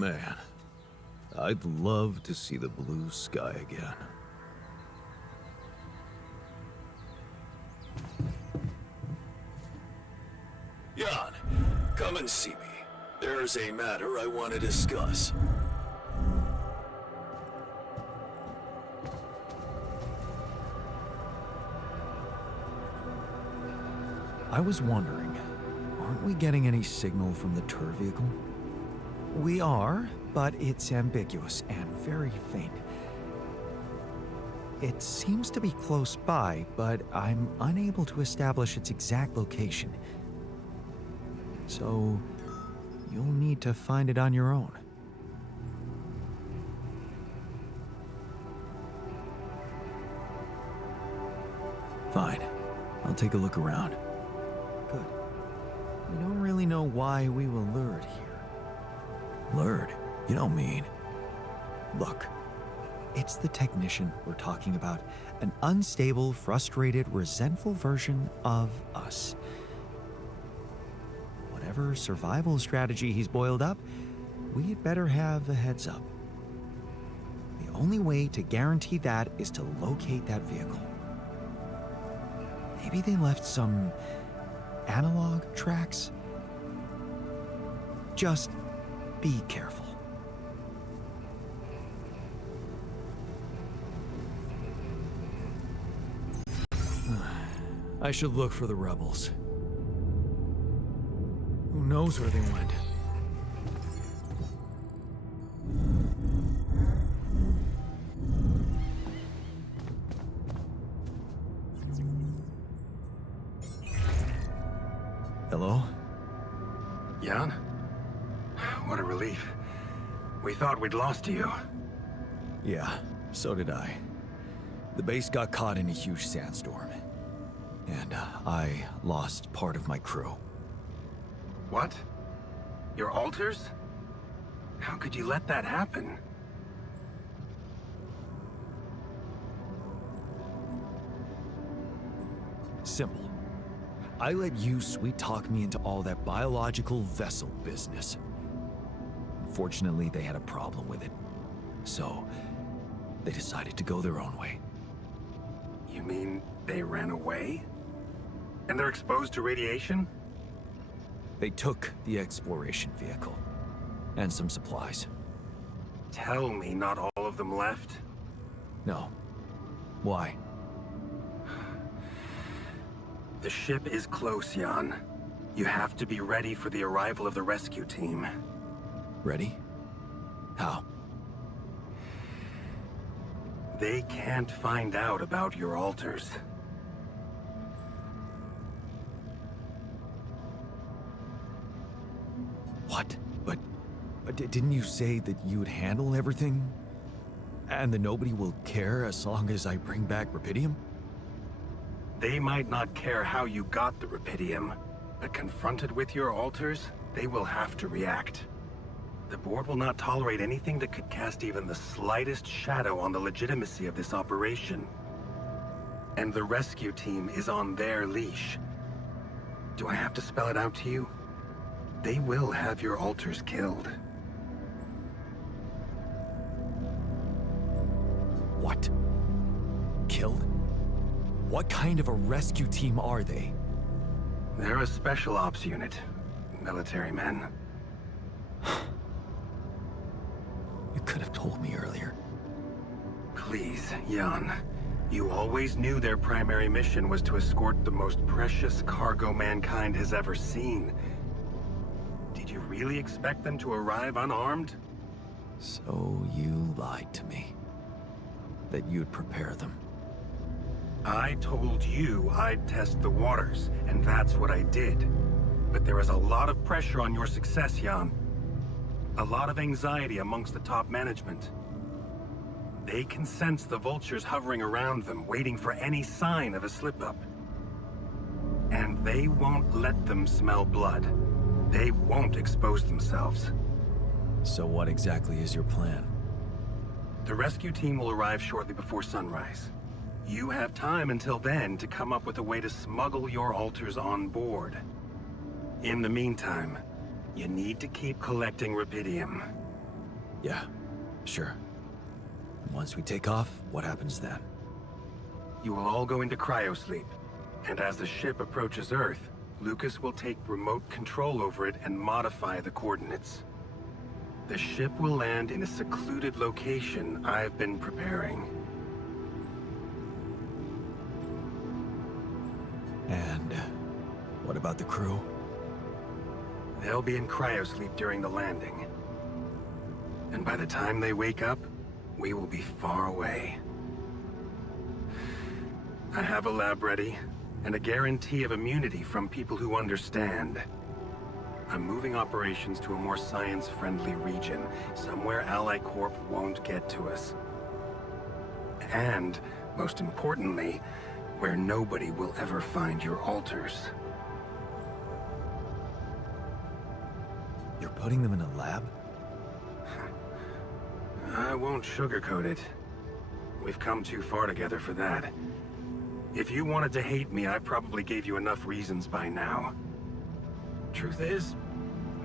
Man, I'd love to see the blue sky again. Jan, come and see me. There's a matter I want to discuss. I was wondering, aren't we getting any signal from the tour vehicle? We are, but it's ambiguous and very faint. It seems to be close by, but I'm unable to establish its exact location. So, you'll need to find it on your own. Fine. I'll take a look around. Good. We don't really know why we were lured here. Lured? You don't mean... Look. It's the technician we're talking about. An unstable, frustrated, resentful version of us. Whatever survival strategy he's boiled up, we'd better have a heads up. The only way to guarantee that is to locate that vehicle. Maybe they left some analog tracks? Just be careful. I should look for the rebels. Who knows where they went? Hello? Jan? What a relief. We thought we'd lost you. Yeah, so did I. The base got caught in a huge sandstorm. And I lost part of my crew. What? Your alters? How could you let that happen? Simple. I let you sweet-talk me into all that biological vessel business. Unfortunately, they had a problem with it. So, they decided to go their own way. You mean they ran away? And they're exposed to radiation? They took the exploration vehicle. And some supplies. Tell me not all of them left? No. Why? The ship is close, Jan. You have to be ready for the arrival of the rescue team. Ready? How? They can't find out about your alters. What? But didn't you say that you'd handle everything? And that nobody will care as long as I bring back Rapidium? They might not care how you got the Rapidium, but confronted with your alters, they will have to react. The board will not tolerate anything that could cast even the slightest shadow on the legitimacy of this operation. And the rescue team is on their leash. Do I have to spell it out to you? They will have your alters killed. What? Killed? What kind of a rescue team are they? They're a special ops unit. Military men. You could have told me earlier. Please, Jan. You always knew their primary mission was to escort the most precious cargo mankind has ever seen. Did you really expect them to arrive unarmed? So you lied to me. That you'd prepare them. I told you I'd test the waters, and that's what I did. But there is a lot of pressure on your success, Jan. A lot of anxiety amongst the top management. They can sense the vultures hovering around them, waiting for any sign of a slip-up. And they won't let them smell blood. They won't expose themselves. So what exactly is your plan? The rescue team will arrive shortly before sunrise. You have time until then to come up with a way to smuggle your alters on board. In the meantime, you need to keep collecting Rapidium. Yeah, sure. Once we take off, what happens then? You will all go into cryosleep, and as the ship approaches Earth, Lucas will take remote control over it and modify the coordinates. The ship will land in a secluded location I've been preparing. And what about the crew? They'll be in cryosleep during the landing. And by the time they wake up, we will be far away. I have a lab ready, and a guarantee of immunity from people who understand. I'm moving operations to a more science-friendly region, somewhere Ally Corp won't get to us. And, most importantly, where nobody will ever find your alters. You're putting them in a lab? I won't sugarcoat it. We've come too far together for that. If you wanted to hate me, I probably gave you enough reasons by now. Truth is,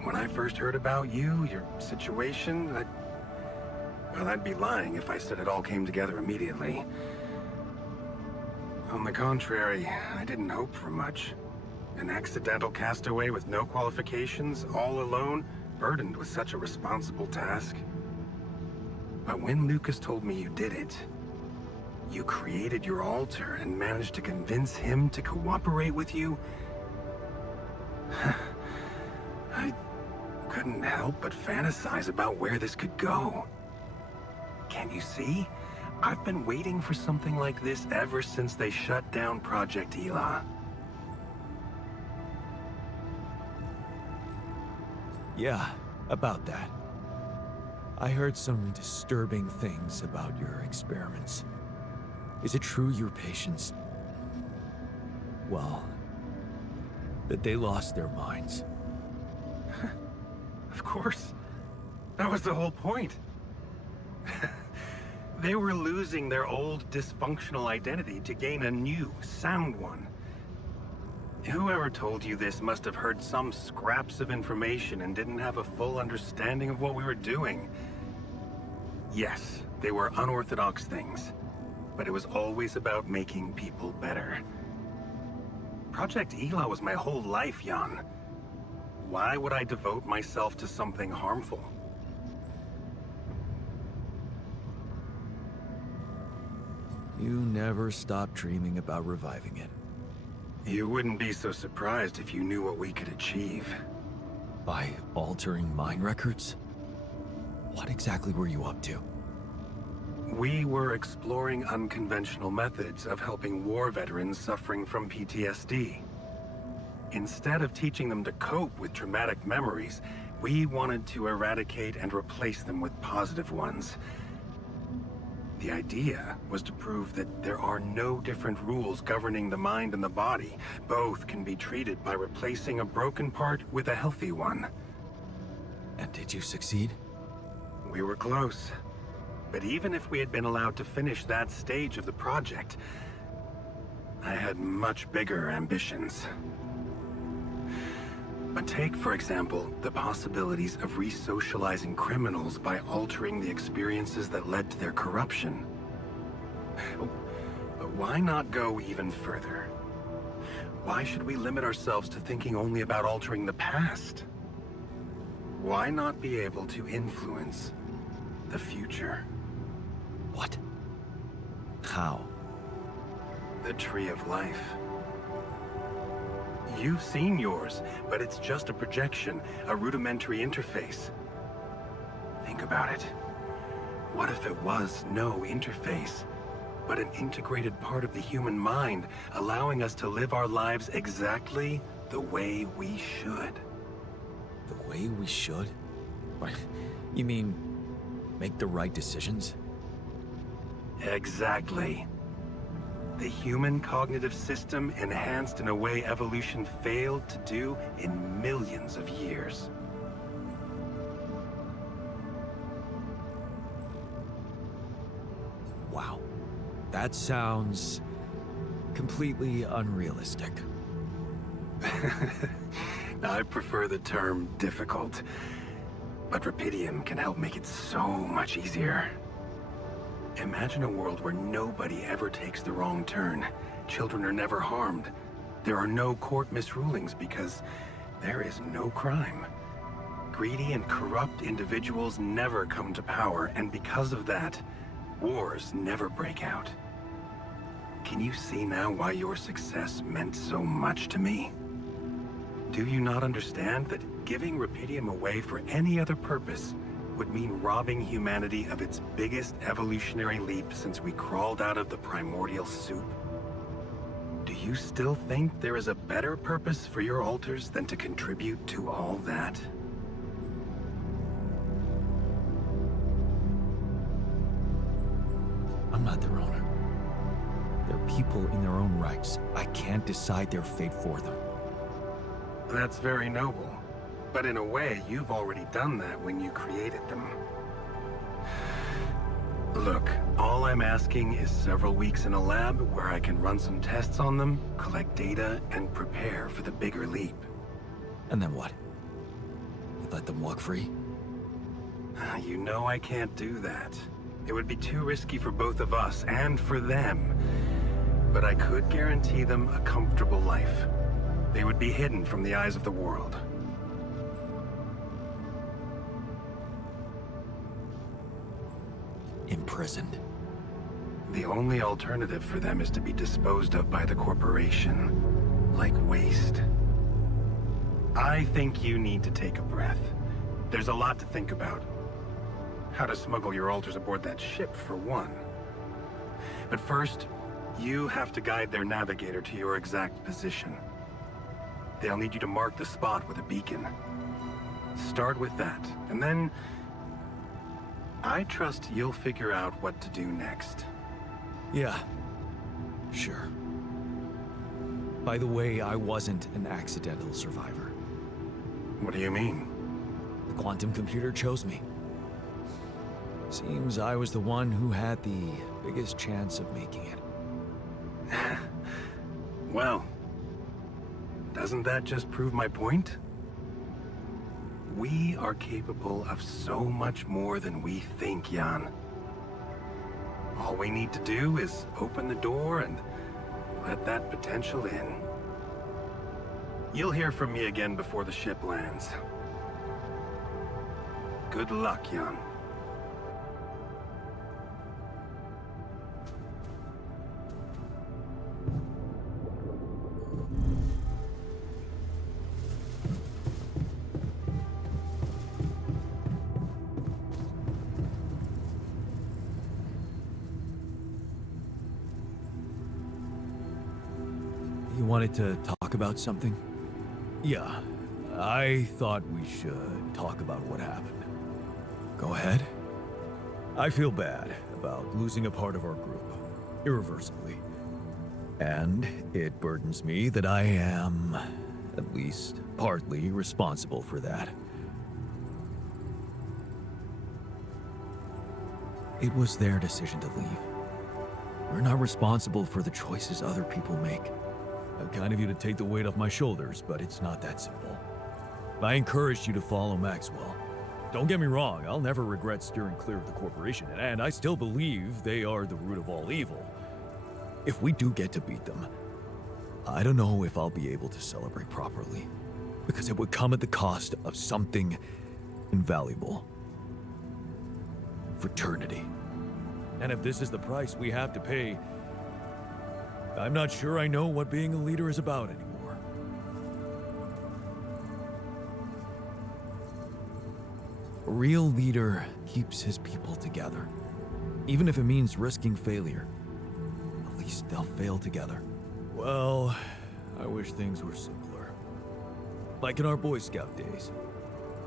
when I first heard about you, your situation, I'd be lying if I said it all came together immediately. On the contrary, I didn't hope for much. An accidental castaway with no qualifications, all alone, burdened with such a responsible task. But when Lucas told me you did it, you created your alter and managed to convince him to cooperate with you, I couldn't help but fantasize about where this could go. Can't you see? I've been waiting for something like this ever since they shut down Project Ela. Yeah, about that. I heard some disturbing things about your experiments. Is it true your patients... well, that they lost their minds? Of course. That was the whole point. They were losing their old dysfunctional identity to gain a new, sound one. Whoever told you this must have heard some scraps of information and didn't have a full understanding of what we were doing. Yes, they were unorthodox things, but it was always about making people better. Project Ela was my whole life, Jan. Why would I devote myself to something harmful? You never stopped dreaming about reviving it. You wouldn't be so surprised if you knew what we could achieve. By altering mine records? What exactly were you up to? We were exploring unconventional methods of helping war veterans suffering from PTSD. Instead of teaching them to cope with traumatic memories, we wanted to eradicate and replace them with positive ones. The idea was to prove that there are no different rules governing the mind and the body. Both can be treated by replacing a broken part with a healthy one. And did you succeed? We were close. But even if we had been allowed to finish that stage of the project, I had much bigger ambitions. But take, for example, the possibilities of re-socializing criminals by altering the experiences that led to their corruption. Why not go even further? Why should we limit ourselves to thinking only about altering the past? Why not be able to influence the future? What? How? The Tree of Life. You've seen yours, but it's just a projection, a rudimentary interface. Think about it. What if it was no interface, but an integrated part of the human mind, allowing us to live our lives exactly the way we should? The way we should? What? You mean, make the right decisions? Exactly. The human cognitive system enhanced in a way evolution failed to do in millions of years. Wow. That sounds completely unrealistic. I prefer the term difficult. But Rapidium can help make it so much easier. Imagine a world where nobody ever takes the wrong turn. Children are never harmed. There are no court misrulings because there is no crime. Greedy and corrupt individuals never come to power, and because of that, wars never break out. Can you see now why your success meant so much to me? Do you not understand that giving Rapidium away for any other purpose would mean robbing humanity of its biggest evolutionary leap since we crawled out of the primordial soup? Do you still think there is a better purpose for your alters than to contribute to all that? I'm not their owner. They're people in their own rights. I can't decide their fate for them. That's very noble. But in a way, you've already done that when you created them. Look, all I'm asking is several weeks in a lab where I can run some tests on them, collect data, and prepare for the bigger leap. And then what? You let them walk free? You know I can't do that. It would be too risky for both of us and for them. But I could guarantee them a comfortable life. They would be hidden from the eyes of the world. Imprisoned. The only alternative for them is to be disposed of by the corporation, like waste. I think you need to take a breath. There's a lot to think about. How to smuggle your alters aboard that ship, for one. But first, you have to guide their navigator to your exact position. They'll need you to mark the spot with a beacon. Start with that, and then I trust you'll figure out what to do next. Yeah, sure. By the way, I wasn't an accidental survivor. What do you mean? The quantum computer chose me. Seems I was the one who had the biggest chance of making it. Well, doesn't that just prove my point? We are capable of so much more than we think, Jan. All we need to do is open the door and let that potential in. You'll hear from me again before the ship lands. Good luck, Jan. You wanted to talk about something? Yeah, I thought we should talk about what happened. Go ahead. I feel bad about losing a part of our group, irreversibly. And it burdens me that I am, at least partly, responsible for that. It was their decision to leave. We're not responsible for the choices other people make. Kind of you to take the weight off my shoulders, but it's not that simple. I encouraged you to follow Maxwell. Don't get me wrong, I'll never regret steering clear of the corporation, and I still believe they are the root of all evil. If we do get to beat them, I don't know if I'll be able to celebrate properly, because it would come at the cost of something invaluable. Fraternity. And if this is the price we have to pay, I'm not sure I know what being a leader is about anymore. A real leader keeps his people together, even if it means risking failure. At least they'll fail together. Well, I wish things were simpler. Like in our Boy Scout days.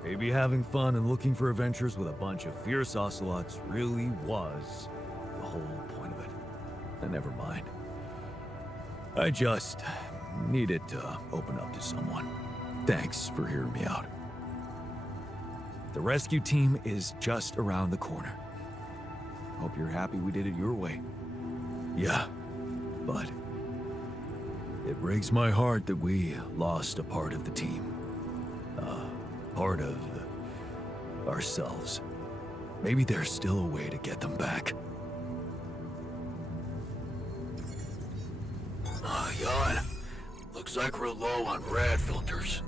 Maybe having fun and looking for adventures with a bunch of fierce ocelots really was the whole point of it. And never mind. I just needed to open up to someone. Thanks for hearing me out. The rescue team is just around the corner. Hope you're happy we did it your way. Yeah, but it breaks my heart that we lost a part of the team. Part of ourselves. Maybe there's still a way to get them back. Jan, looks like we're low on rad filters.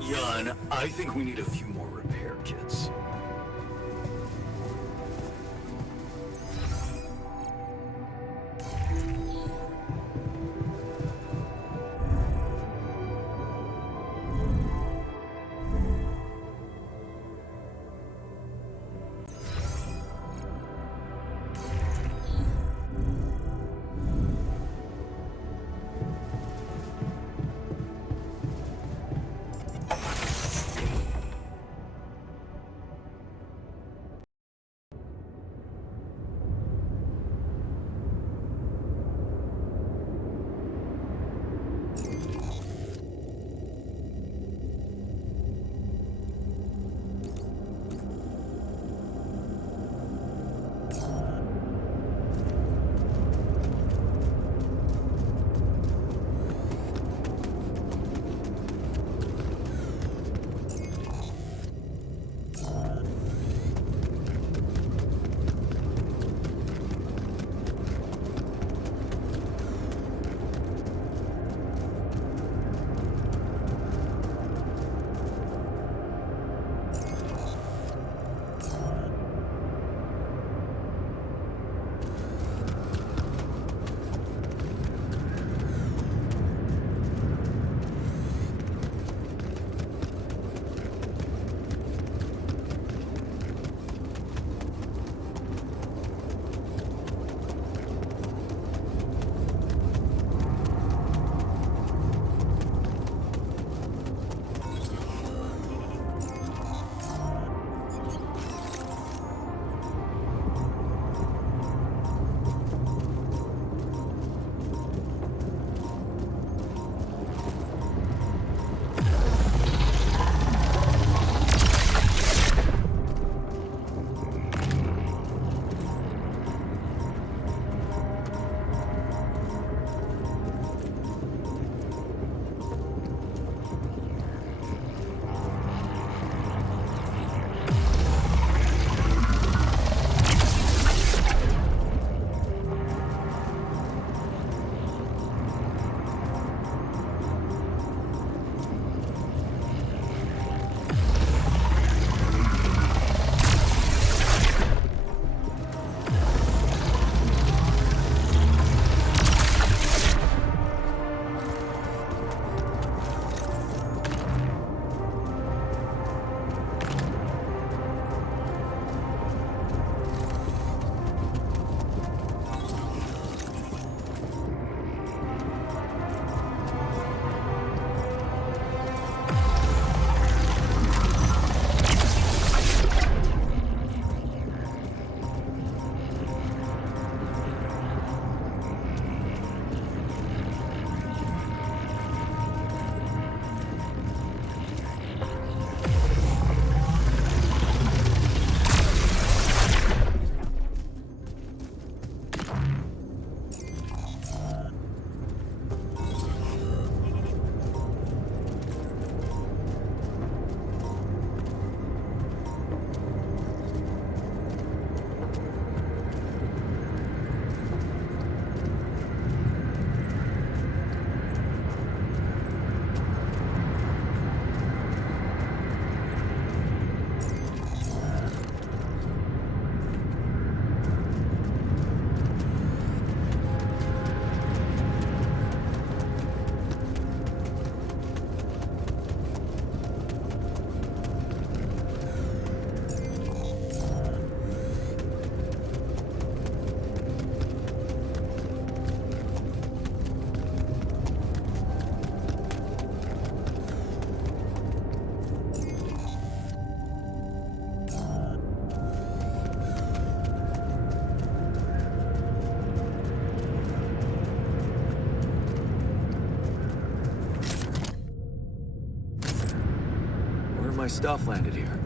Jan, I think we need a few more repair kits. my stuff landed here.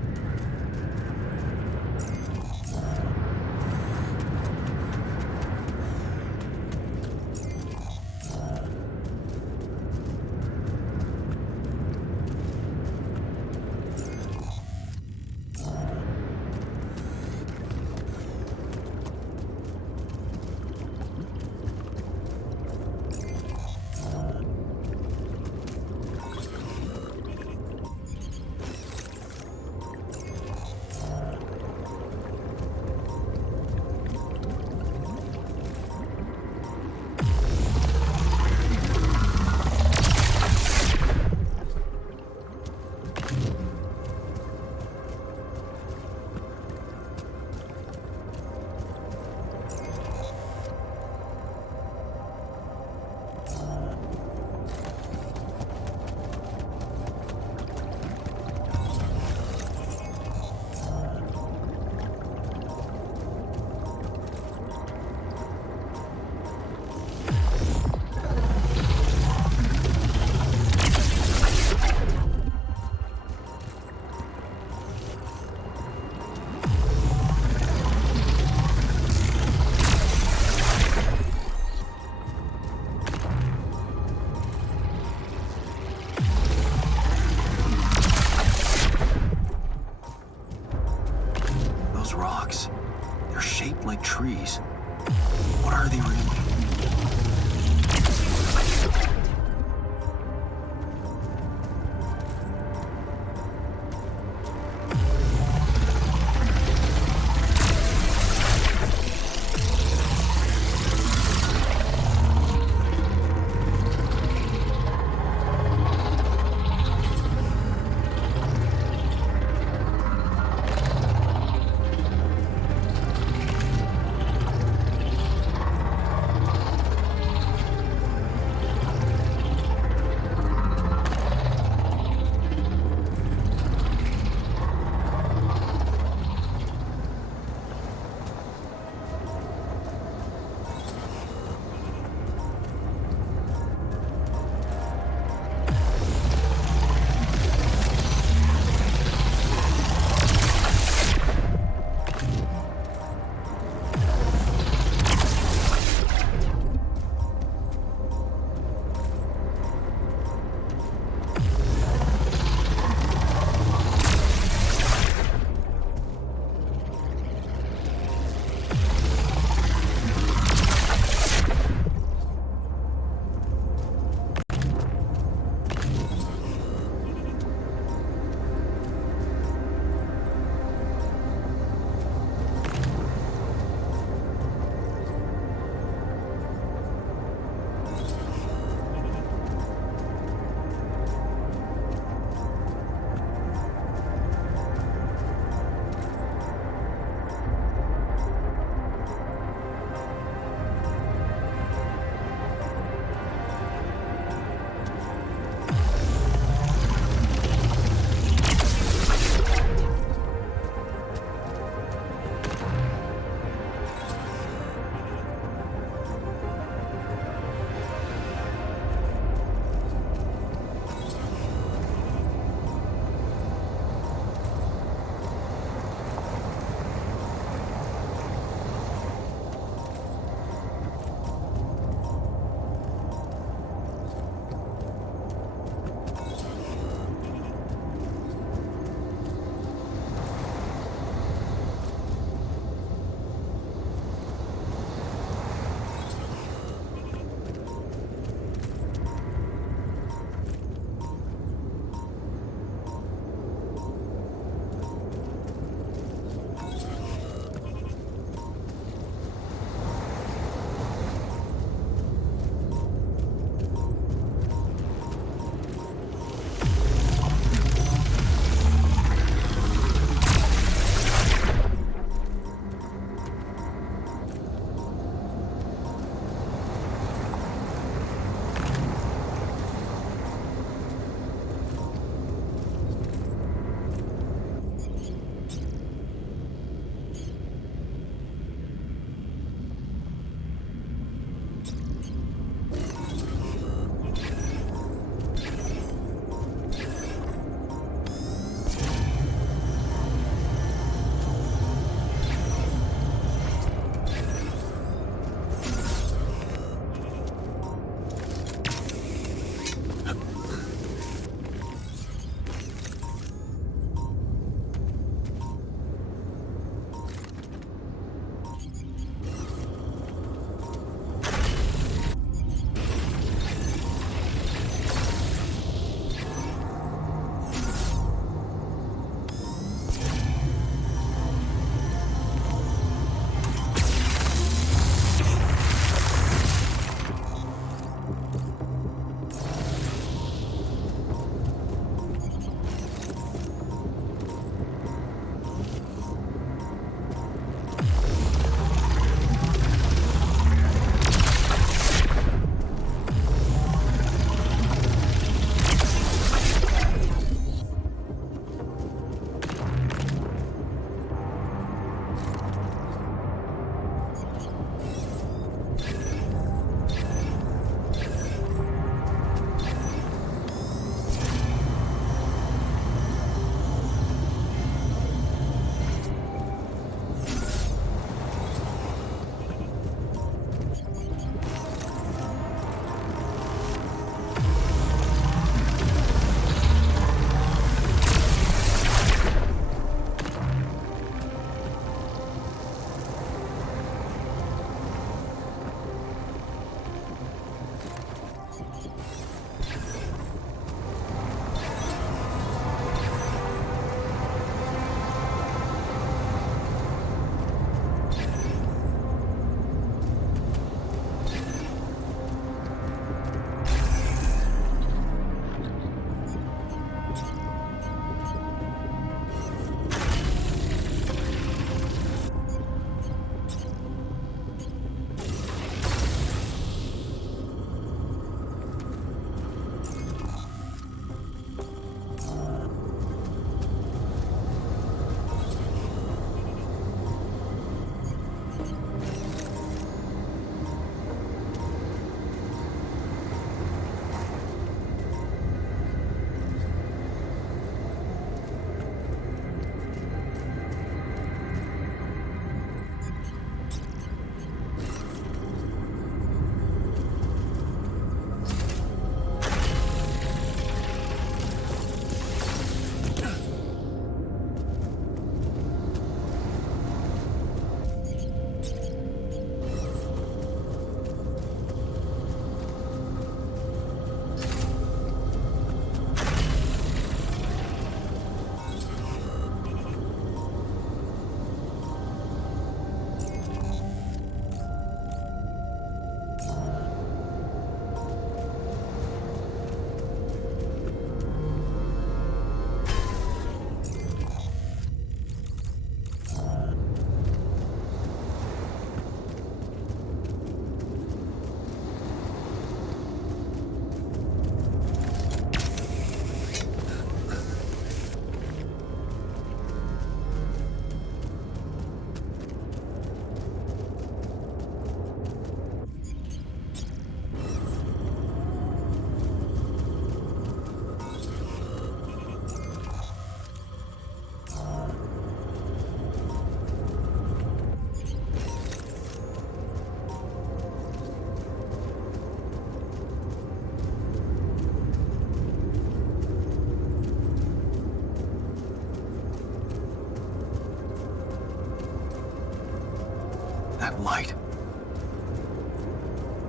that light.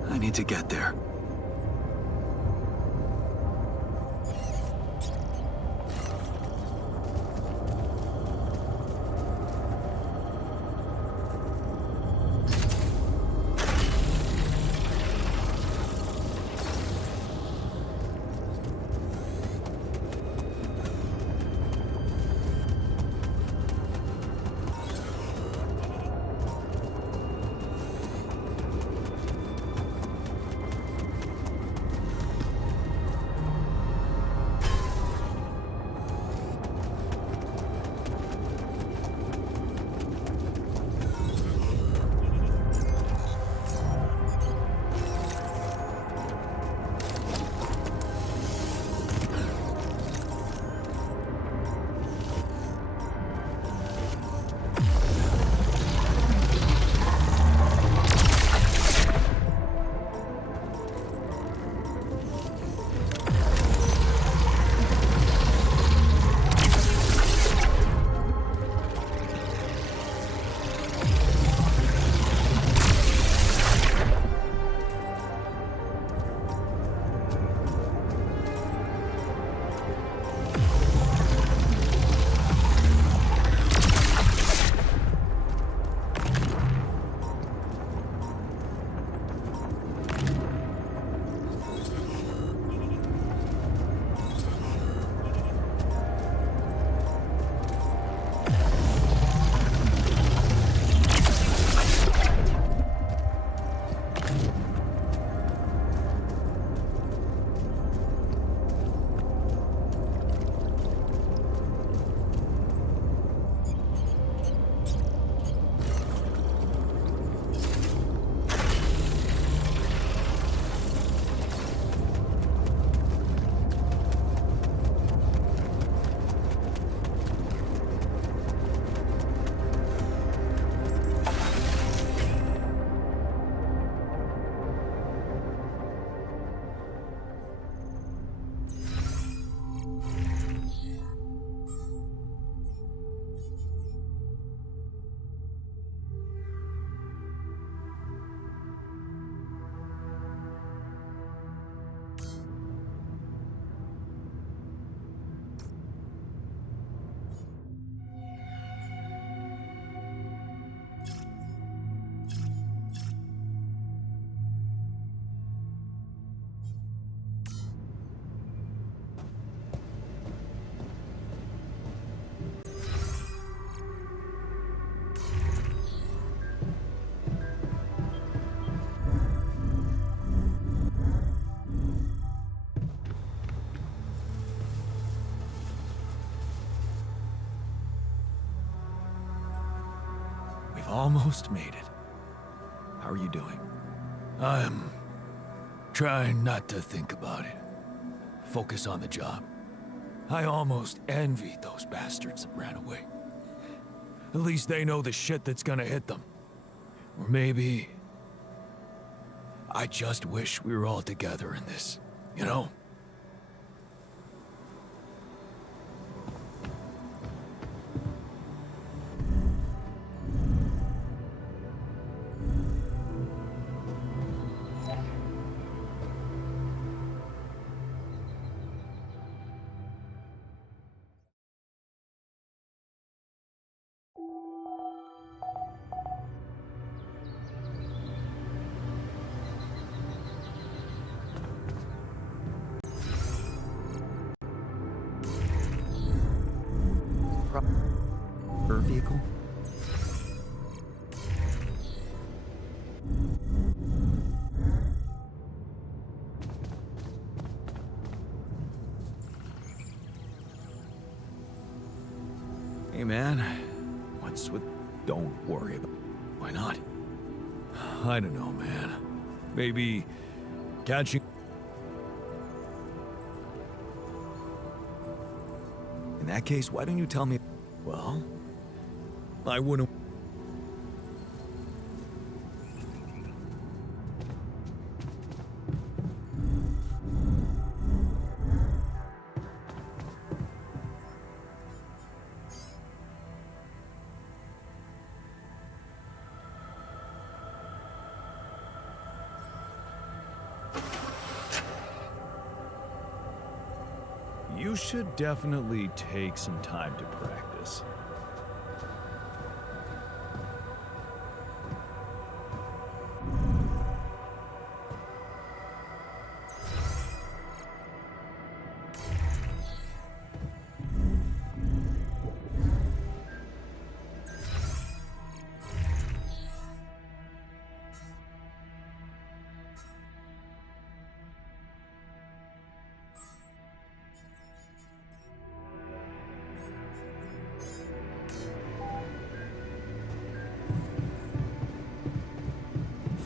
I need to get there. Almost made it. How are you doing? I'm trying not to think about it. Focus on the job. I almost envy those bastards that ran away. At least they know the shit that's gonna hit them. Or maybe I just wish we were all together in this, you know? Vehicle? Hey man, what's with... Don't worry about... Why not? I don't know, man. Maybe catching... In that case, why don't you tell me... Well, I wouldn't... You should definitely take some time to practice.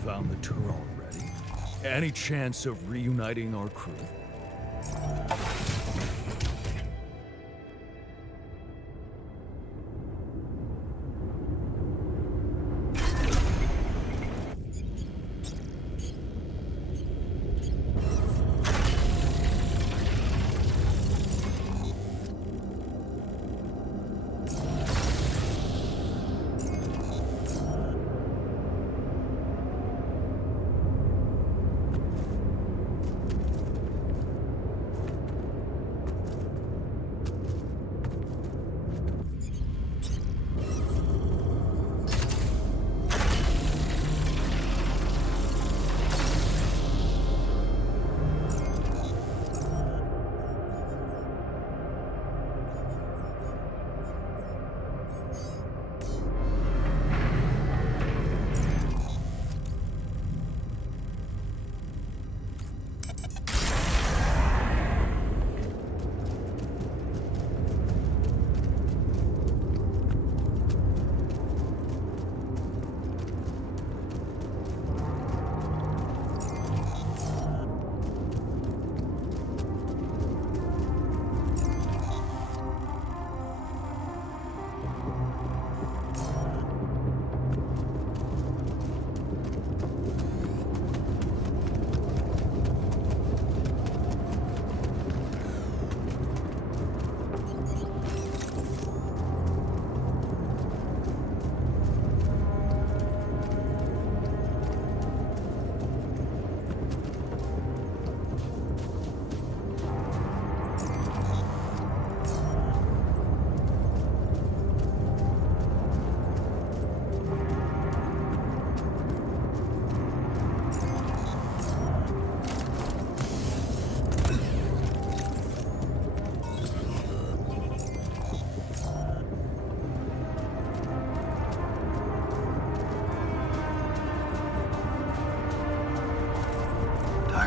Found the tour already. Any chance of reuniting our crew?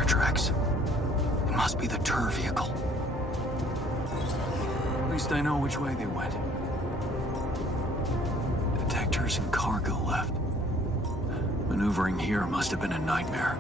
Tracks. It must be the tour vehicle. At least I know which way they went. Detectors and cargo left. Maneuvering here must have been a nightmare.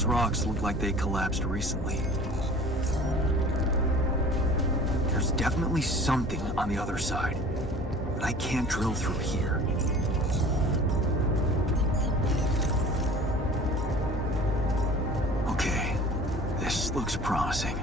Those rocks look like they collapsed recently. There's definitely something on the other side, but I can't drill through here. Okay, this looks promising.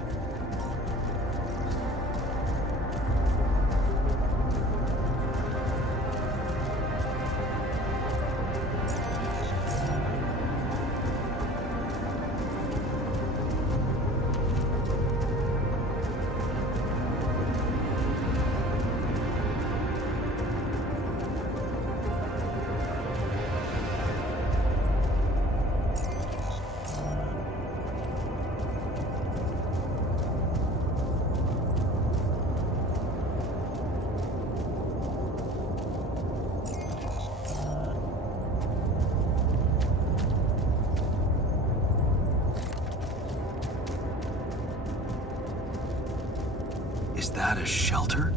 Is that a shelter?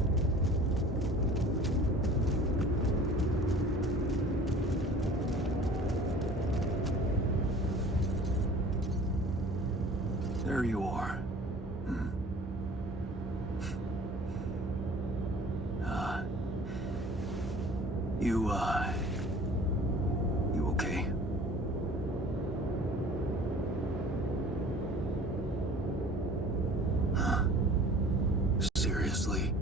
There you are. You okay? Huh. Seriously?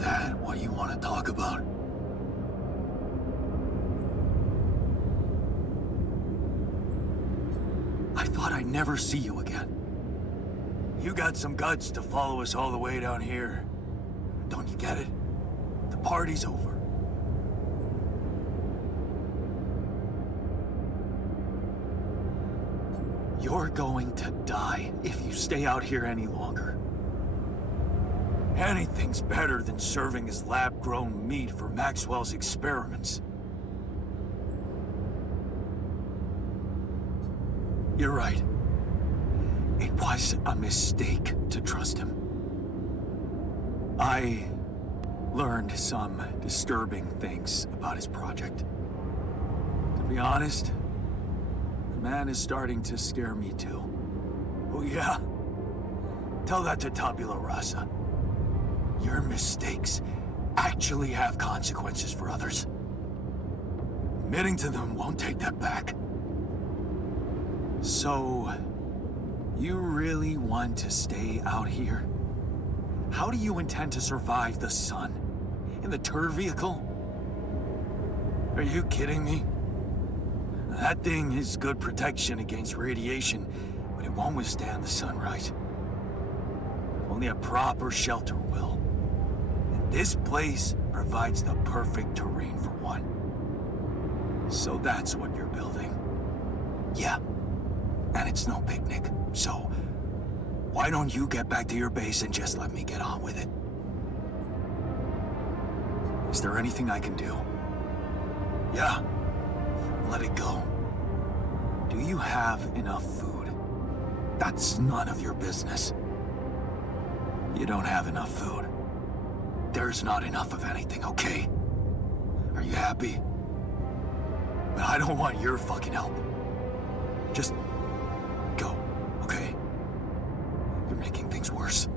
That what you want to talk about? I thought I'd never see you again. You got some guts to follow us all the way down here. Don't you get it? The party's over. You're going to die if you stay out here any longer. Anything's better than serving as lab-grown meat for Maxwell's experiments. You're right. It was a mistake to trust him. I learned some disturbing things about his project. To be honest, the man is starting to scare me too. Oh yeah? Tell that to Tabula Rasa. Your mistakes actually have consequences for others. Admitting to them won't take that back. So, you really want to stay out here? How do you intend to survive the sun? In the tour vehicle? Are you kidding me? That thing is good protection against radiation, but it won't withstand the sunrise. Only a proper shelter will. And this place provides the perfect terrain for one. So that's what you're building. Yeah. And it's no picnic, so why don't you get back to your base and just let me get on with it? Is there anything I can do? Yeah, let it go. Do you have enough food? That's none of your business. You don't have enough food. There's not enough of anything, okay? Are you happy? But I don't want your fucking help. Just go, okay? You're making things worse.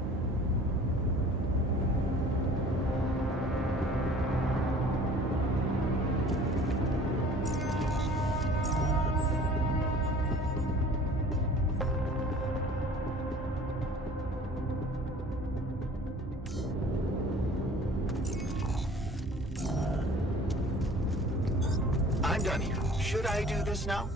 I'm done here. Should I do this now?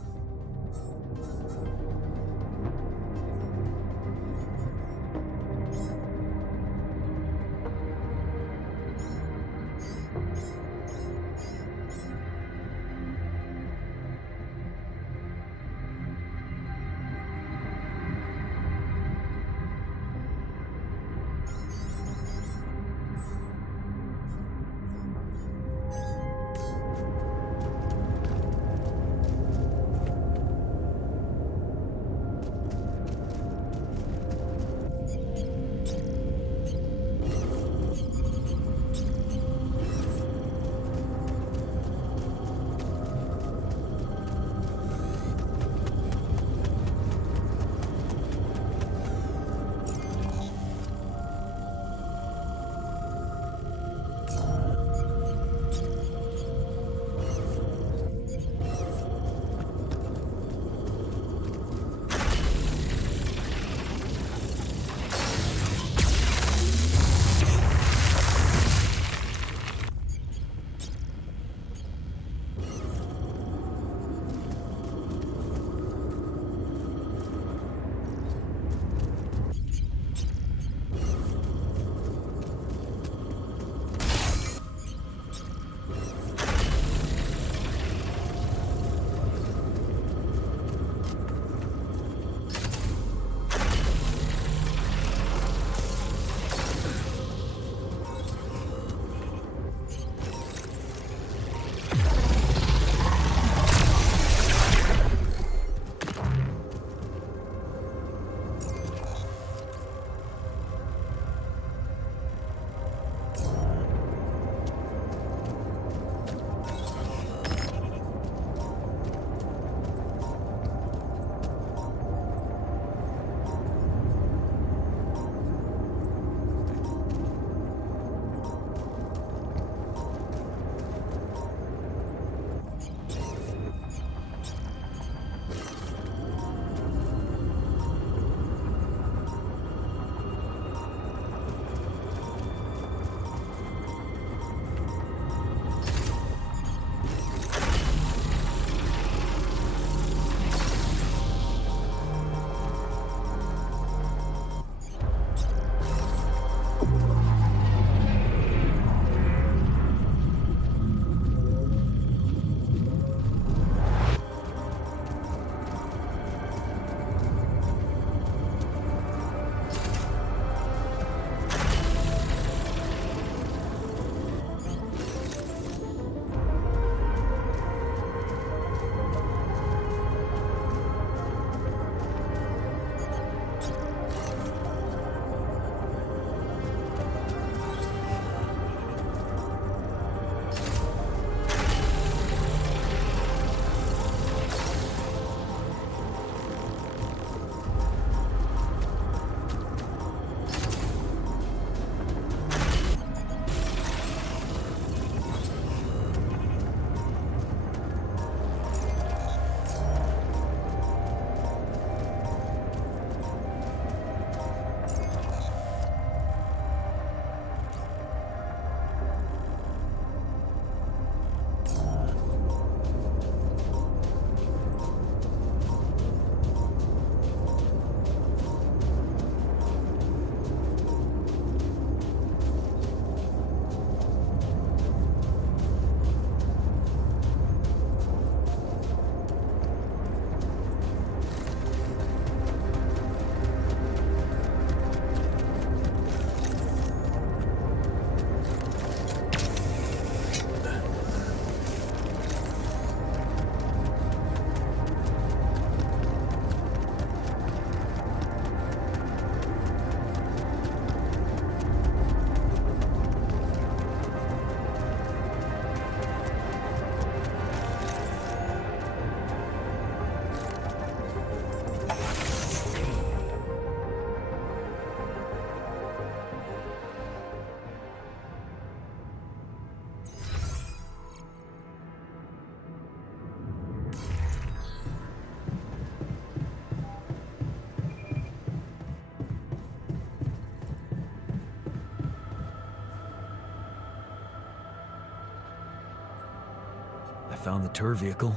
found the tour vehicle.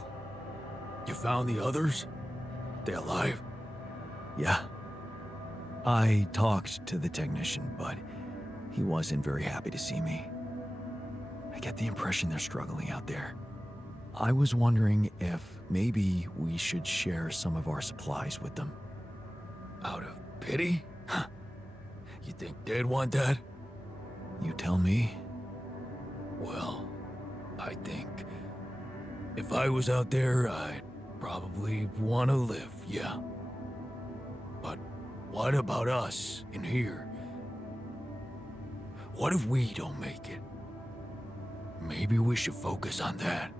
You found the others? They alive? Yeah. I talked to the technician, but he wasn't very happy to see me. I get the impression they're struggling out there. I was wondering if maybe we should share some of our supplies with them. Out of pity? You think they'd want that? You tell me. Well, I think if I was out there, I'd probably want to live, yeah. But what about us in here? What if we don't make it? Maybe we should focus on that.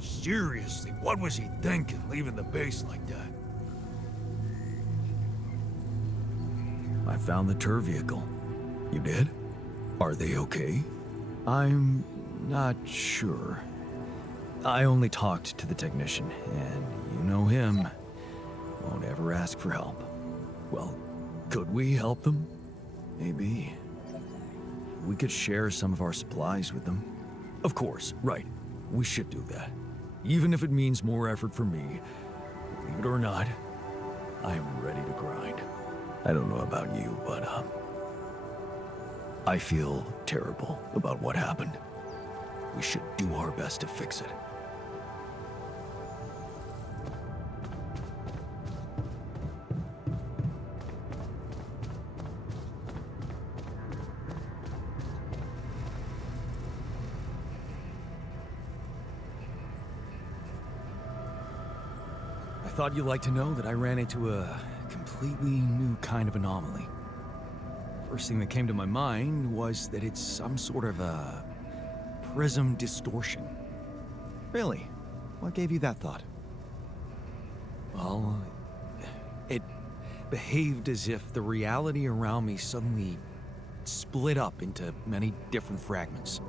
Seriously, what was he thinking, leaving the base like that? I found the tour vehicle. You did? Are they okay? I'm not sure. I only talked to the technician, and you know him. Won't ever ask for help. Well, could we help them? Maybe. We could share some of our supplies with them. Of course, right. We should do that. Even if it means more effort for me. Believe it or not, I am ready to grind. I don't know about you, but I feel terrible about what happened. We should do our best to fix it. I thought you'd like to know that I ran into a completely new kind of anomaly. First thing that came to my mind was that it's some sort of a prism distortion. Really? What gave you that thought? Well, it behaved as if the reality around me suddenly split up into many different fragments.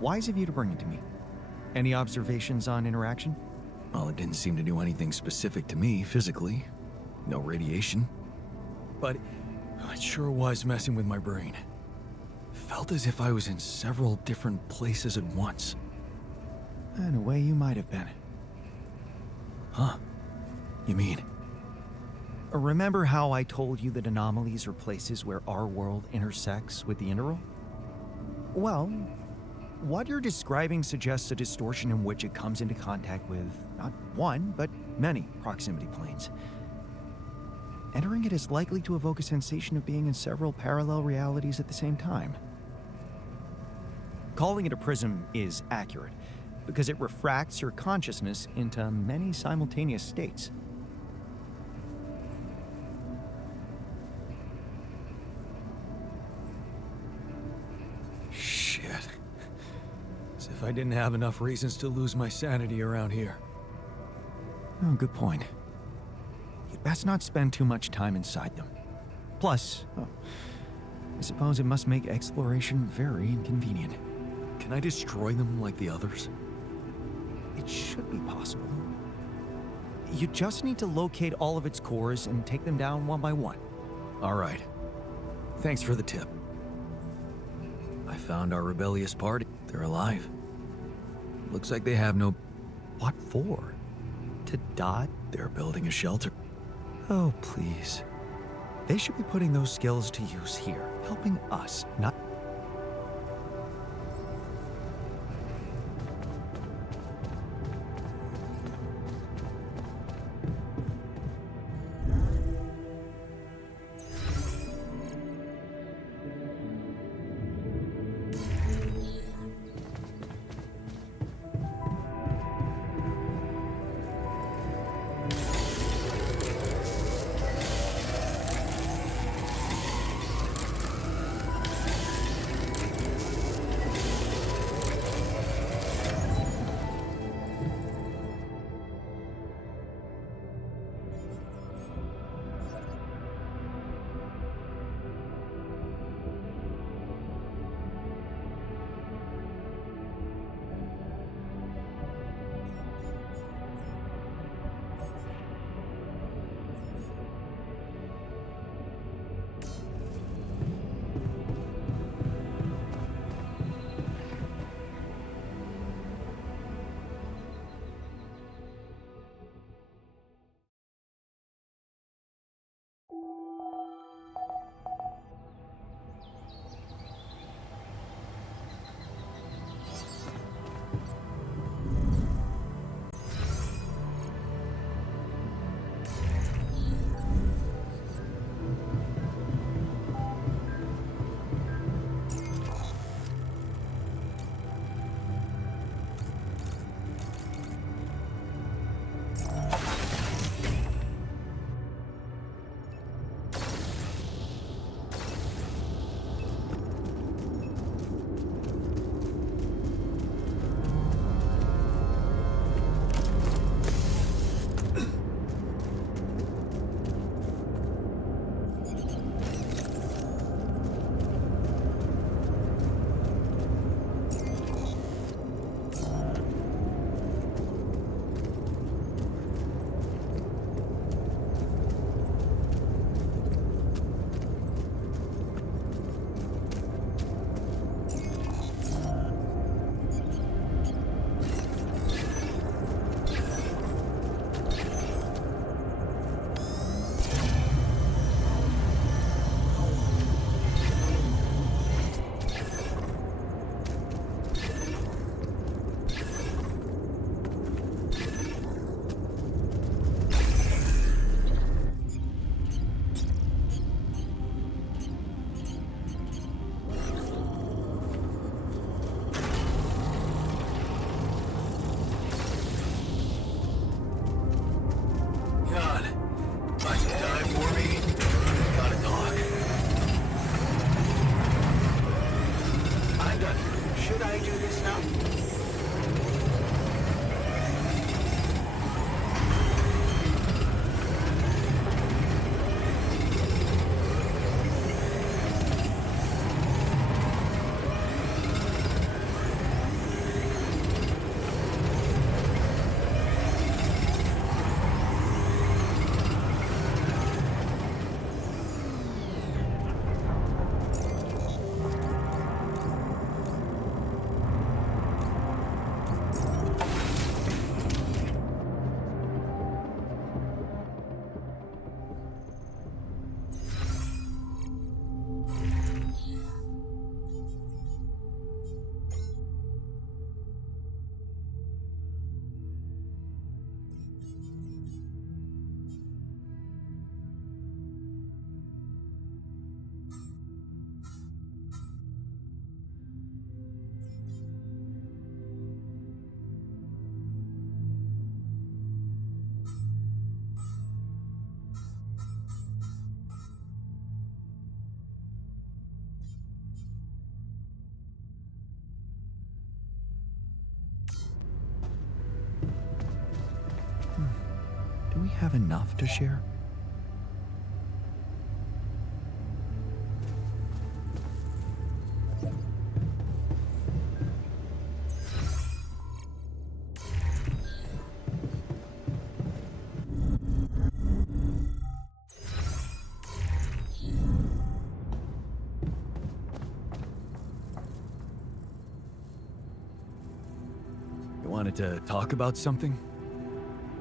Wise of you to bring it to me. Any observations on interaction? Well, it didn't seem to do anything specific to me physically. No radiation. But it sure was messing with my brain. Felt as if I was in several different places at once. In a way, you might have been. Huh? You mean? Remember how I told you that anomalies are places where our world intersects with the interworld? Well, what you're describing suggests a distortion in which it comes into contact with not one, but many proximity planes. Entering it is likely to evoke a sensation of being in several parallel realities at the same time. Calling it a prism is accurate, because it refracts your consciousness into many simultaneous states. Shit. As if I didn't have enough reasons to lose my sanity around here. Oh, good point. You'd best not spend too much time inside them. Plus, I suppose it must make exploration very inconvenient. Can I destroy them like the others? It should be possible. You just need to locate all of its cores and take them down one by one. All right. Thanks for the tip. I found our rebellious party. They're alive. Looks like they have no... What for? To die? They're building a shelter. Oh, please. They should be putting those skills to use here, helping us, not... have enough to share? You wanted to talk about something?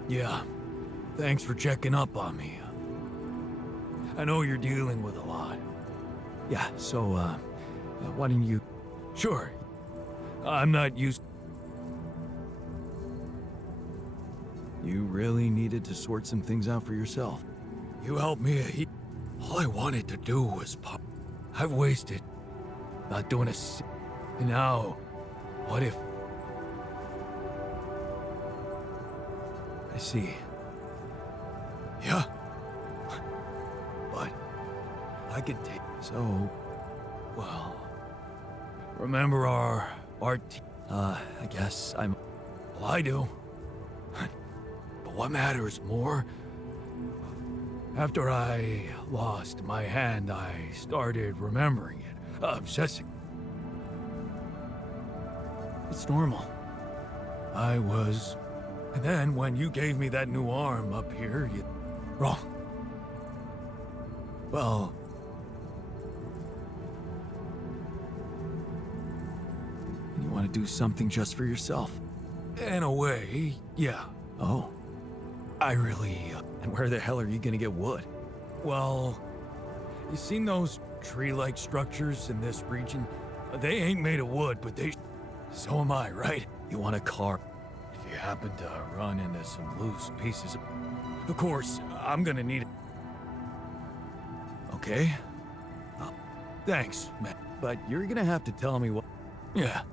Yeah. Thanks for checking up on me. I know you're dealing with a lot. Yeah, so, why don't you... Sure. I'm not used... You really needed to sort some things out for yourself. You helped me a heap. All I wanted to do was I've wasted not doing And now, what if... I see. Yeah. But I can take... So, Well... Remember our I guess I'm... Well, I do. But what matters more... After I lost my hand, I started remembering it. Obsessing. It's normal. I was... And then when you gave me that new arm up here, you... Wrong. Well... You want to do something just for yourself? In a way, yeah. Oh. I really... And where the hell are you gonna get wood? Well... You seen those tree-like structures in this region? They ain't made of wood, but they... So am I, right? You want a car? If you happen to run into some loose pieces... Of course, I'm gonna need it. Okay. Thanks, man. But you're gonna have to tell me what... Yeah.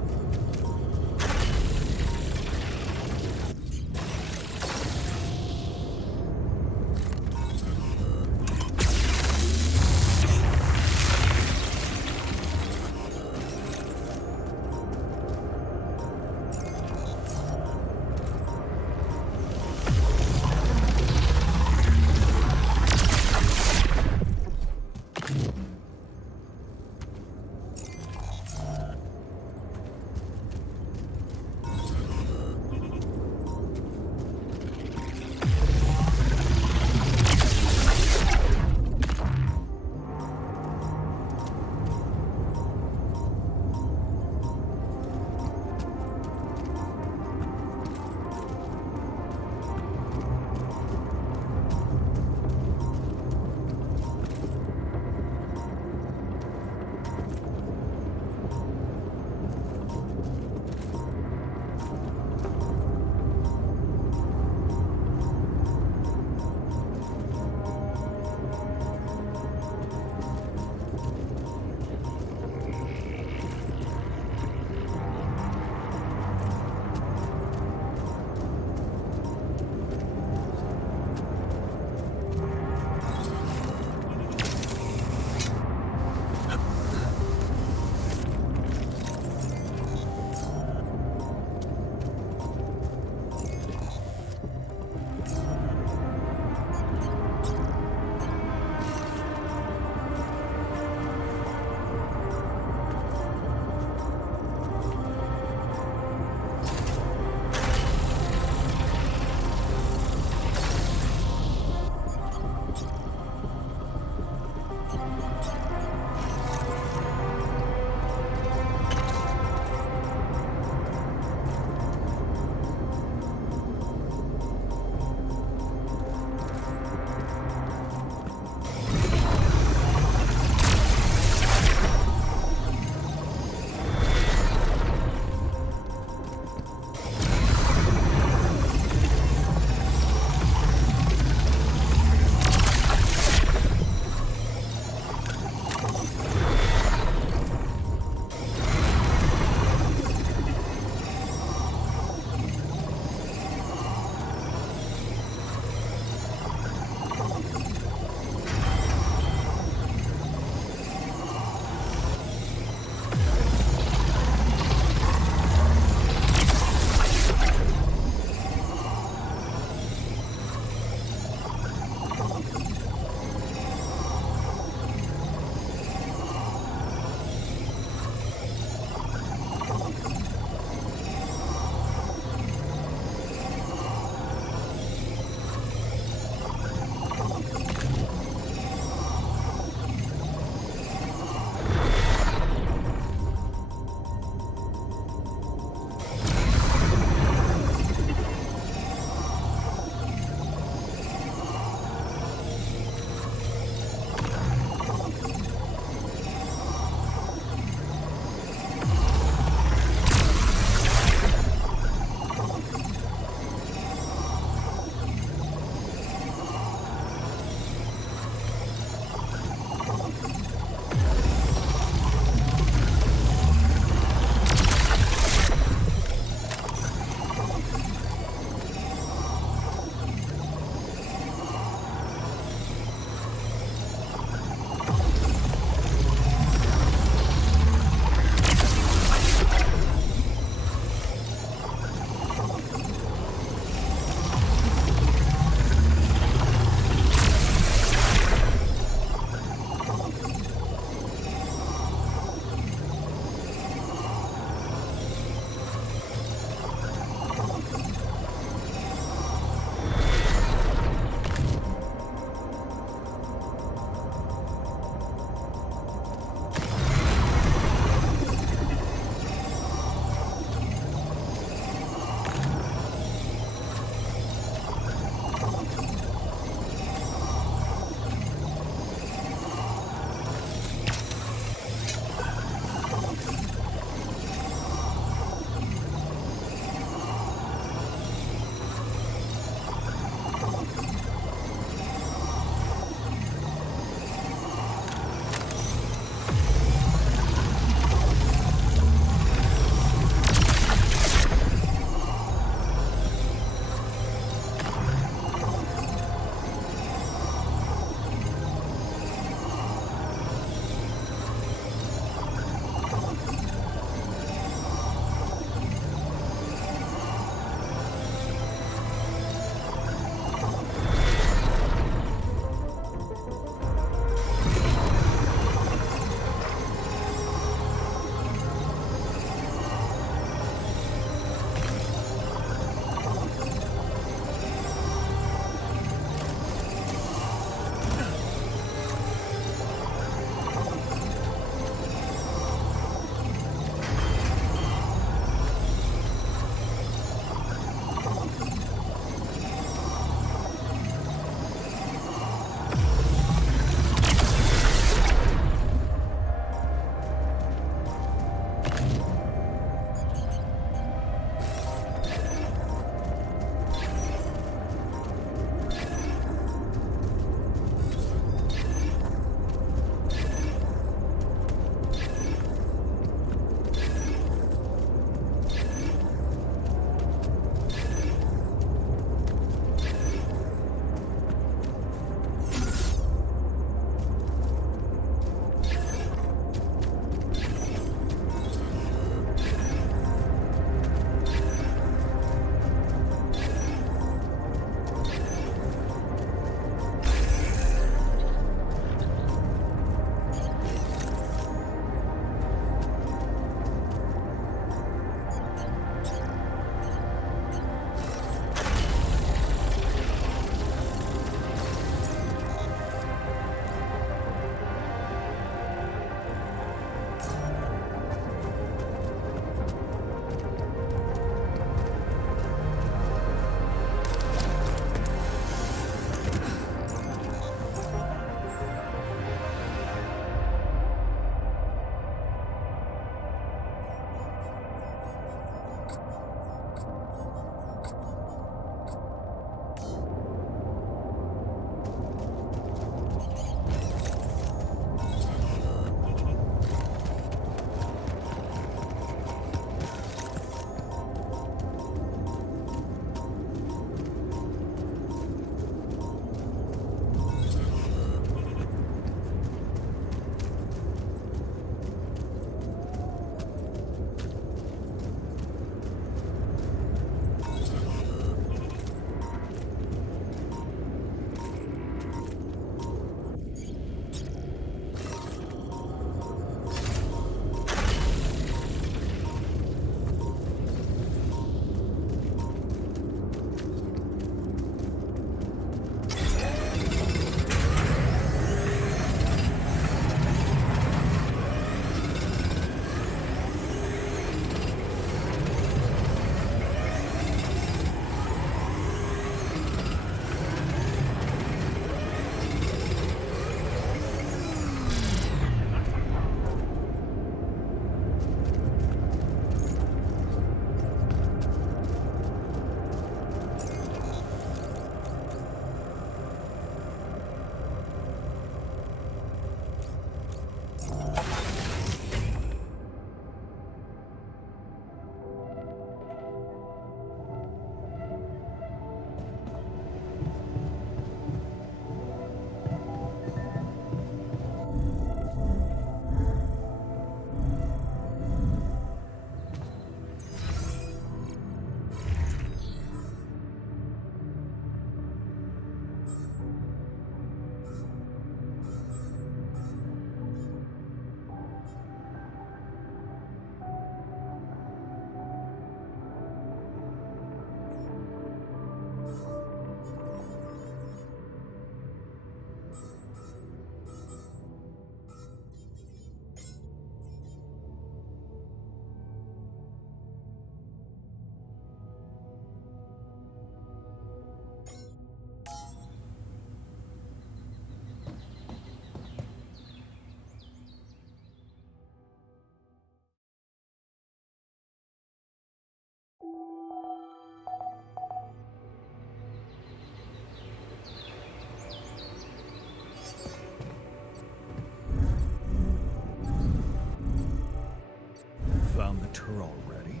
her already?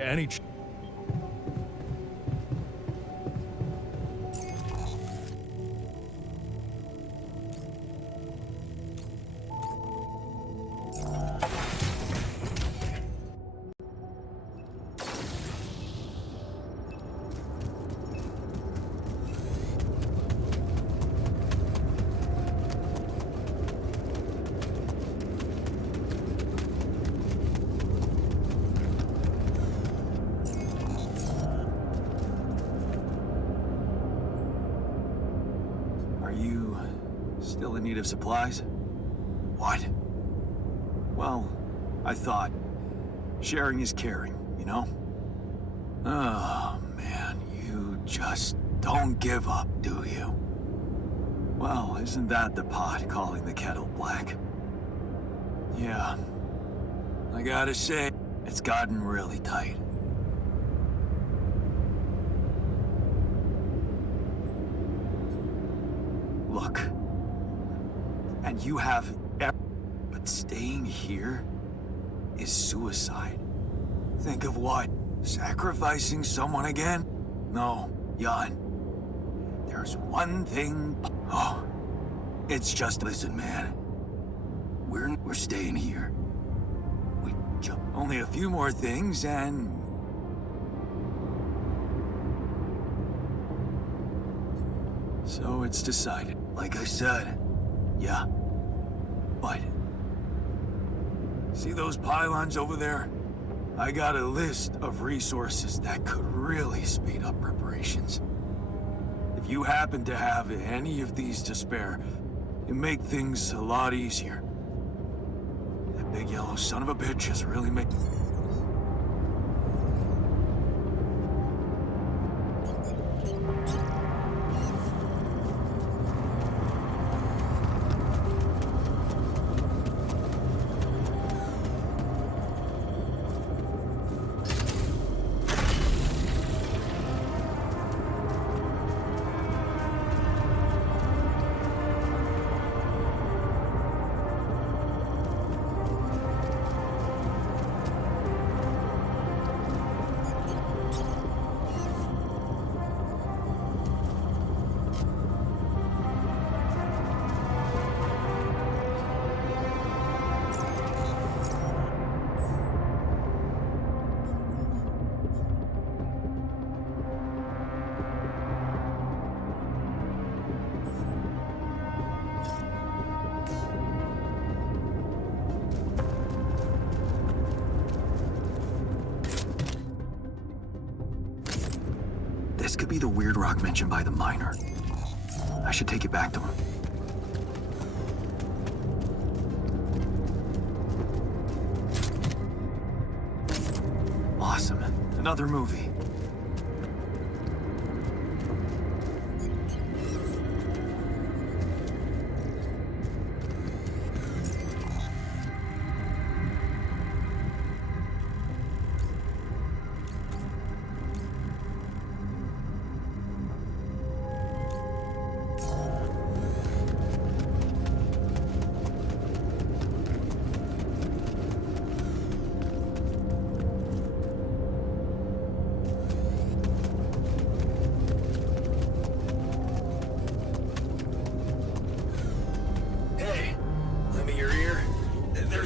Any Are you still in need of supplies? What? Well, I thought sharing is caring, you know? Oh, man, you just don't give up, do you? Well, isn't that the pot calling the kettle black? Yeah. I gotta say, it's gotten really tight. Look. And you have but staying here is suicide. Think of what? Sacrificing someone again? No, Jan. There's one thing. Oh, it's just listen, man. We're staying here. Only a few more things and so it's decided. Like I said. Yeah. What? See those pylons over there? I got a list of resources that could really speed up preparations. If you happen to have any of these to spare, it make things a lot easier. That big yellow son of a bitch is really making... This could be the weird rock mentioned by the miner. I should take it back to him. Awesome. Another movie.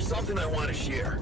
Something I want to share.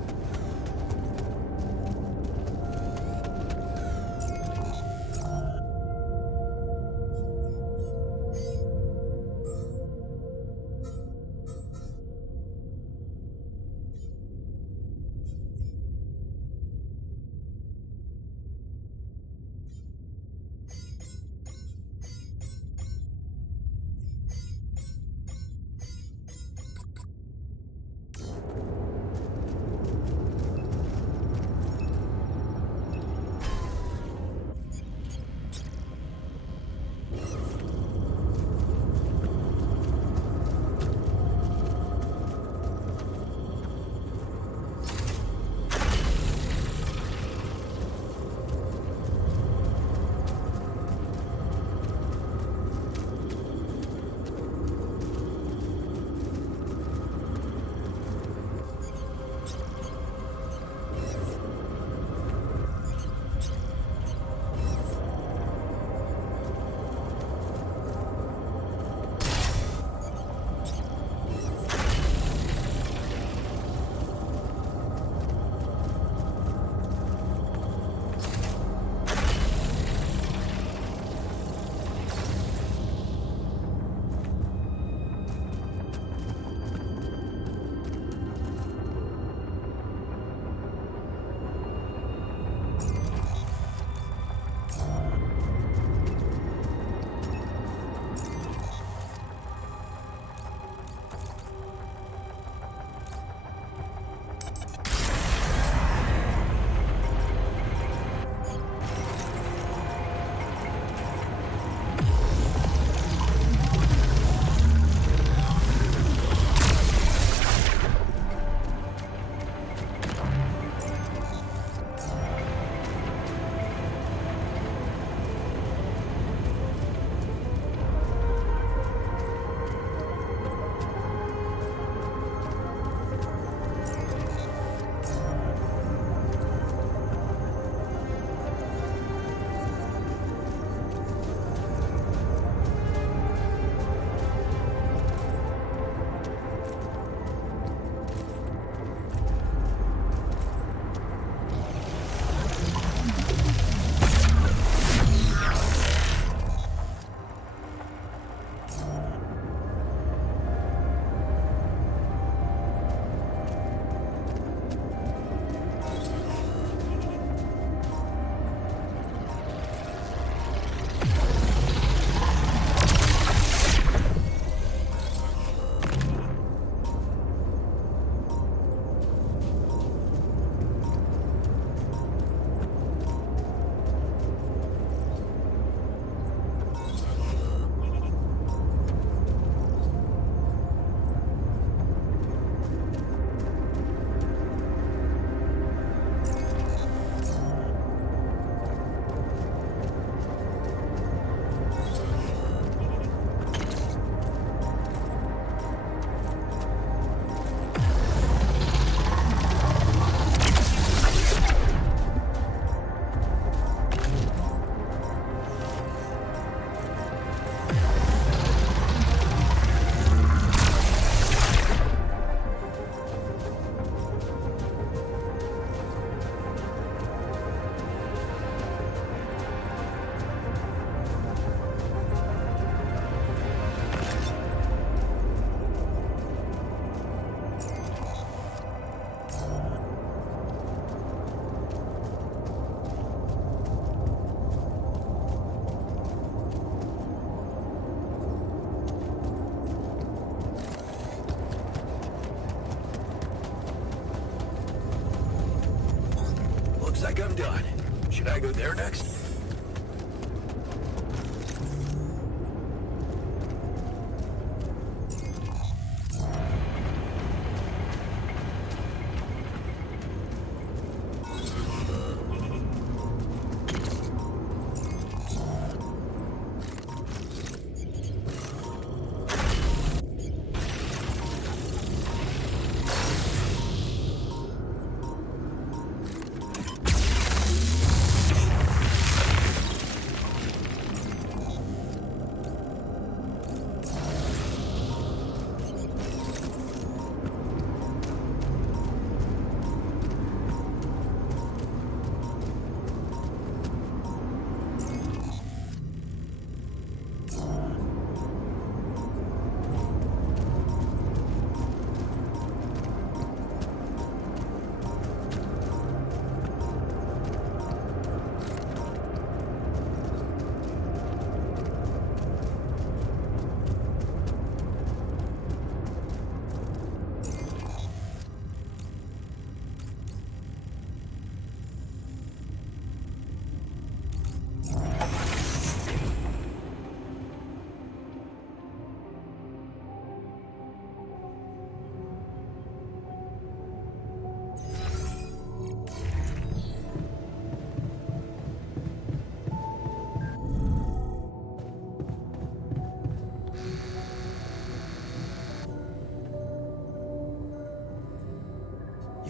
Looks like I'm done. Should I go there next?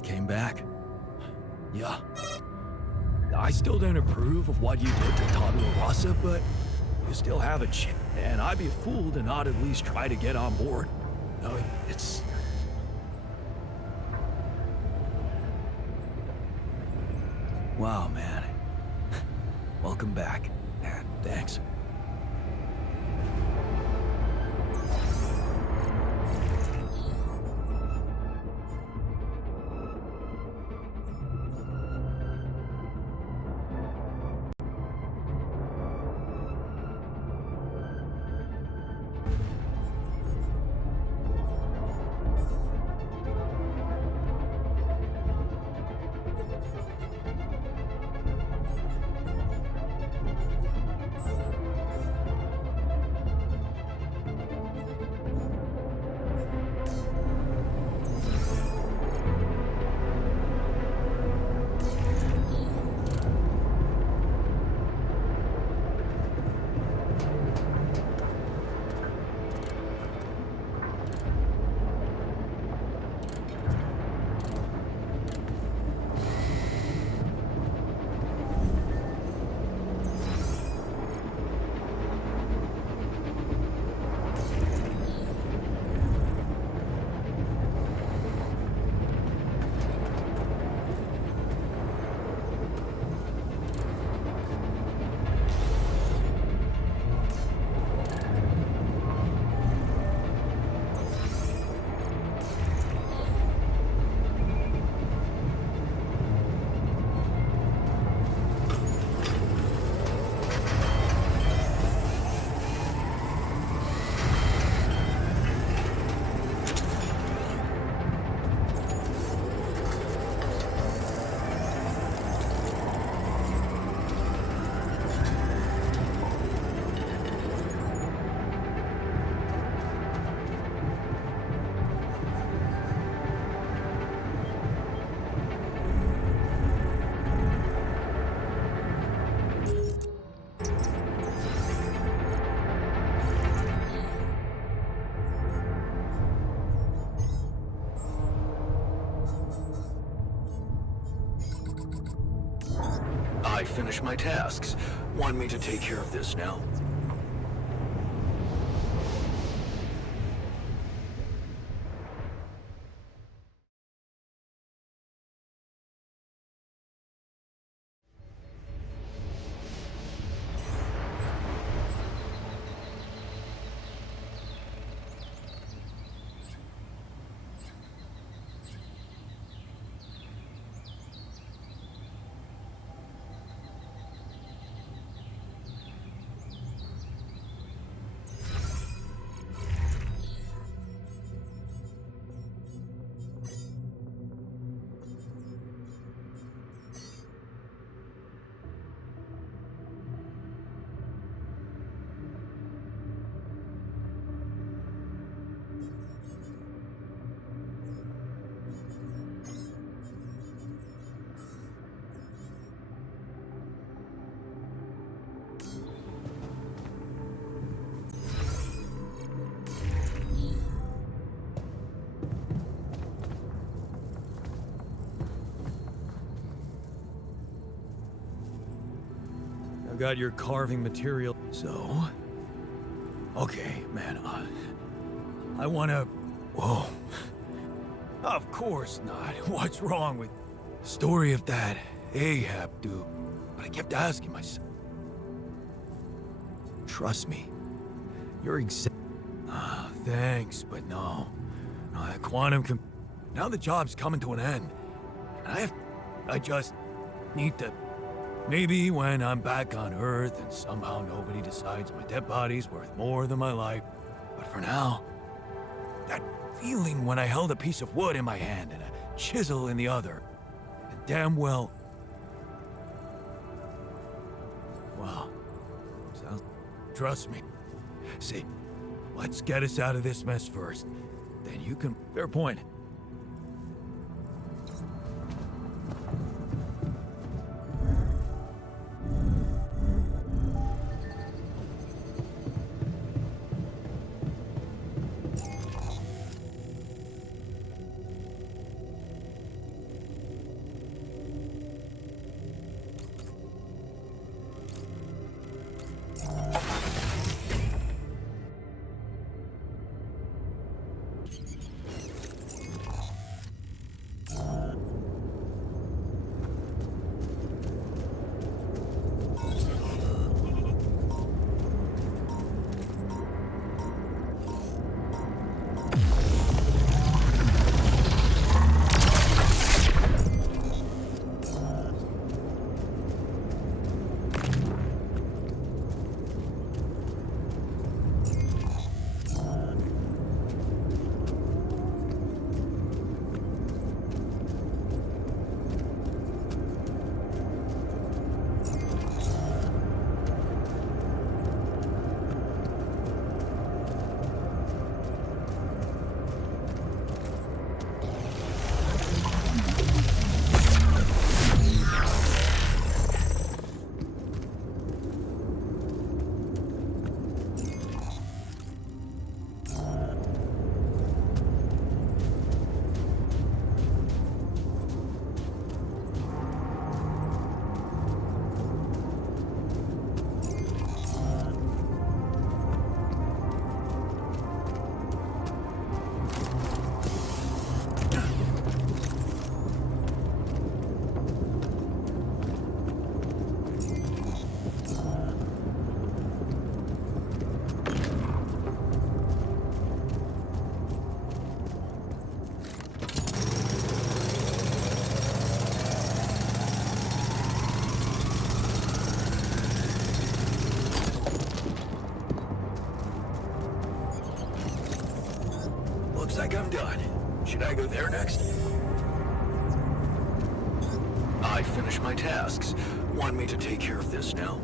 Came back. Yeah. I still don't approve of what you did to Tabula Rasa, but you still have a chance, and I'd be a fool to not at least try to get on board. No, it's... Wow, man. Welcome back. Thanks. I finished my tasks. Want me to take care of this now? got your carving material. So? Okay, man, I wanna... Whoa. Of course not. What's wrong with... Story of that Ahab dude. But I kept asking myself... Trust me. You're Thanks, but no. Quantum now the job's coming to an end. I just need to... Maybe when I'm back on Earth and somehow nobody decides my dead body's worth more than my life. But for now, that feeling when I held a piece of wood in my hand and a chisel in the other, and damn well... Well, sounds... Trust me. See, let's get us out of this mess first. Then you can... Fair point. Looks like I'm done. Should I go there next? I finished my tasks. Want me to take care of this now?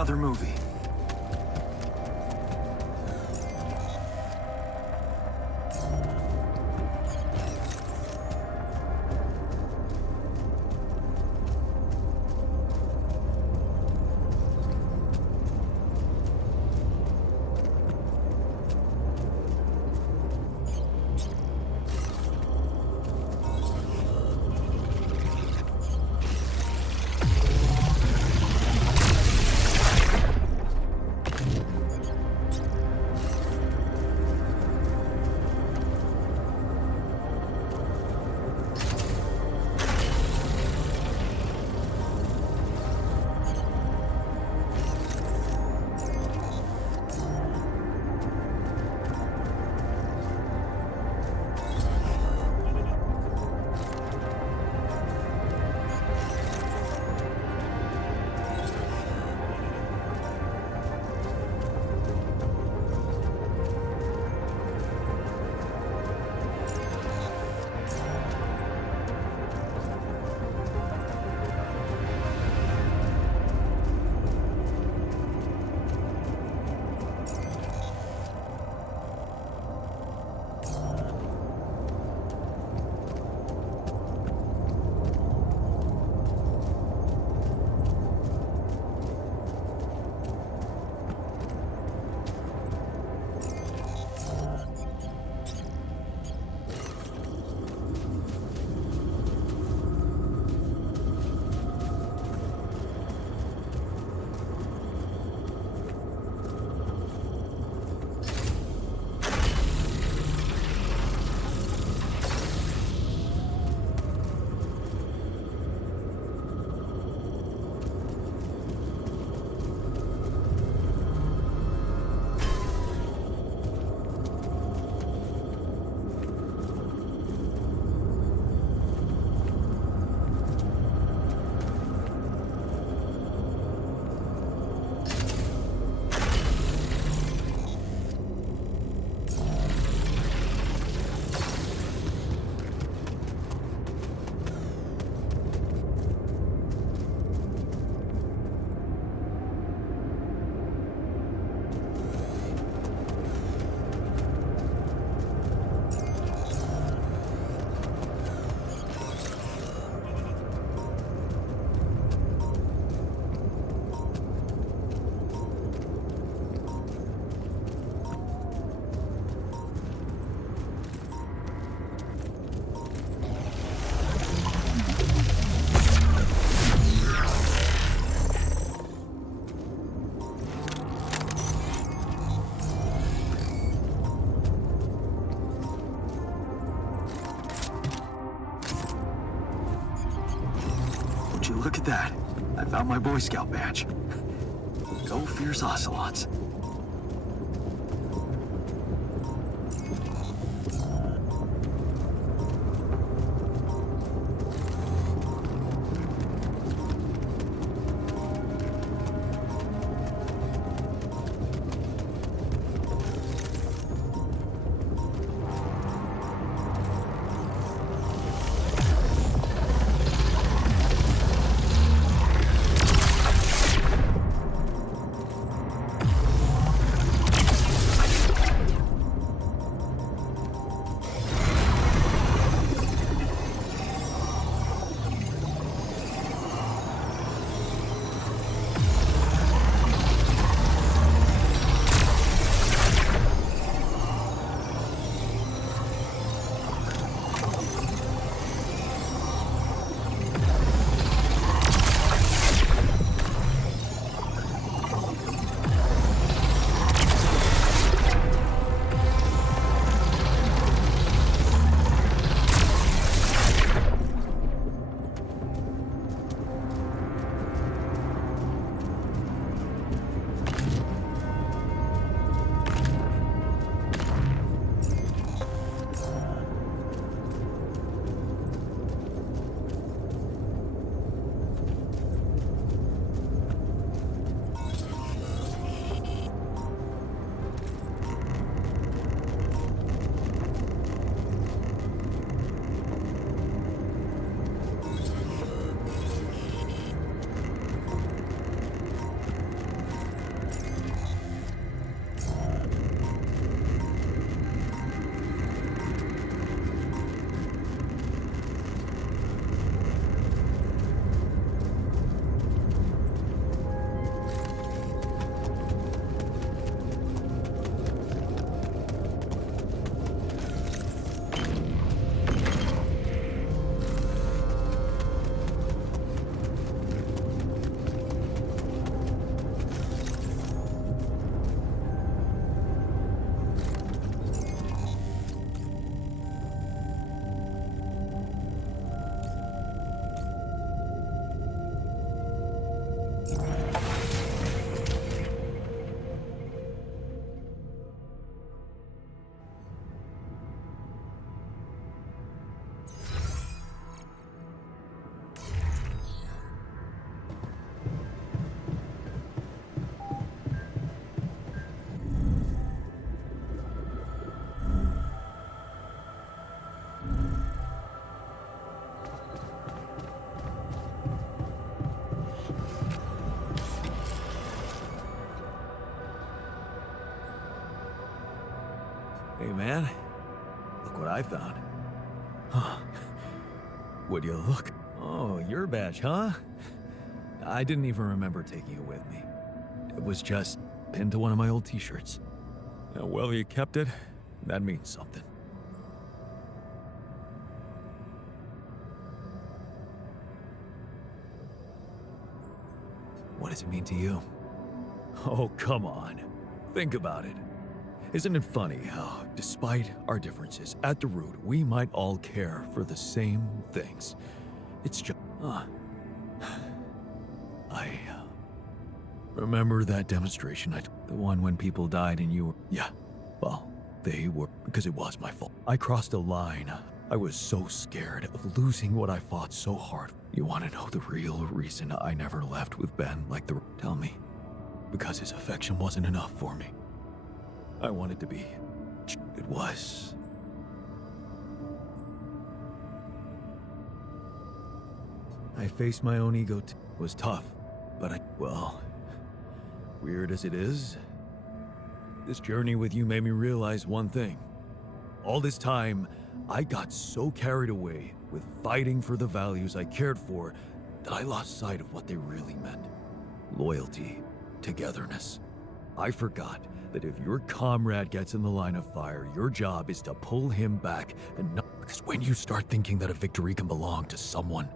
another movie. Look at that. I found my Boy Scout badge. Go fierce ocelots. man. Look what I found. Huh. Would you look? Oh, your badge, huh? I didn't even remember taking it with me. It was just pinned to one of my old t-shirts. Well, you kept it. That means something. What does it mean to you? Oh, come on. Think about it. Isn't it funny how, despite our differences, at the root, we might all care for the same things? It's just... I remember that demonstration, the one when people died and you were... Yeah, well, they were, because it was my fault. I crossed a line. I was so scared of losing what I fought so hard. You want to know the real reason I never left with Ben like the... Tell me. Because his affection wasn't enough for me. I wanted to be... It was... I faced my own ego too. It was tough, but well, weird as it is, this journey with you made me realize one thing. All this time, I got so carried away with fighting for the values I cared for that I lost sight of what they really meant. Loyalty, togetherness. I forgot that if your comrade gets in the line of fire, your job is to pull him back and not... Because when you start thinking that a victory can belong to someone...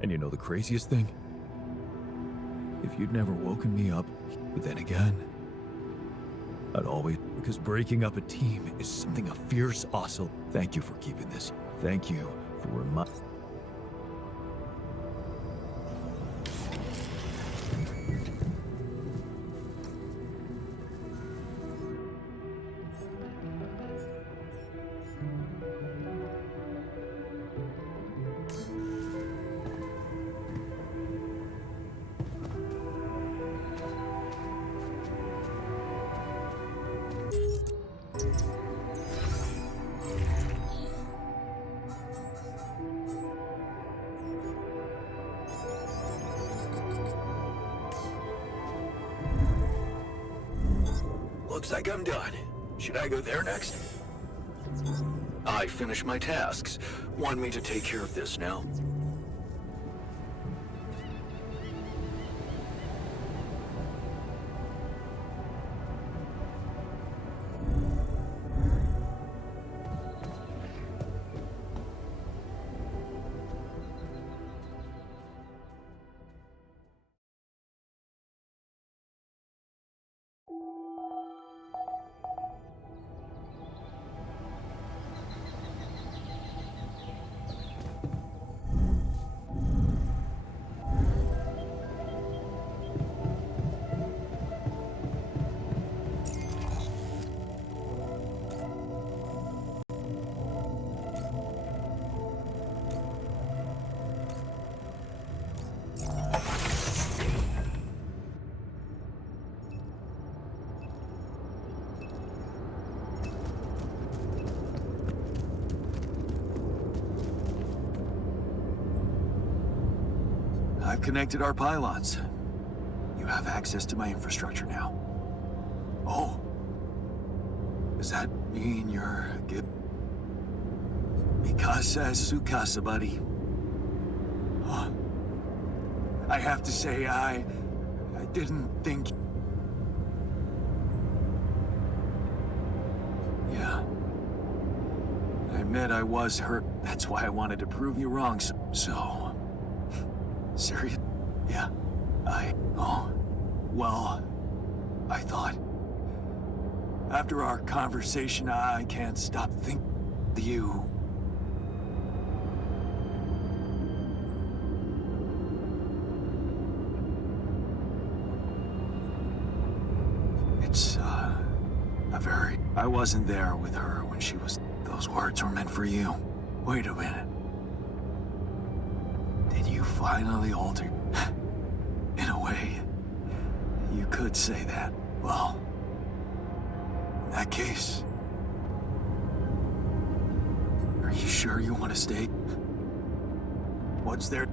And you know the craziest thing? If you'd never woken me up, but then again, I'd always... Because breaking up a team is something a fierce oscillation. Thank you for keeping this. Thank you for reminding... Looks like I'm done. Should I go there next? I finished my tasks. Want me to take care of this now? I've connected our pylons. You have access to my infrastructure now. Oh. Does that mean you're good? Mikasa es su casa, buddy. Huh. I have to say, I didn't think... Yeah. I admit I was hurt. That's why I wanted to prove you wrong, so... Serious? Yeah. Oh. Well, I thought... After our conversation, I can't stop thinking... You... It's, a very... I wasn't there with her when she was... Those words were meant for you. Wait a minute. Did you finally alter... In a way, you could say that. Well, in that case... Are you sure you want to stay? What's there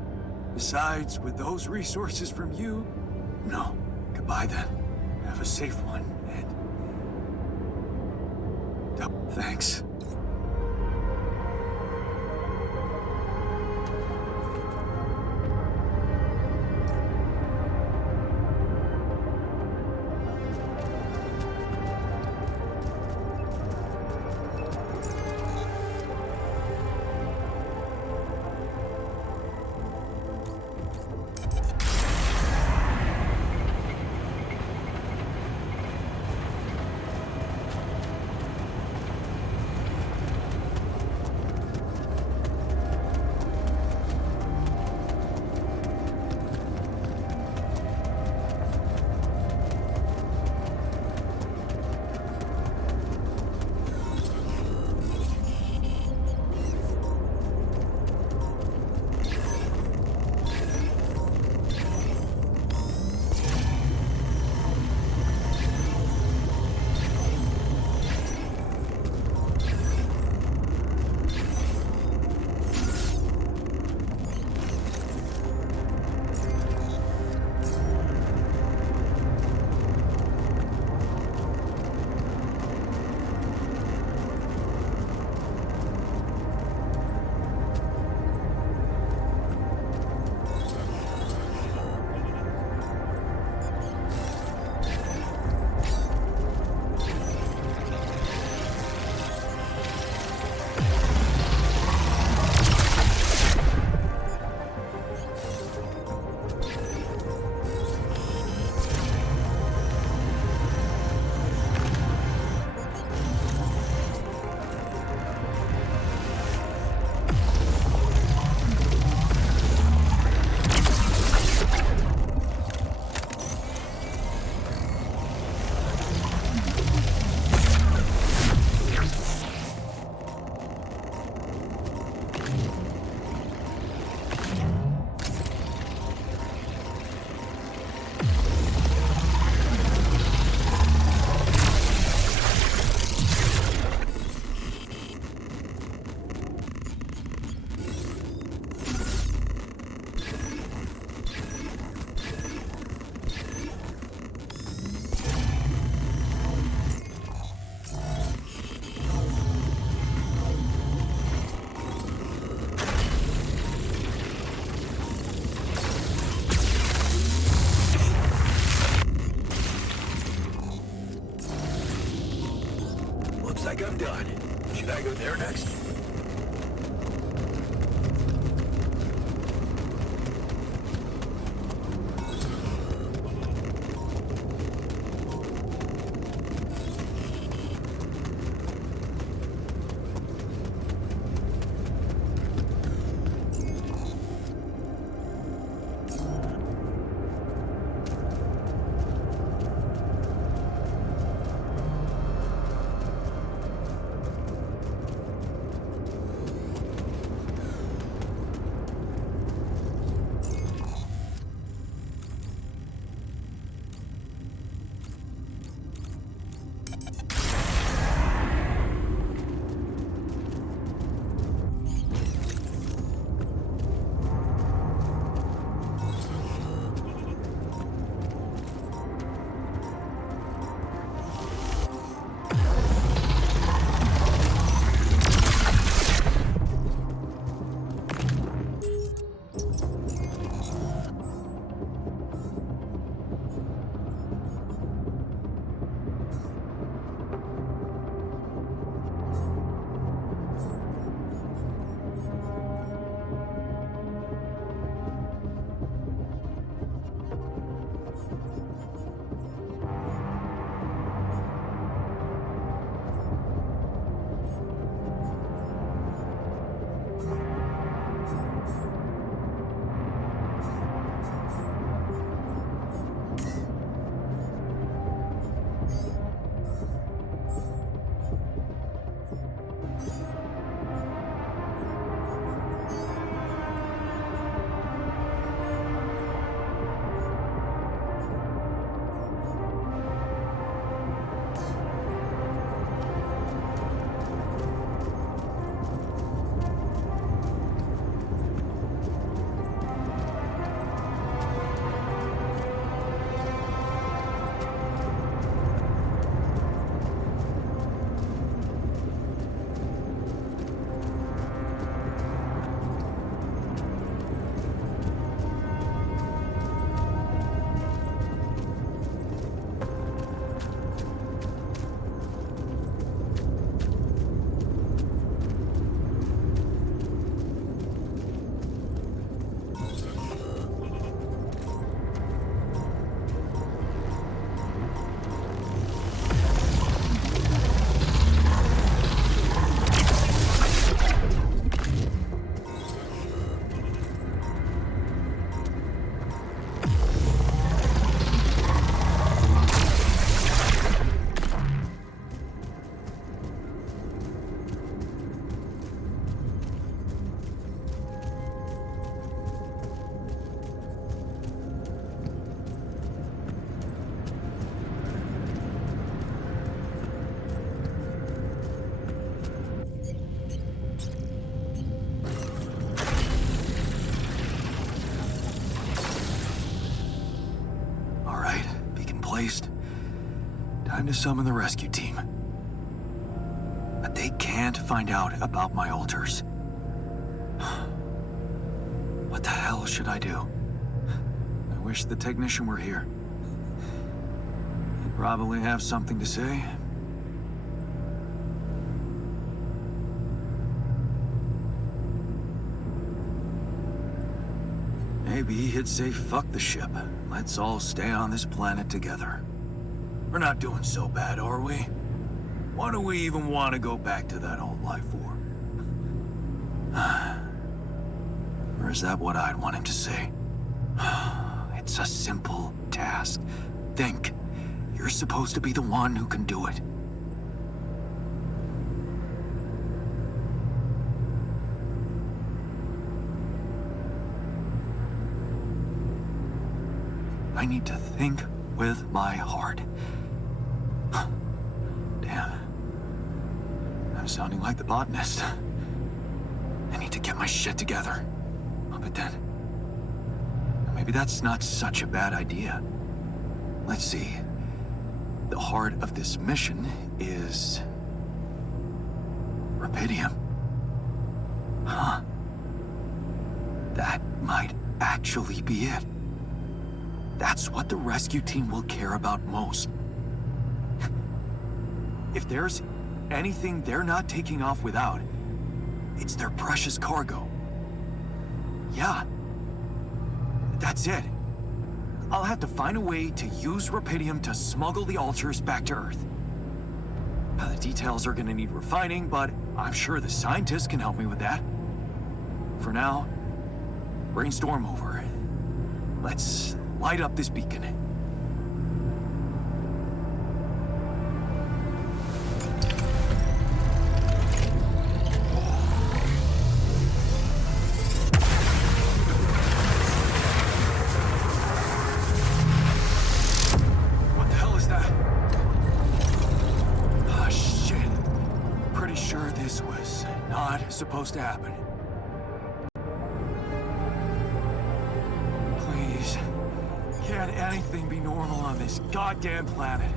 besides with those resources from you? No. Goodbye then. Have a safe one, Oh, thanks. Looks like I'm done. Should I go there next? Time to summon the rescue team. But they can't find out about my altars. What the hell should I do? I wish the technician were here. He'd probably have something to say. Maybe he'd say, fuck the ship. Let's all stay on this planet together. We're not doing so bad, are we? Why do we even want to go back to that old life form? Or is that what I'd want him to say? It's a simple task. Think. You're supposed to be the one who can do it. I need to think with my heart. Damn. I'm sounding like the botanist. I need to get my shit together. Oh, but then... maybe that's not such a bad idea. Let's see. The heart of this mission is... rubidium. Huh. That might actually be it. That's what the rescue team will care about most. If there's anything they're not taking off without, it's their precious cargo. Yeah. That's it. I'll have to find a way to use rubidium to smuggle the altars back to Earth. Now, the details are gonna need refining, but I'm sure the scientists can help me with that. For now, brainstorm over. Let's light up this beacon. What the hell is that? Ah, shit. Pretty sure this was not supposed to happen. Please. Can't anything be normal on this goddamn planet?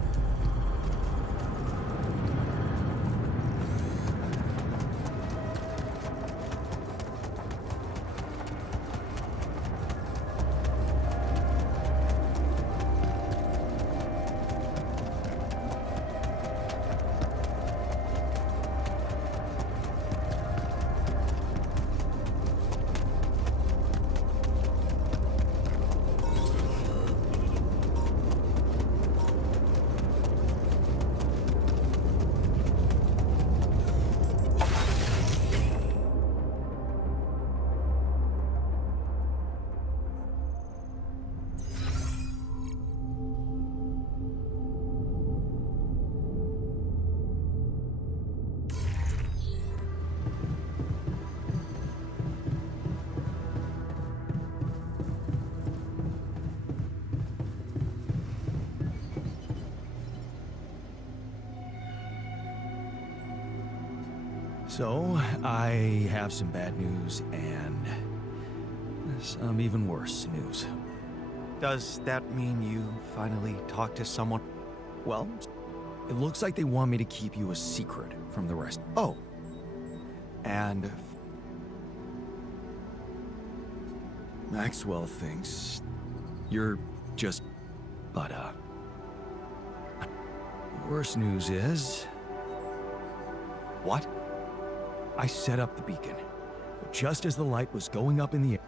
So, I have some bad news and some even worse news. Does that mean you finally talked to someone? Well, it looks like they want me to keep you a secret from the rest. Oh. And Maxwell thinks you're just... But, worst news is... What? I set up the beacon, but just as the light was going up in the air,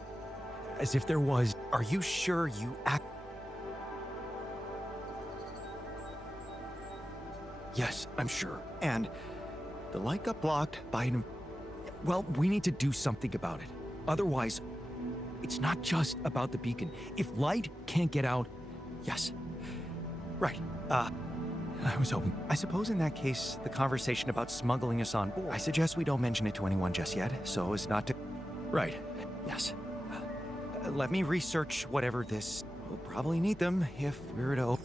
as if there was... Are you sure you act... Yes, I'm sure. And the light got blocked by an... Well, we need to do something about it. Otherwise, it's not just about the beacon. If light can't get out... Yes. Right. I was hoping. I suppose in that case, the conversation about smuggling us on board... I suggest we don't mention it to anyone just yet, so as not to... Right. Yes. Let me research whatever this... We'll probably need them if we're to...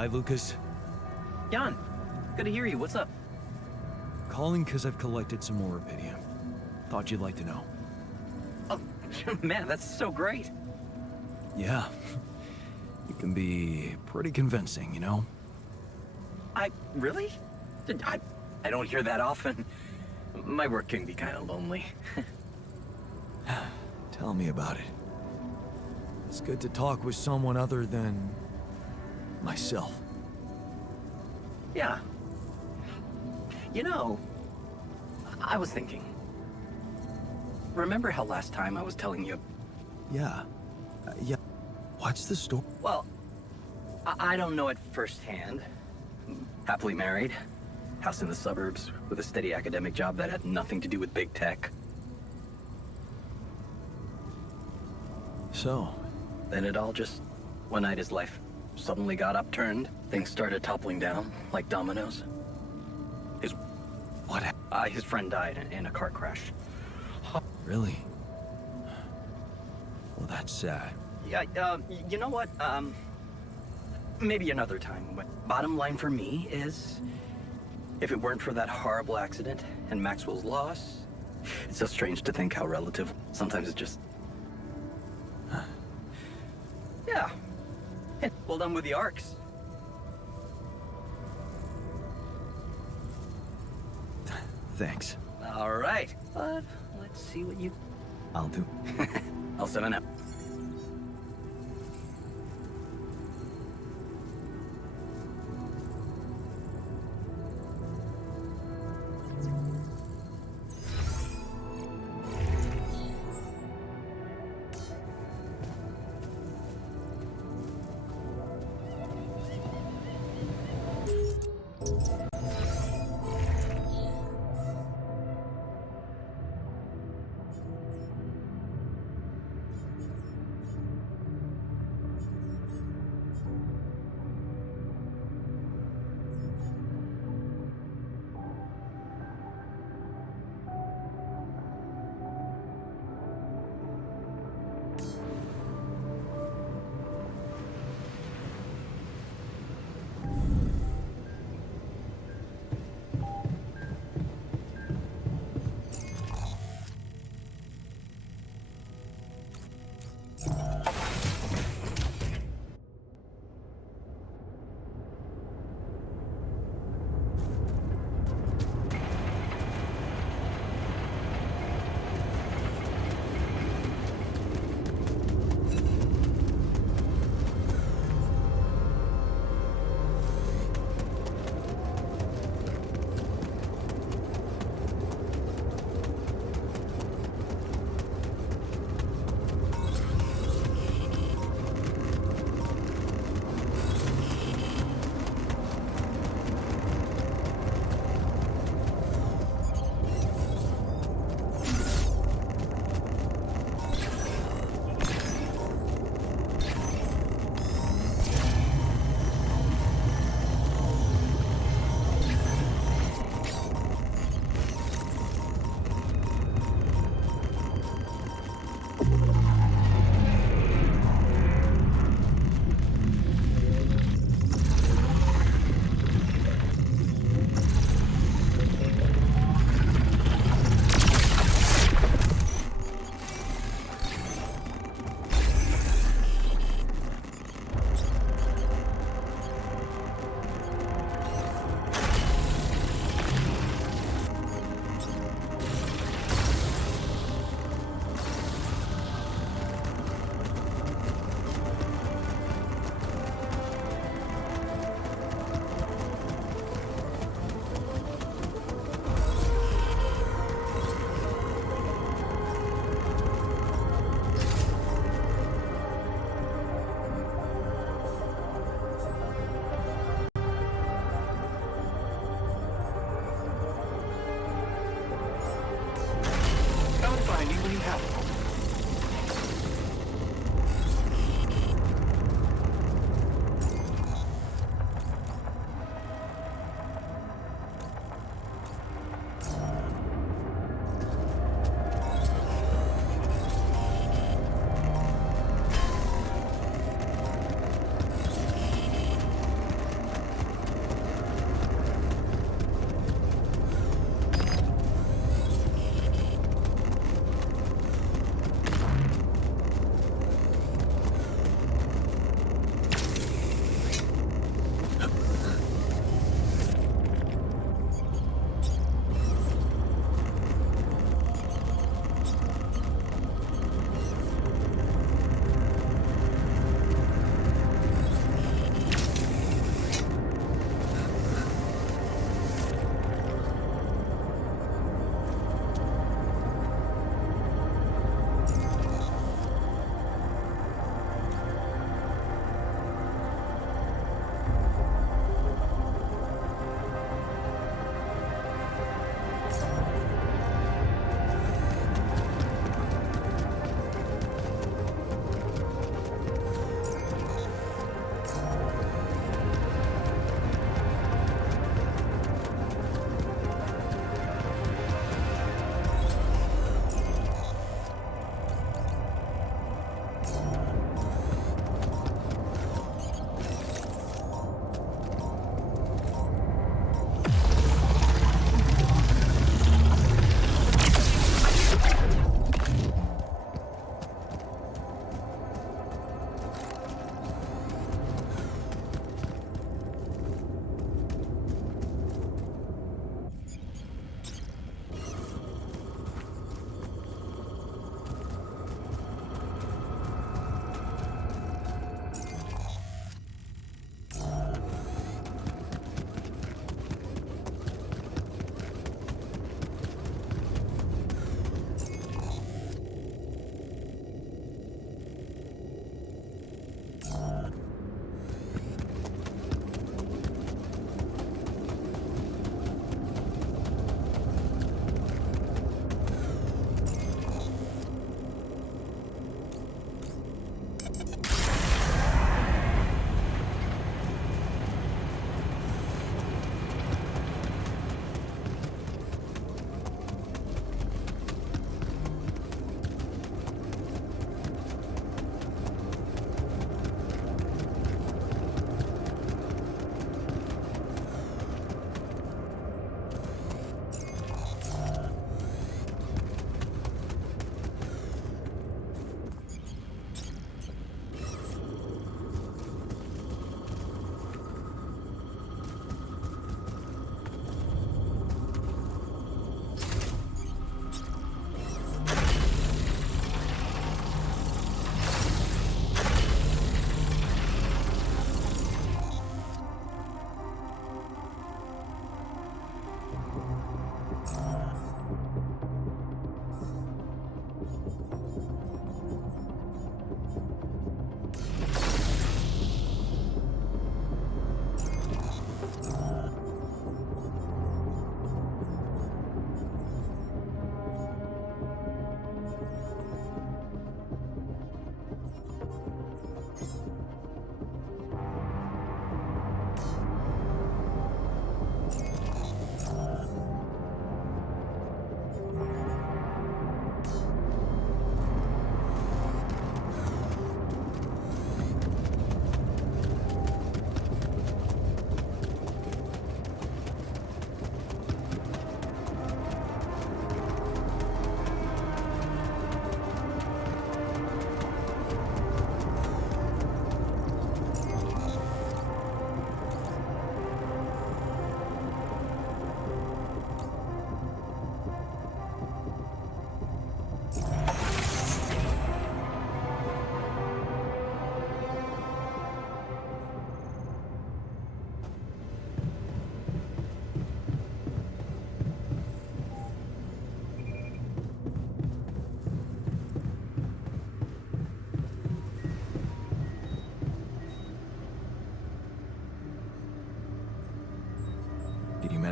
Hi, Lucas. Jan, good to hear you. What's up? Calling because I've collected some more rubidium. Thought you'd like to know. Oh, man, that's so great. Yeah. It can be pretty convincing, you know? Really? I don't hear that often. My work can be kind of lonely. Tell me about it. It's good to talk with someone other than myself. Yeah. You know, I was thinking. Remember how last time I was telling you? Yeah. Yeah. What's the story? Well, I don't know it firsthand. Happily married. House in the suburbs with a steady academic job that had nothing to do with big tech. So, Then it all just... One night his life suddenly got upturned. Things started toppling down like dominoes. what His friend died in a car crash. really? Well, that's sad. Yeah, you know what? Maybe another time. But bottom line for me is, if it weren't for that horrible accident and Maxwell's loss, it's so strange to think how relative. Sometimes it just... Yeah. Well done with the arcs. Thanks. All right. But let's see what you... I'll do. I'll 7 up.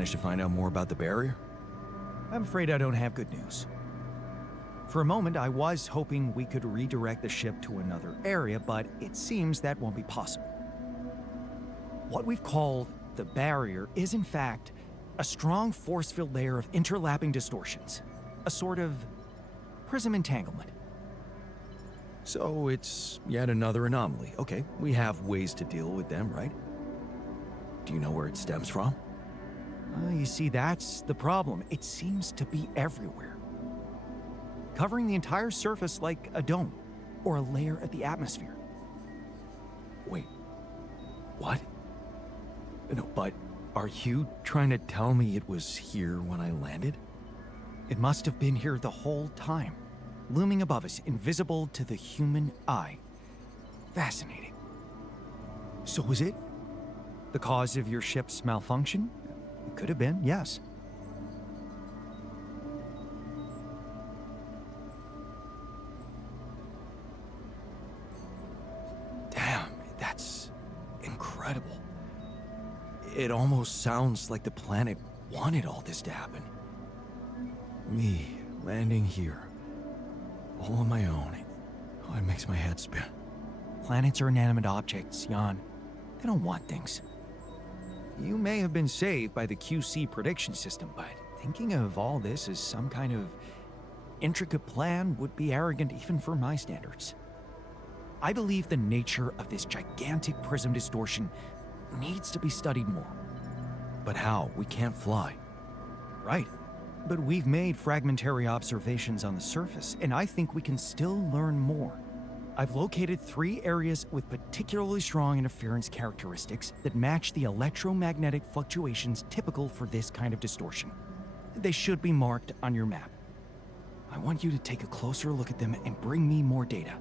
managed to find out more about the barrier? I'm afraid I don't have good news. For a moment, I was hoping we could redirect the ship to another area, but it seems that won't be possible. What we've called the barrier is, in fact, a strong force-filled layer of interlapping distortions, a sort of prism entanglement. So it's yet another anomaly. Okay, we have ways to deal with them, right? Do you know where it stems from? You see, that's the problem. It seems to be everywhere, covering the entire surface like a dome or a layer of the atmosphere. Wait, what? No, but are you trying to tell me it was here when I landed? It must have been here the whole time, looming above us, invisible to the human eye. Fascinating. So was it the cause of your ship's malfunction? It could have been, yes. Damn, that's incredible. It almost sounds like the planet wanted all this to happen. Me landing here, all on my own. Oh, it makes my head spin. Planets are inanimate objects, Jan. They don't want things. You may have been saved by the QC prediction system, but thinking of all this as some kind of intricate plan would be arrogant even for my standards. I believe the nature of this gigantic prism distortion needs to be studied more. But how? We can't fly. Right. But we've made fragmentary observations on the surface, and I think we can still learn more. I've located 3 areas with particularly strong interference characteristics that match the electromagnetic fluctuations typical for this kind of distortion. They should be marked on your map. I want you to take a closer look at them and bring me more data.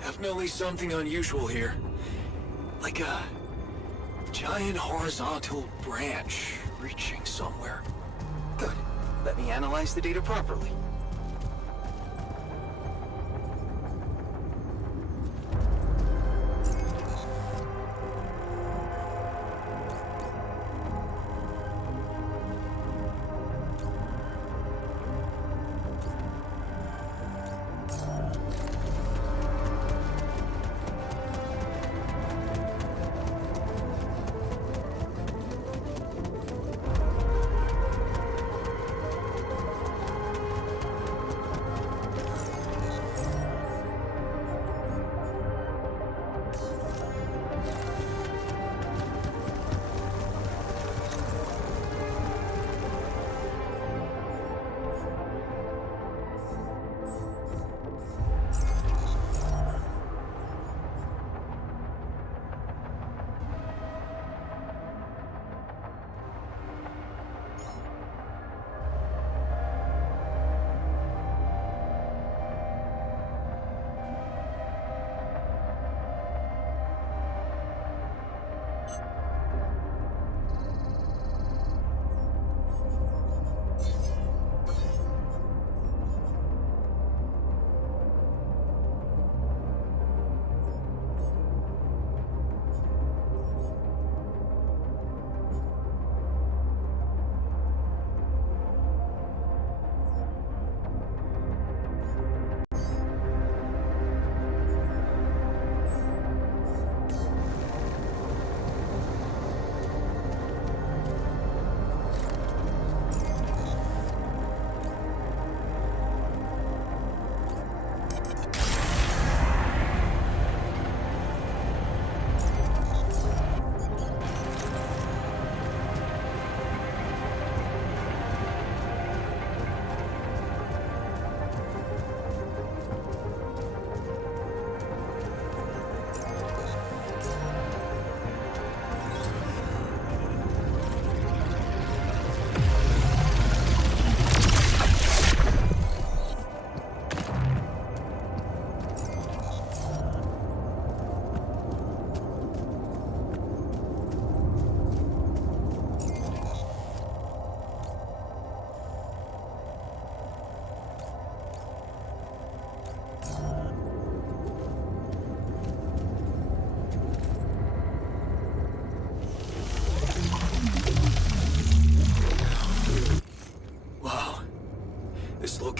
Definitely something unusual here. Like a giant horizontal branch reaching somewhere. Good. Let me analyze the data properly.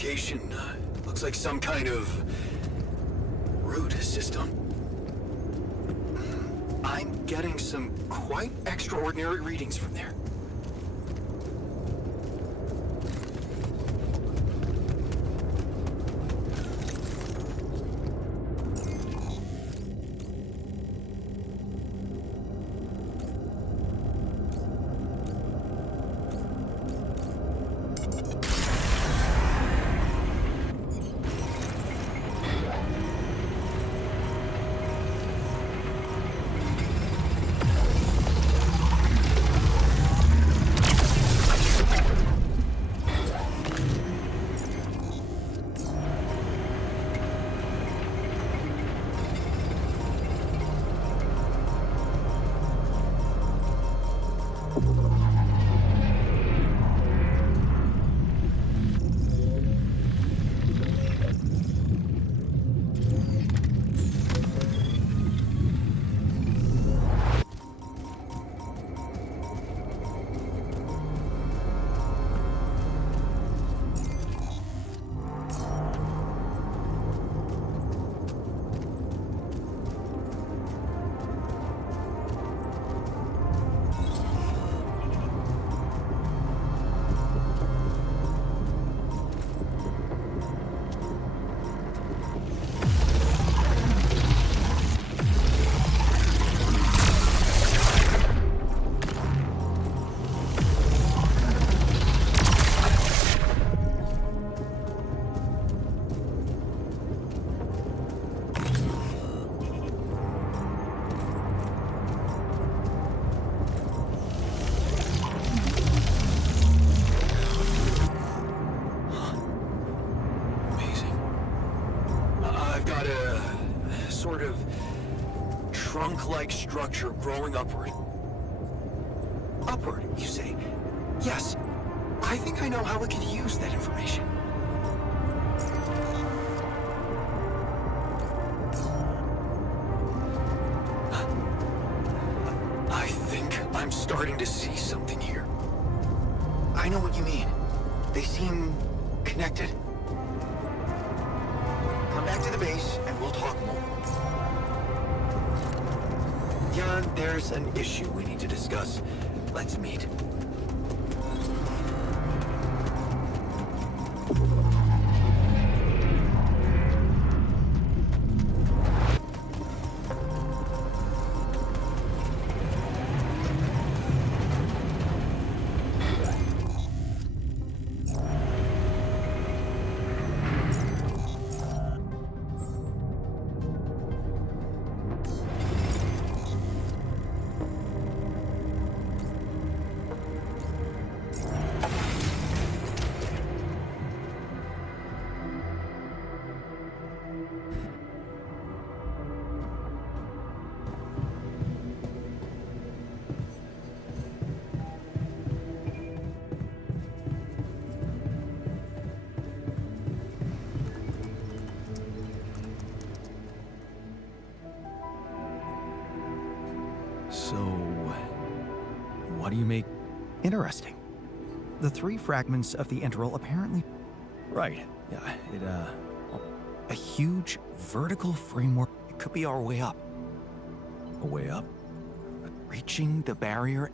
location. Looks like some kind of root system. I'm getting some quite extraordinary readings from there. Trunk-like structure growing upward. Upward, you say? Yes. I think I know how we could use that information. I think I'm starting to see something here. I know what you mean. They seem connected. Come back to the base and we'll talk more. Jan, there's an issue we need to discuss. Let's meet. So, what do you make? Interesting. The 3 fragments of the integral apparently... Right, yeah, A huge vertical framework. It could be our way up. a way up? Reaching the barrier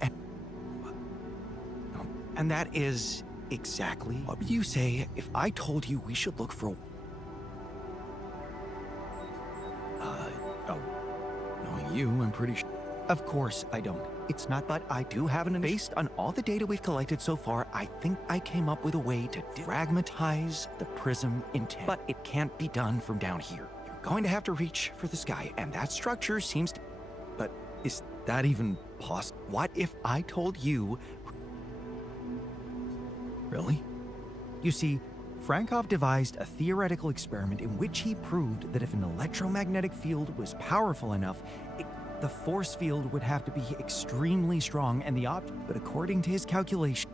and that is exactly what would you say if I told you we should look for... Knowing you, I'm pretty sure. Of course I don't. It's not, but I do have an... Based on all the data we've collected so far, I think I came up with a way to fragmentize the prism intent. But it can't be done from down here. You're going to have to reach for the sky, and that structure seems to... But is that even possible? What if I told you... Really? You see, Frankov devised a theoretical experiment in which he proved that if an electromagnetic field was powerful enough, the force field would have to be extremely strong and the object. But according to his calculation,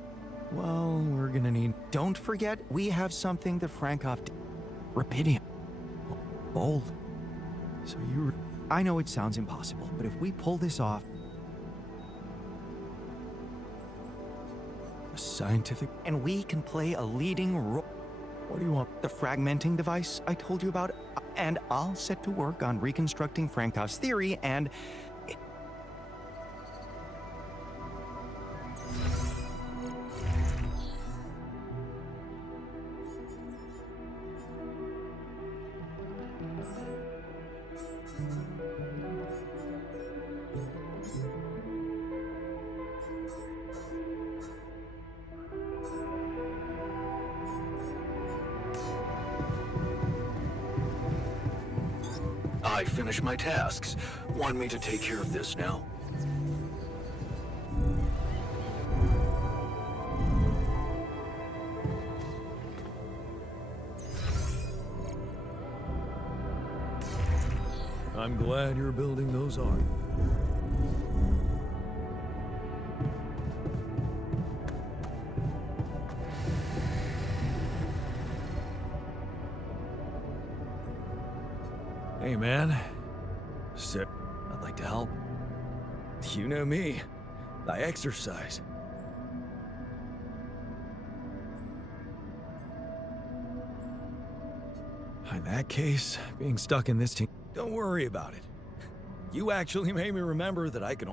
Well, we're gonna need... don't forget we have something that Frankov did. Rapidium. Bold. So you... I know it sounds impossible, but if we pull this off... A scientific... and we can play a leading role... What do you want? The fragmenting device I told you about, and I'll set to work on reconstructing Frankov's theory and... I finished my tasks. Want me to take care of this now? I'm glad you're building those art. Hey, man. Sit. I'd like to help. You know me. I exercise. In that case, being stuck in this team... Don't worry about it. You actually made me remember that I can...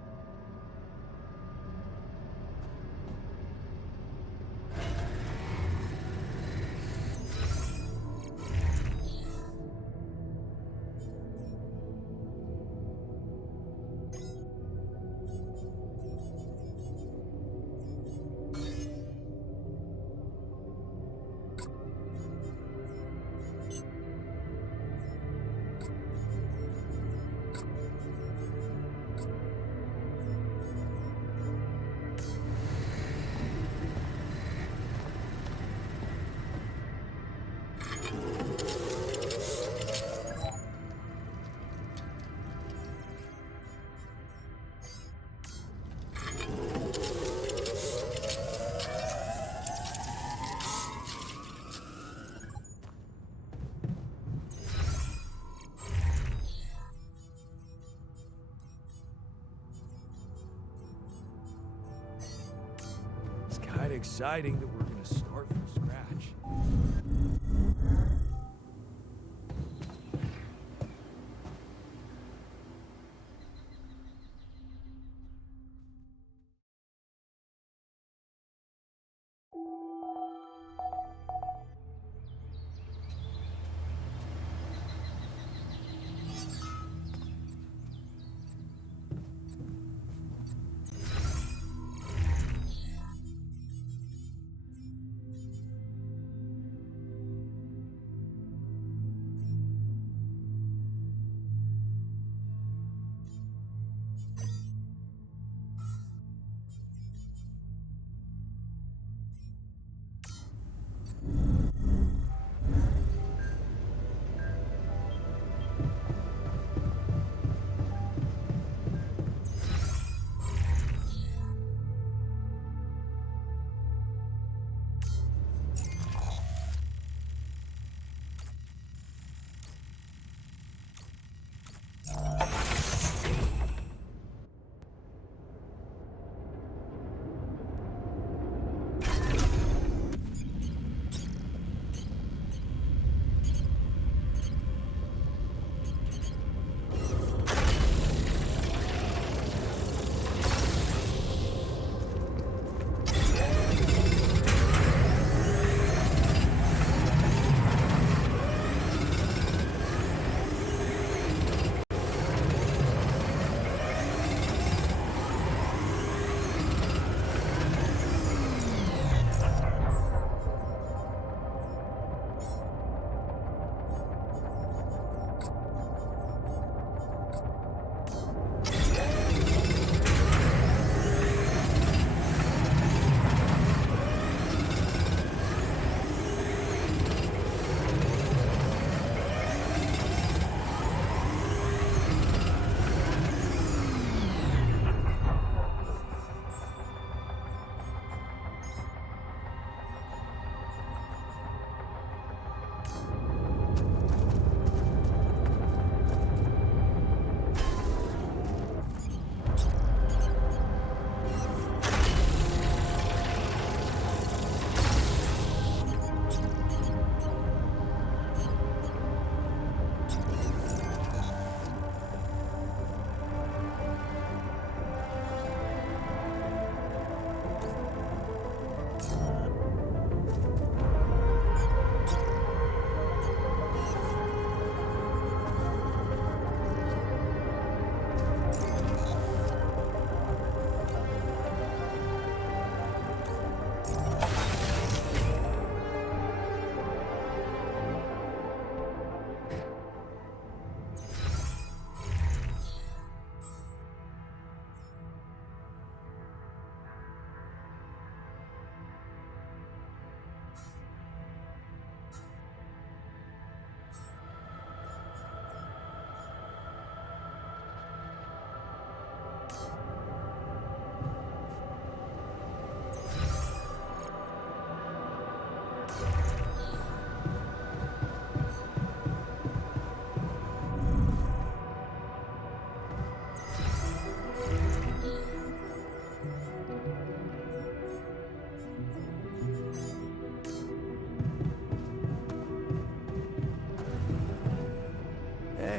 It's kind of exciting that we're going to start from scratch.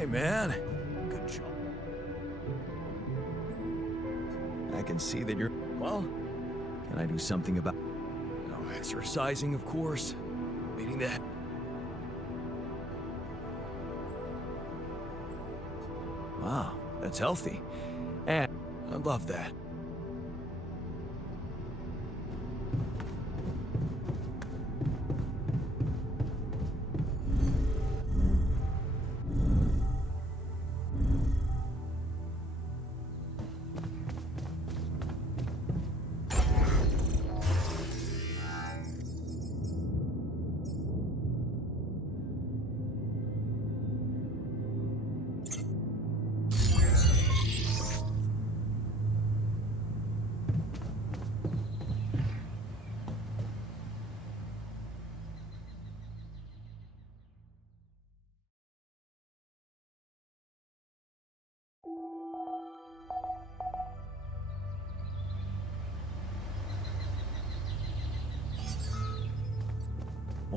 man. Good job. I can see that you're... Well, can I do something about... No exercising, of course. Meaning that... Wow, that's healthy. And I love that.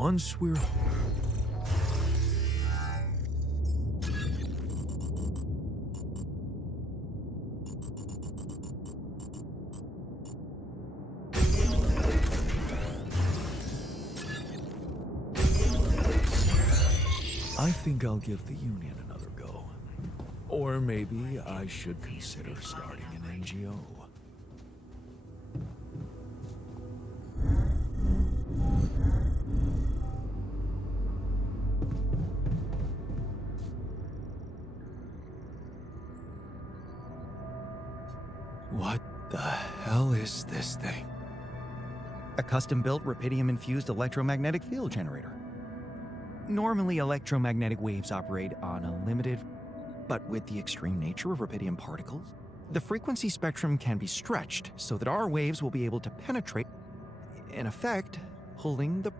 once we're... I think I'll give the Union another go. Or maybe I should consider starting an NGO. What the hell is this thing? A custom-built rubidium-infused electromagnetic field generator. Normally, electromagnetic waves operate on a limited, but with the extreme nature of rubidium particles, the frequency spectrum can be stretched so that our waves will be able to penetrate, in effect, pulling the...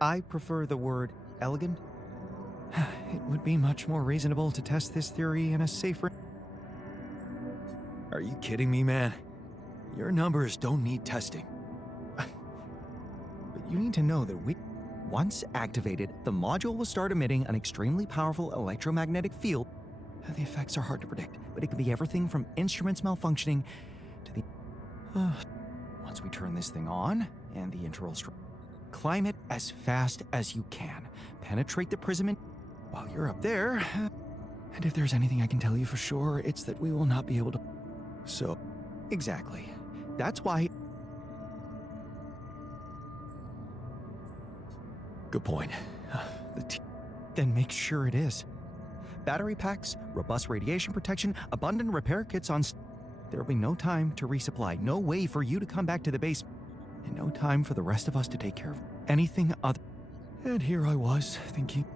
I prefer the word elegant. It would be much more reasonable to test this theory in a safer... Are you kidding me, man? Your numbers don't need testing. But you need to know that once activated, the module will start emitting an extremely powerful electromagnetic field. The effects are hard to predict, but it can be everything from instruments malfunctioning to the... Once we turn this thing on, and the internal climb it as fast as you can. Penetrate the prism while you're up there. And if there's anything I can tell you for sure, it's that we will not be able to... So... Exactly. That's why... Good point. Then make sure it is. Battery packs, robust radiation protection, abundant repair kits on... There will be no time to resupply, no way for you to come back to the base, and no time for the rest of us to take care of anything other... And here I was, thinking...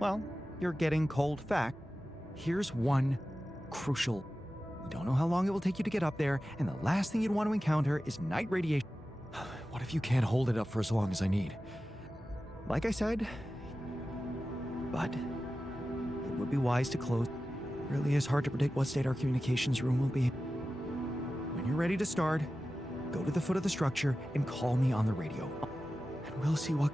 Well, you're getting cold fact. Here's one crucial... We don't know how long it will take you to get up there, and the last thing you'd want to encounter is night radiation. What if you can't hold it up for as long as I need? Like I said, but it would be wise to close. It really is hard to predict what state our communications room will be. When you're ready to start, go to the foot of the structure and call me on the radio. And we'll see what...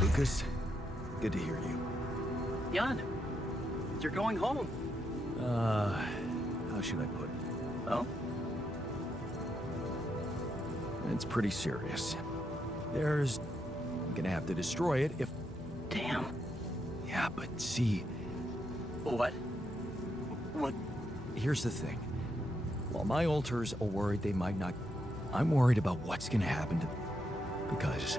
Lucas, good to hear you. Jan, you're going home. How should I put it? Well, It's pretty serious. I'm gonna have to destroy it if... Damn. Yeah, but see, What? What? here's the thing. While my alters are worried they might not... I'm worried about what's gonna happen to them. Because...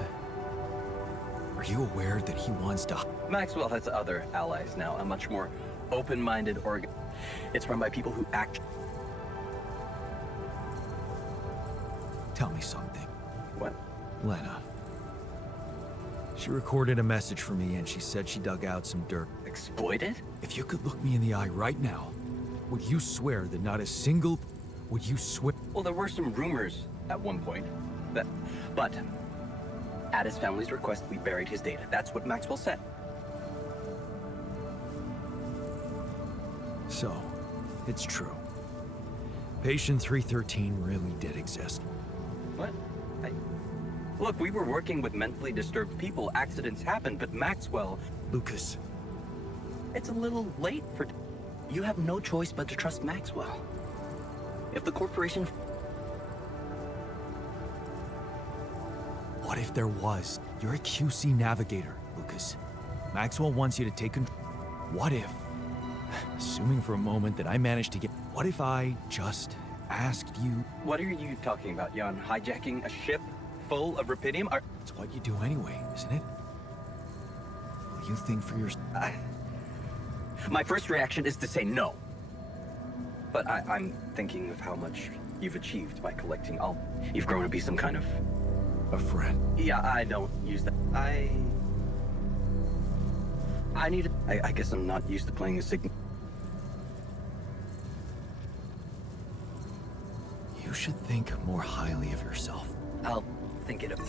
Are you aware that he wants to... Maxwell has other allies now, a much more open-minded organ. It's run by people who act... Tell me something. What? Lena. She recorded a message for me and she said she dug out some dirt. Exploited? If you could look me in the eye right now, would you swear that not a single... Would you swear... Well, there were some rumors at one point that... But, at his family's request, we buried his data. That's what Maxwell said. So, it's true. Patient 313 really did exist. What? Look, we were working with mentally disturbed people. Accidents happen, but Maxwell... Lucas, It's a little late for... You have no choice but to trust Maxwell. If the corporation... what if there was? You're a QC navigator, Lucas. Maxwell wants you to take control. What if, assuming for a moment that I managed to get... What if I just asked you... What are you talking about, Jan? Hijacking a ship full of rubidium? It's what you do anyway, isn't it? Will you think for yourself? My first reaction is to say no. But I'm thinking of how much you've achieved by collecting all. You've grown to be some kind of... A friend. Yeah, I don't use that. I need to... I guess I'm not used to playing a signal. You should think more highly of yourself. I'll think it up.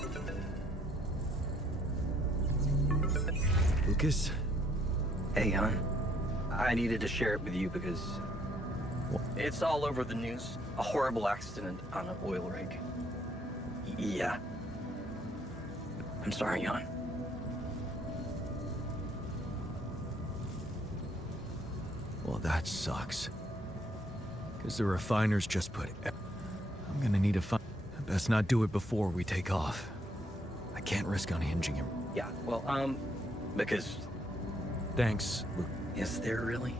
Lucas? Hey, Jan. I needed to share it with you because... It's all over the news. A horrible accident on an oil rig. Yeah. I'm sorry, Jan. Well, that sucks. Because the refiners just put... I'm gonna need to find... Best not do it before we take off. I can't risk unhinging him. Yeah, well, because... Thanks, Luke. Is there really?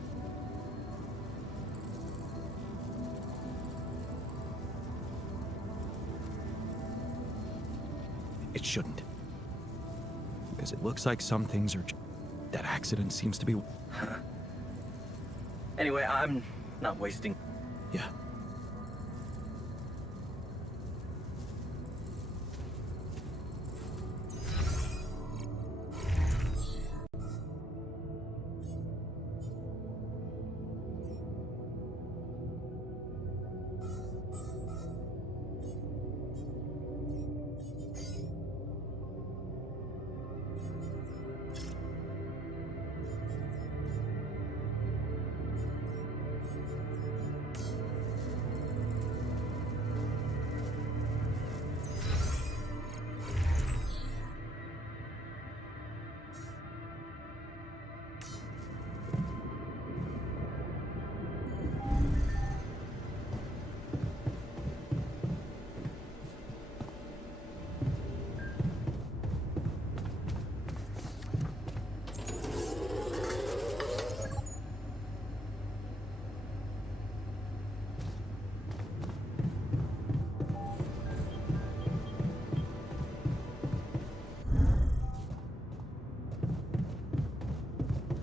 It shouldn't. Because it looks like some things are... That accident seems to be... Huh. Anyway, I'm not wasting... Yeah.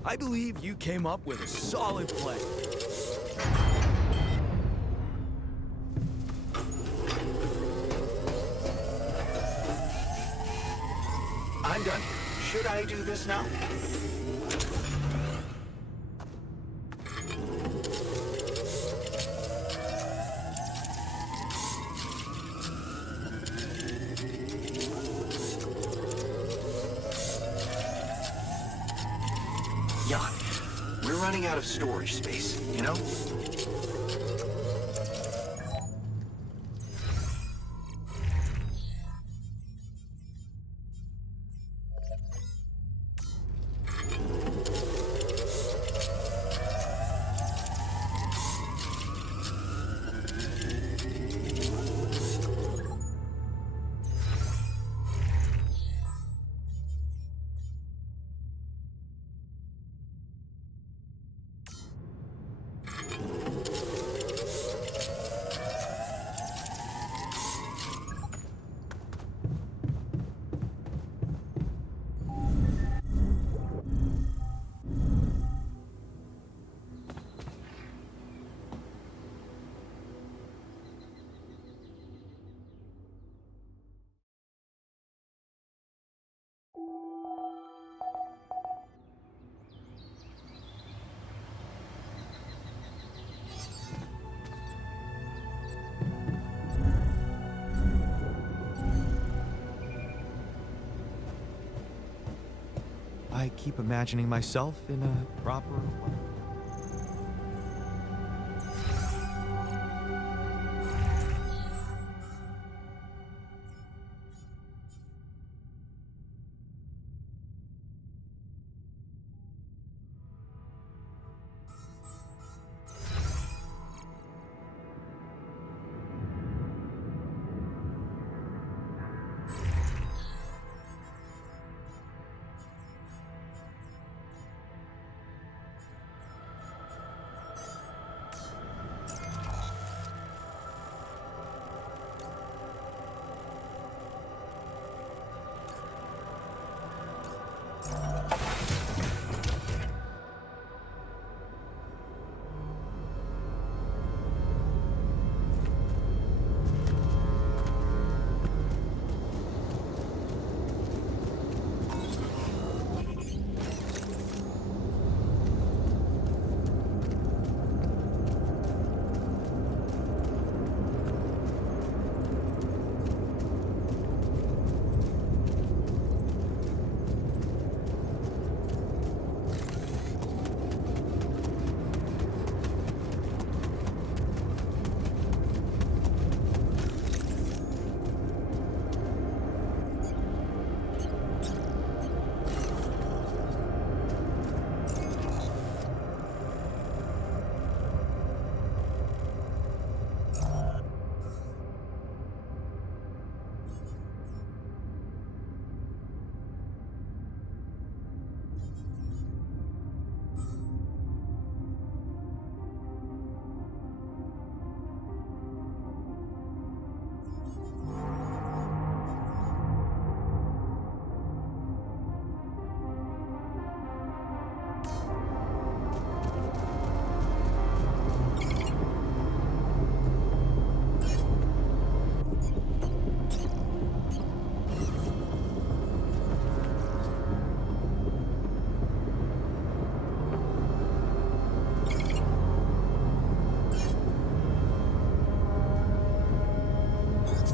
I believe you came up with a solid plan. I'm done. Should I do this now? Jan, we're running out of storage space, you know? I keep imagining myself in a proper...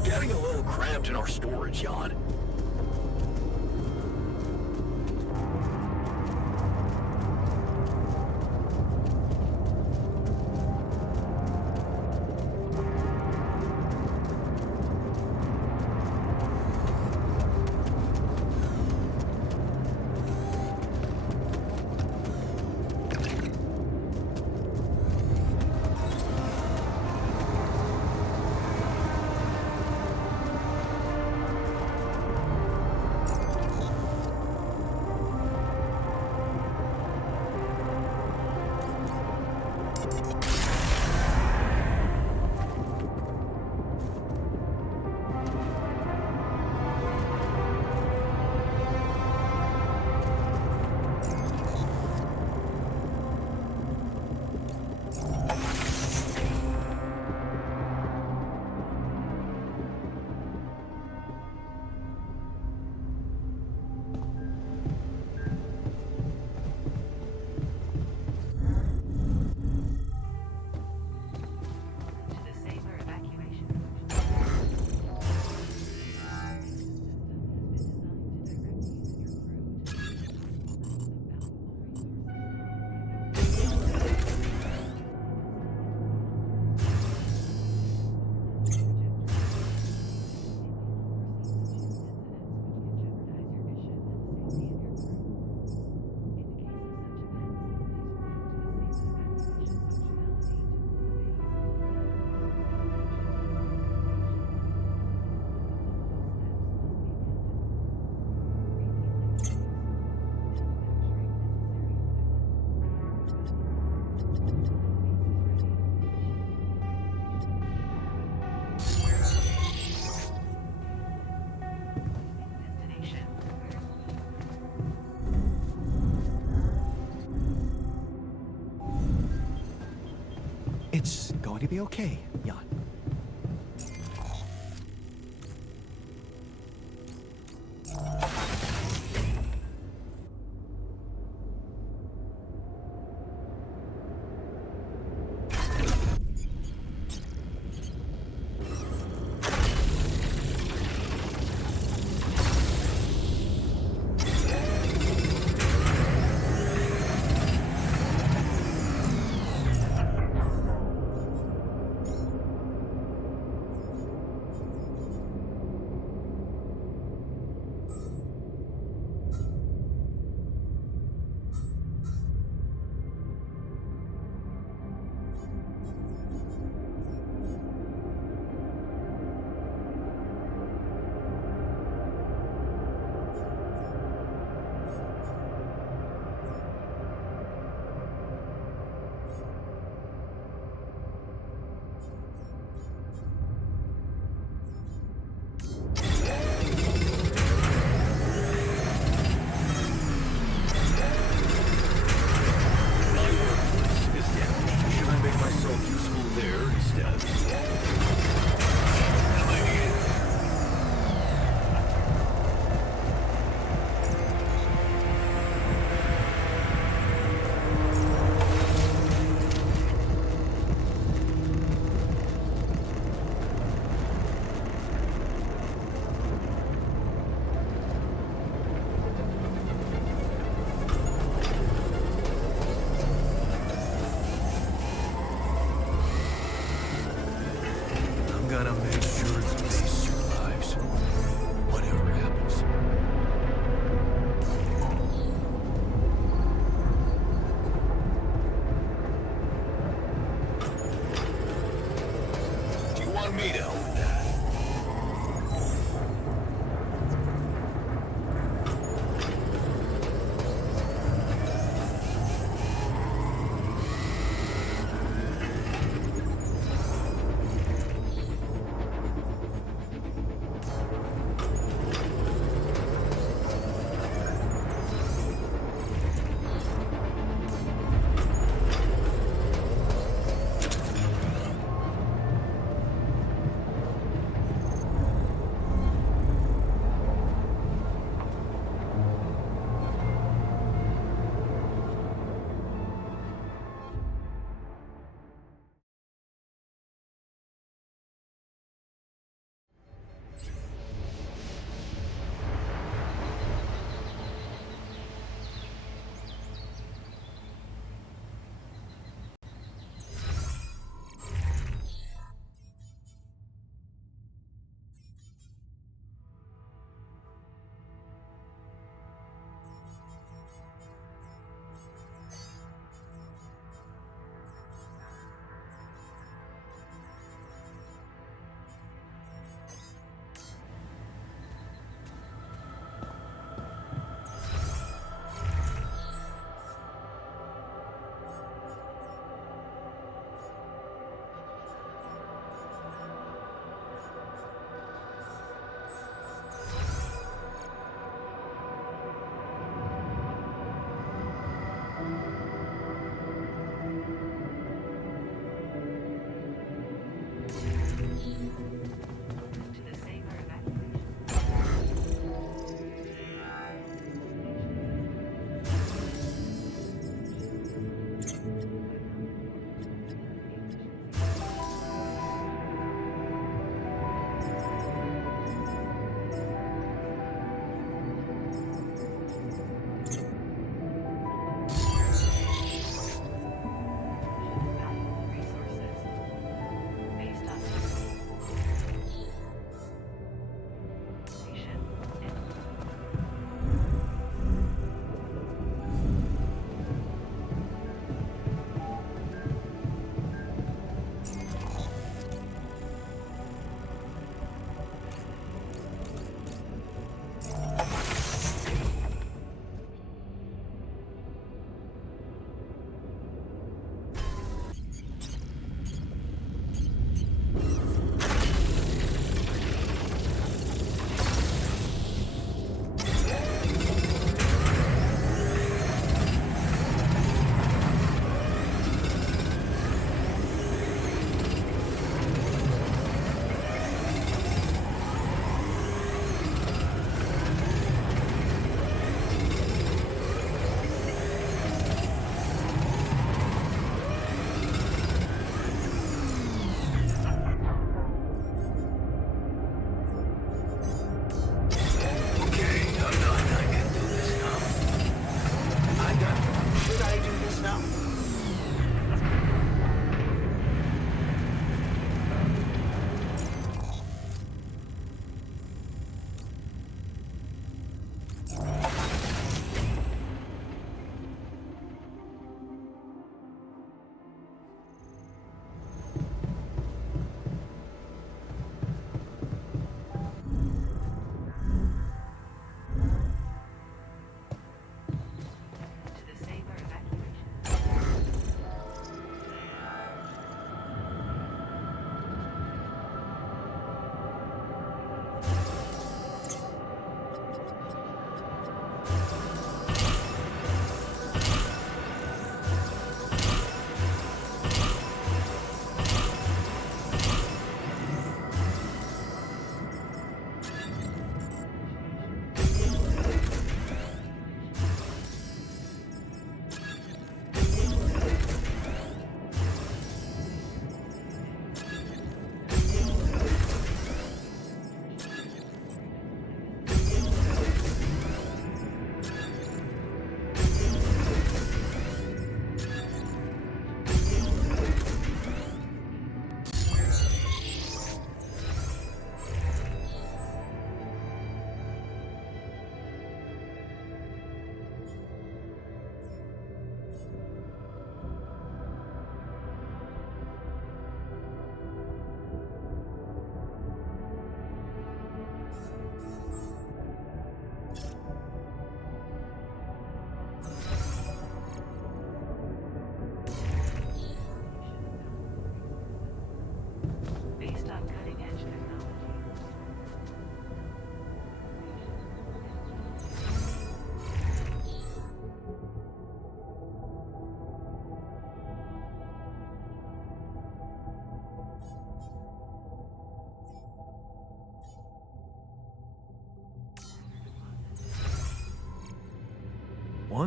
Getting a little cramped in our storage, Jan. It's going to be okay, Jan.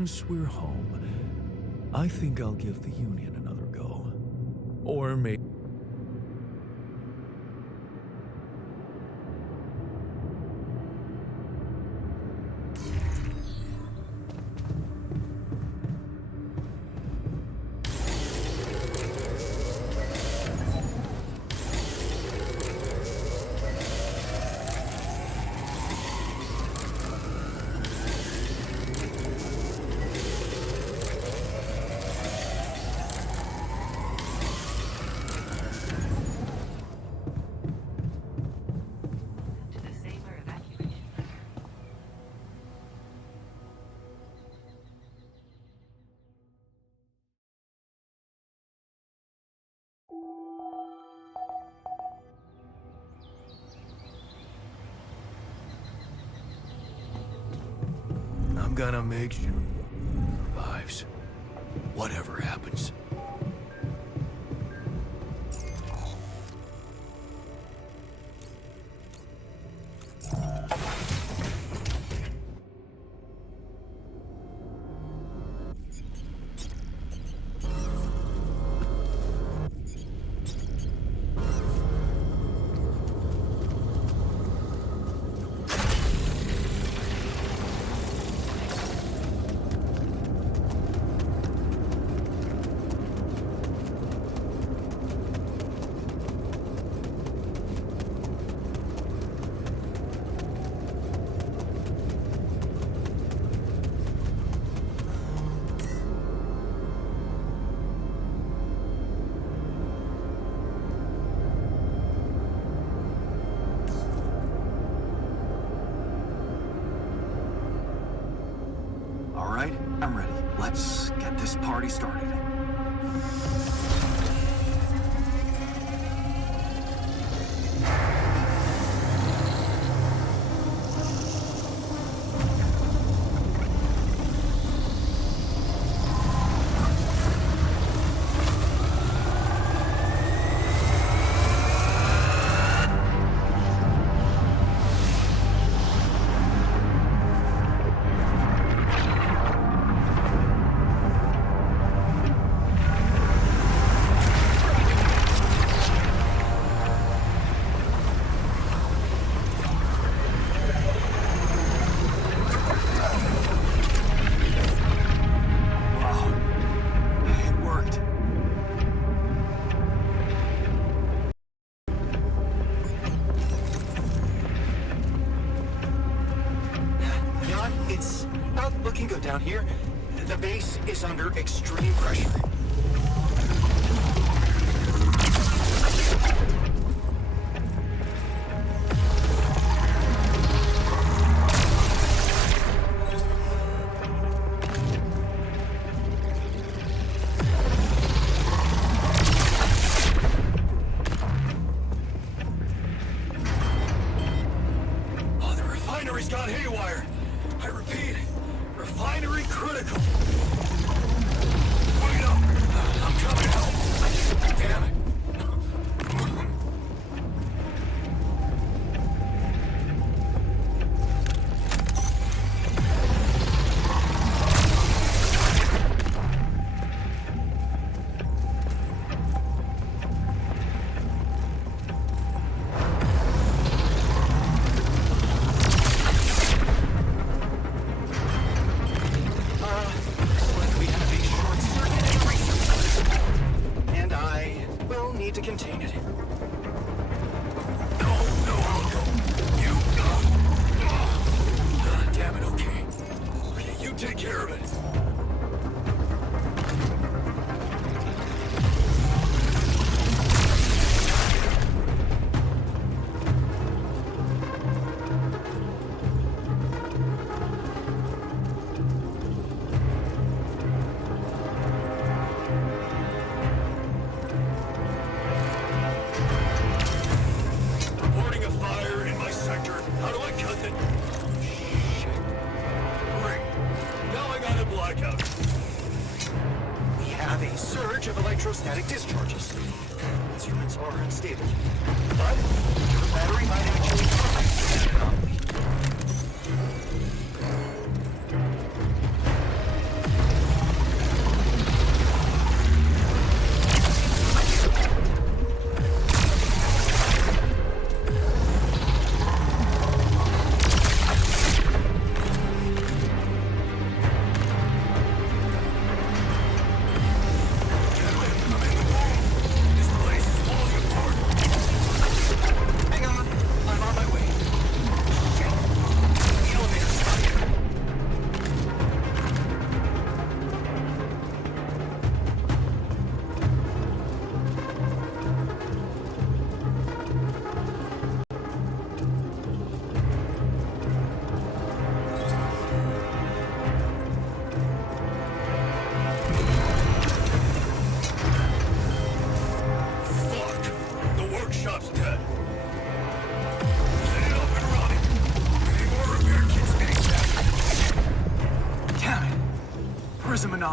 once we're home, I think I'll give the Union another go. Or maybe... I'm gonna make sure he survives. Whatever happens. All right, I'm ready. Let's get this party started. It's not looking good down here. The base is under extreme pressure. Oh, the refinery's gone haywire. I repeat, refinery critical. Wait up! I'm coming out. Damn it. To contain it. No, I'll go. You damn it, okay. Okay, you take care of it. We have a surge of electrostatic discharges. Instruments are unstable, but your battery might actually anomaly.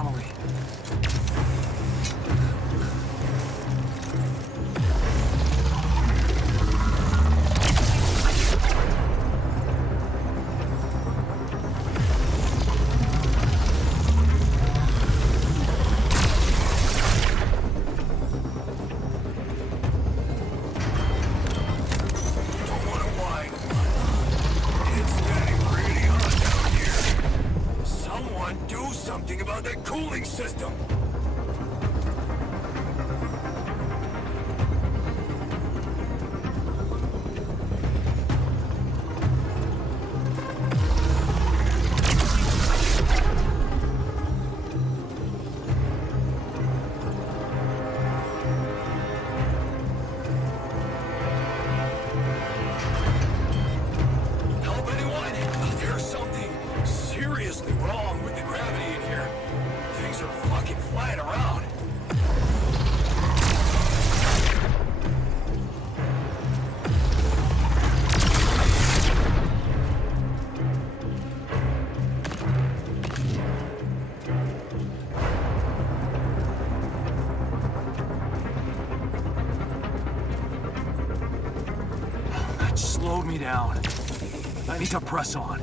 anomaly. System. Help anyone? There's something seriously wrong with the gravity in here. Things are fucking flying around. That slowed me down. I need to press on.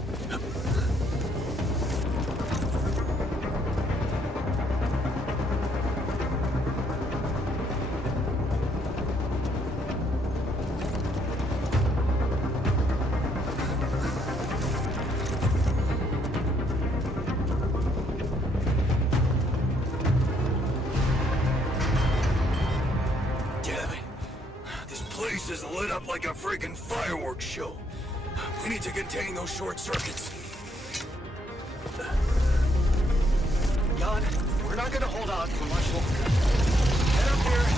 This is lit up like a freaking fireworks show. We need to contain those short circuits. Jan, we're not gonna hold out for much longer. Get up here and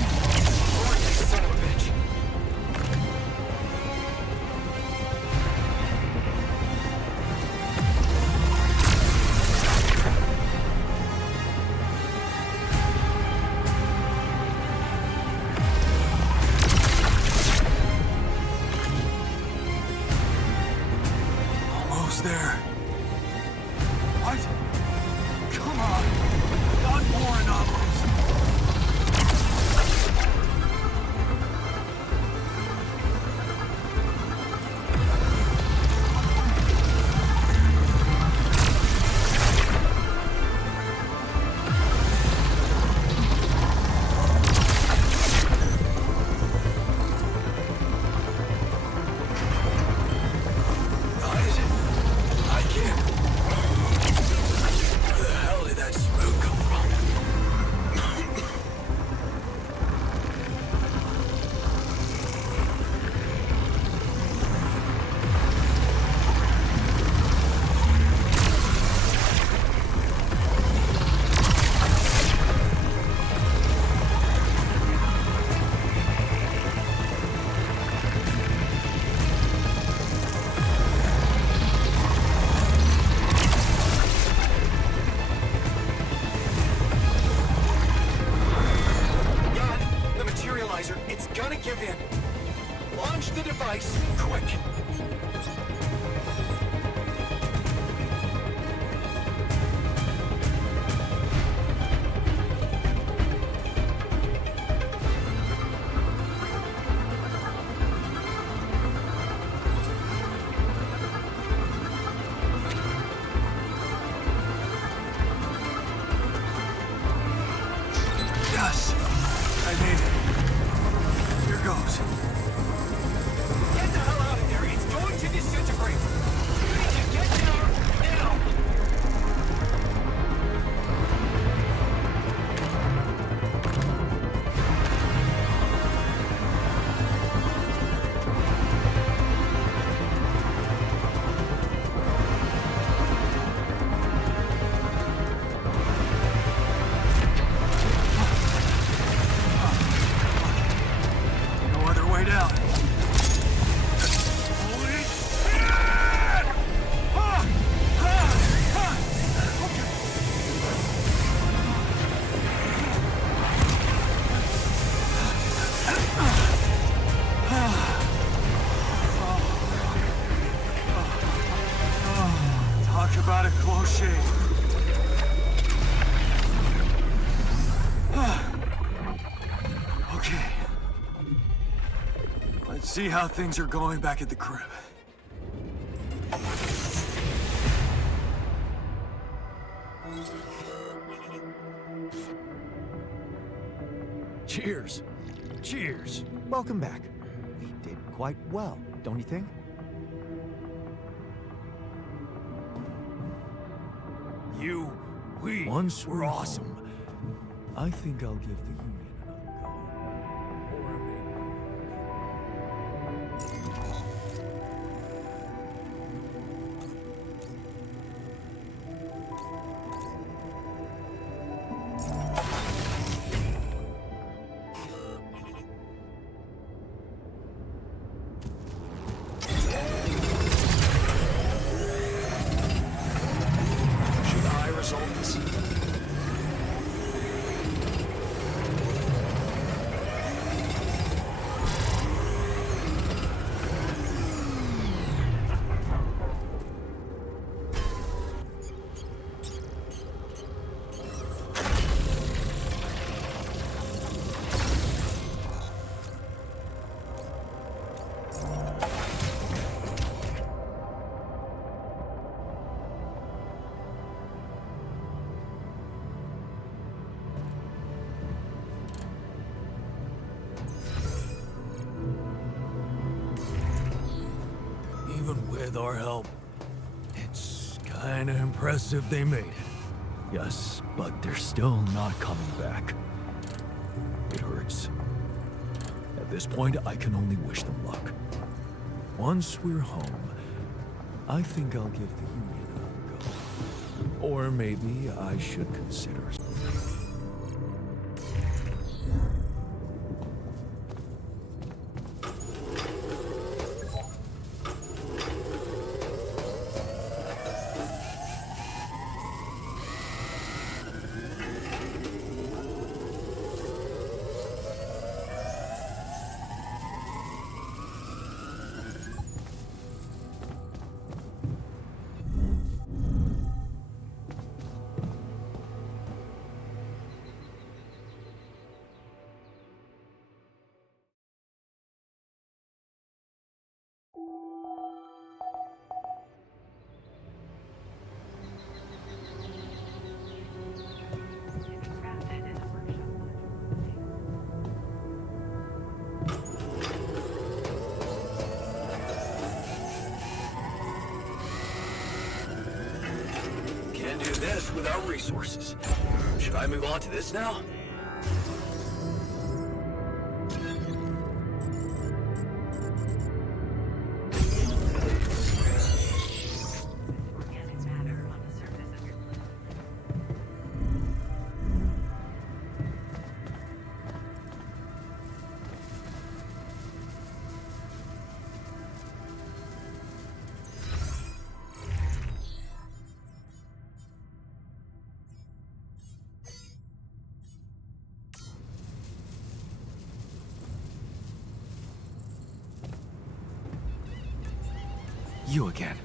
work this son of a bitch. There. What? Come on. Not more anomalies. It's gonna give in. Launch the device, quick. Yes! I made it. Here goes. Get the hell out of there. It's See how things are going back at the crib. Cheers. Cheers. Welcome back. We did quite well, don't you think? We Once were we're awesome. home, I think I'll give the Union another go. Should I resolve this? Even with our help, it's kinda impressive they made it. Yes, but they're still not coming back. It hurts. At this point, I can only wish them luck. Once we're home, I think I'll give the Union another go. Or maybe I should consider... Can't do this without resources. Should I move on to this now? Organic matter on the surface of your planet. You again.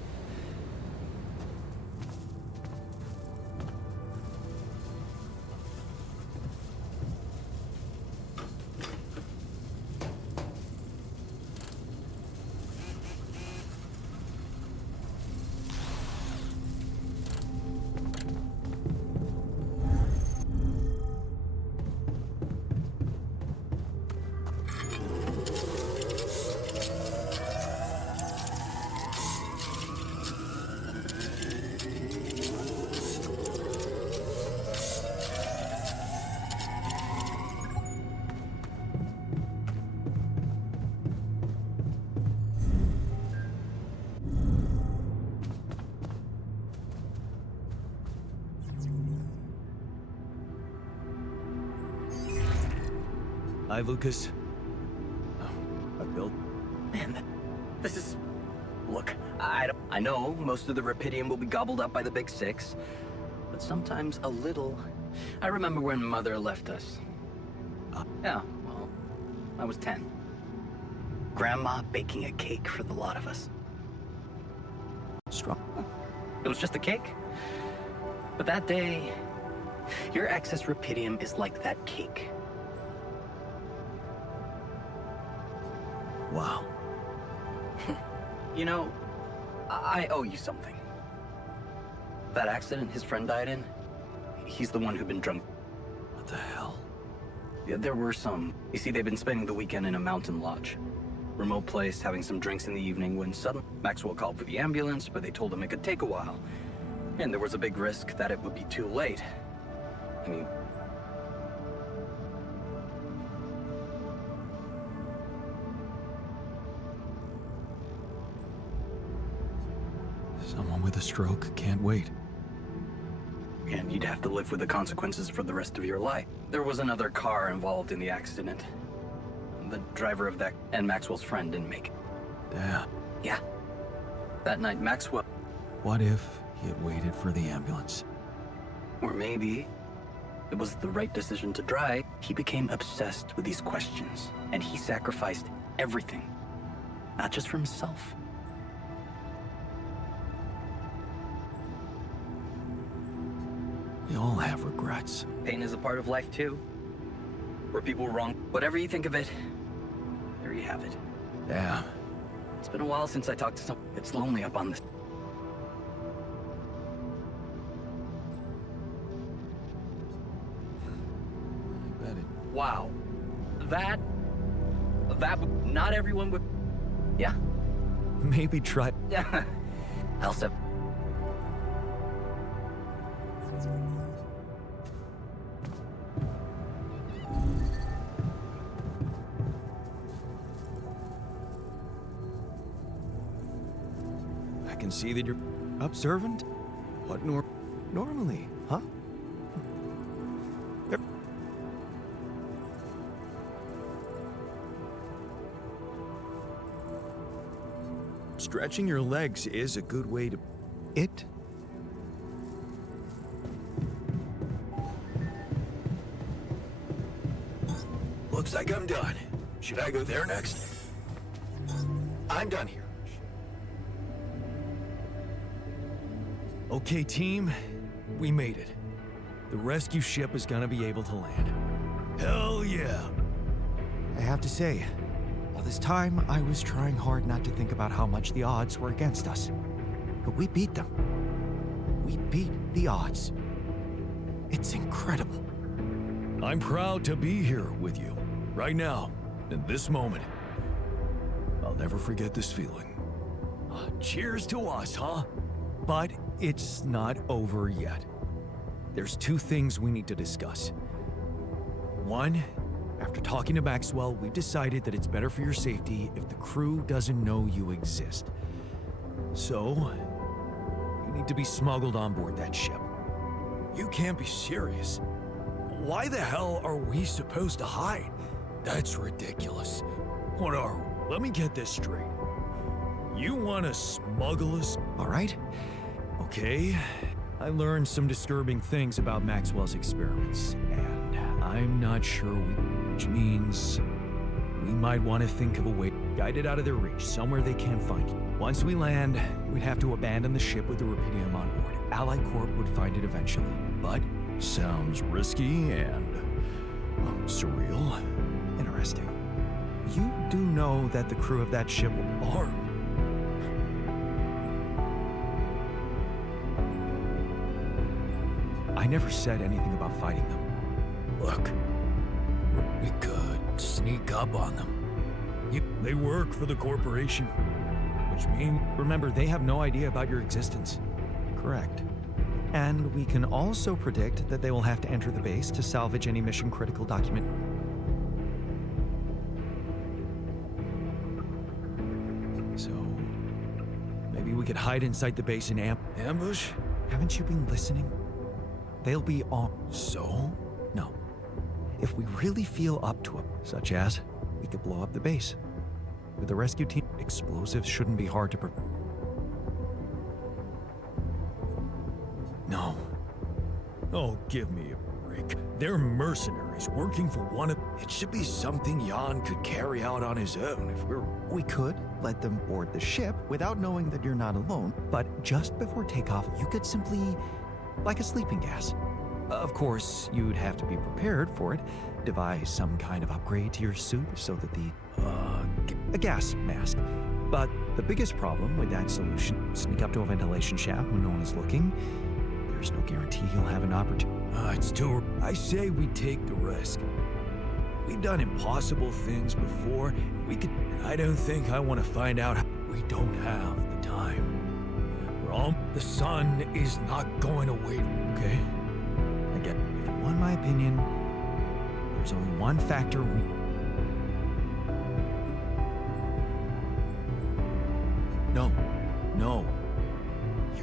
Hi, Lucas. I built... Man, this is... Look, I know most of the Rapidium will be gobbled up by the Big Six, but sometimes a little... I remember when Mother left us. Yeah, well, I was 10. Grandma baking a cake for the lot of us. Strong. It was just a cake. But that day, your excess Rapidium is like that cake. Wow. You know, I owe you something. That accident his friend died in, he's the one who'd been drunk. What the hell? Yeah, there were some. You see, they'd been spending the weekend in a mountain lodge. Remote place, having some drinks in the evening when suddenly Maxwell called for the ambulance, but they told him it could take a while. And there was a big risk that it would be too late. I mean... Someone with a stroke can't wait. And you'd have to live with the consequences for the rest of your life. There was another car involved in the accident. The driver of that and Maxwell's friend didn't make it. Damn. Yeah. That night, Maxwell... What if he had waited for the ambulance? Or maybe it was the right decision to drive. He became obsessed with these questions, and he sacrificed everything. Not just for himself. We all have regrets. Pain is a part of life, too. Where people wrong. Whatever you think of it, there you have it. Damn. It's been a while since I talked to someone. It's lonely up on this. I bet it. Wow. That, not everyone would... Yeah. Maybe try... Yeah. Elsa. I can see that you're observant. What normally, huh? Yep. Stretching your legs is a good way to... It? Looks like I'm done. Should I go there next? I'm done here. Okay, team. We made it. The rescue ship is gonna be able to land. Hell yeah. I have to say, all this time I was trying hard not to think about how much the odds were against us. But we beat them. We beat the odds. It's incredible. I'm proud to be here with you. Right now, in this moment. I'll never forget this feeling. Cheers to us, huh? But it's not over yet. There's two things we need to discuss. One, after talking to Maxwell, we decided that it's better for your safety if the crew doesn't know you exist. So, you need to be smuggled on board that ship. You can't be serious. Why the hell are we supposed to hide? That's ridiculous. What are we? Let me get this straight. You want to smuggle us? All right? Okay. I learned some disturbing things about Maxwell's experiments, and I'm not sure which means we might want to think of a way to guide it out of their reach, somewhere they can't find it. Once we land, we'd have to abandon the ship with the Rupidium on board. Allied Corp would find it eventually, but Sounds risky and surreal. Interesting. You do know that the crew of that ship were Armed. I never said anything about fighting them. Look, we could sneak up on them. They work for the corporation, which means... Remember, they have no idea about your existence. Correct. And we can also predict that they will have to enter the base to salvage any mission-critical document. So, maybe we could hide inside the base and Ambush? Haven't you been listening? They'll be on. So? No. If we really feel up to it, such as, we could blow up the base. With the rescue team, explosives shouldn't be hard to prepare. No. Oh, give me a break. They're mercenaries working for one of... It should be something Jan could carry out on his own if we're... We could let them board the ship without knowing that you're not alone, but just before takeoff, you could simply... like a sleeping gas. Of course, you'd have to be prepared for it. Devise some kind of upgrade to your suit so that a gas mask. But the biggest problem with that solution, sneak up to a ventilation shaft when no one is looking. There's no guarantee you'll have an opportunity. It's too... I say we take the risk. We've done impossible things before. I don't think I want to find out how... We don't have the time. The sun is not going to wait, okay? Again, if you want my opinion, there's only one factor we... No.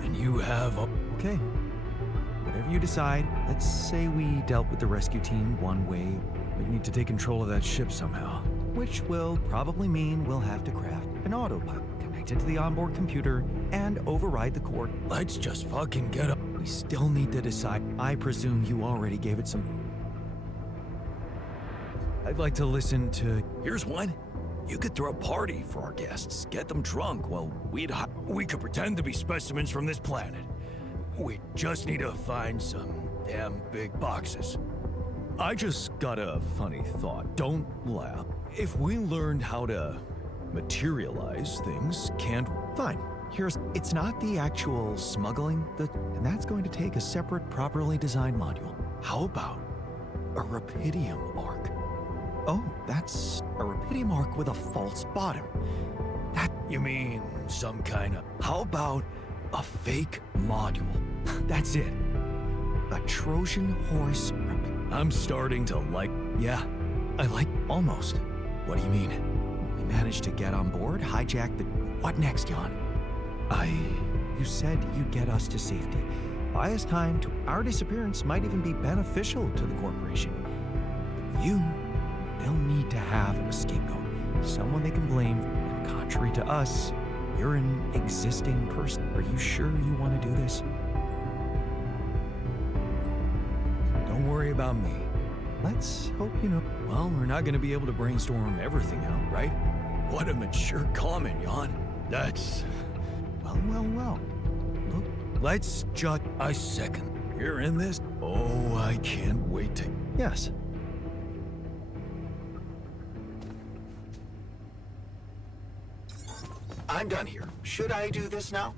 And you have a... Okay. Whatever you decide, let's say we dealt with the rescue team one way. We need to take control of that ship somehow. Which will probably mean we'll have to craft an autopilot connected to the onboard computer and override the core. Let's just fucking get up. We still need to decide. I presume you already gave it some... I'd like to listen to... Here's one. You could throw a party for our guests, get them drunk while we could pretend to be specimens from this planet. We just need to find some damn big boxes. I just got a funny thought. Don't laugh. If we learned how to materialize things, can't... Fine. It's not the actual smuggling, and that's going to take a separate, properly designed module. How about a rapidium arc? Oh, that's a rapidium arc with a false bottom. You mean some kind of... How about a fake module? That's it. A Trojan horse. I'm starting to like... Yeah, I like almost. What do you mean? We managed to get on board, hijack the... What next, Jan? You said you'd get us to safety. Buy us time to... Our disappearance might even be beneficial to the corporation. They'll need to have a scapegoat. Someone they can blame. And contrary to us, you're an existing person. Are you sure you want to do this? Don't worry about me. Let's hope you know. Well, we're not going to be able to brainstorm everything out, right? What a mature comment, Jan. That's... Well. Look, Let's just... I second. You're in this? Oh, I can't wait to... yes. I'm done here. Should I do this now?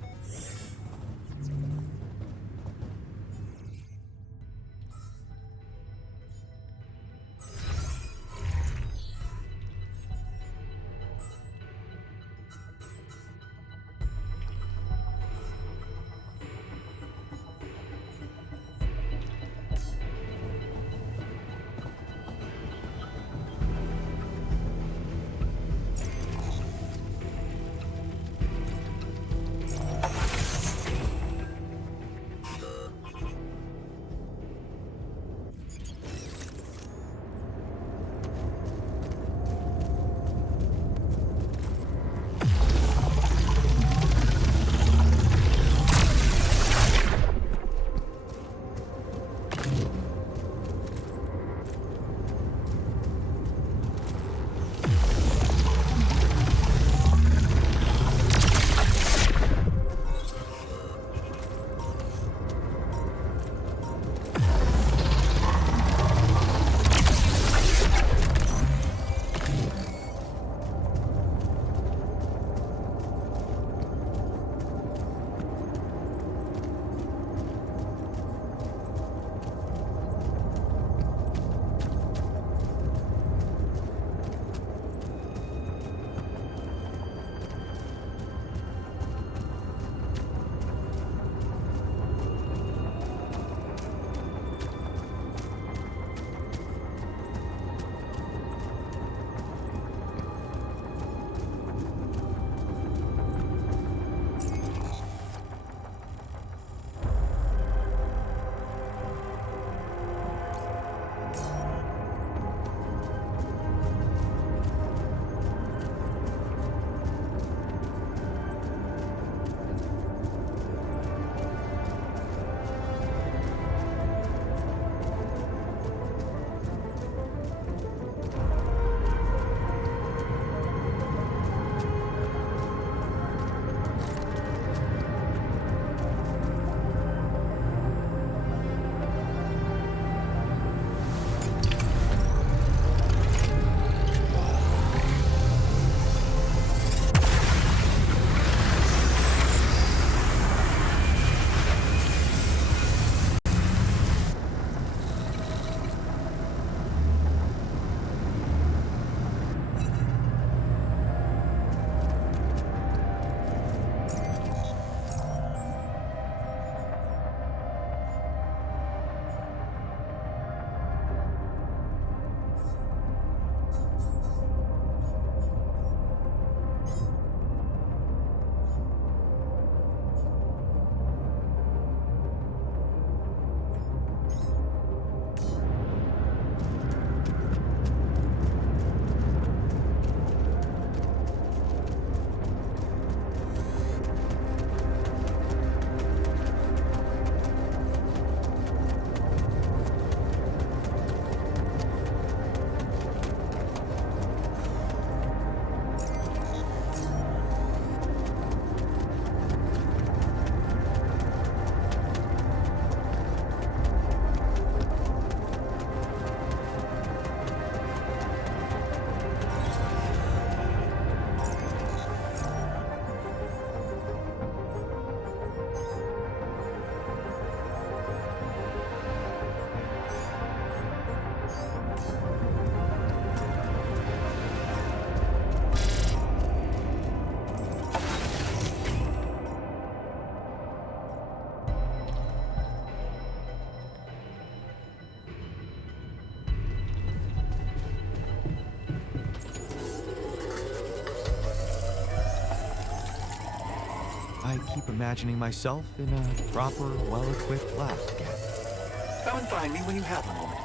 keep imagining myself in a proper, well-equipped lab again. Come and find me when you have a moment.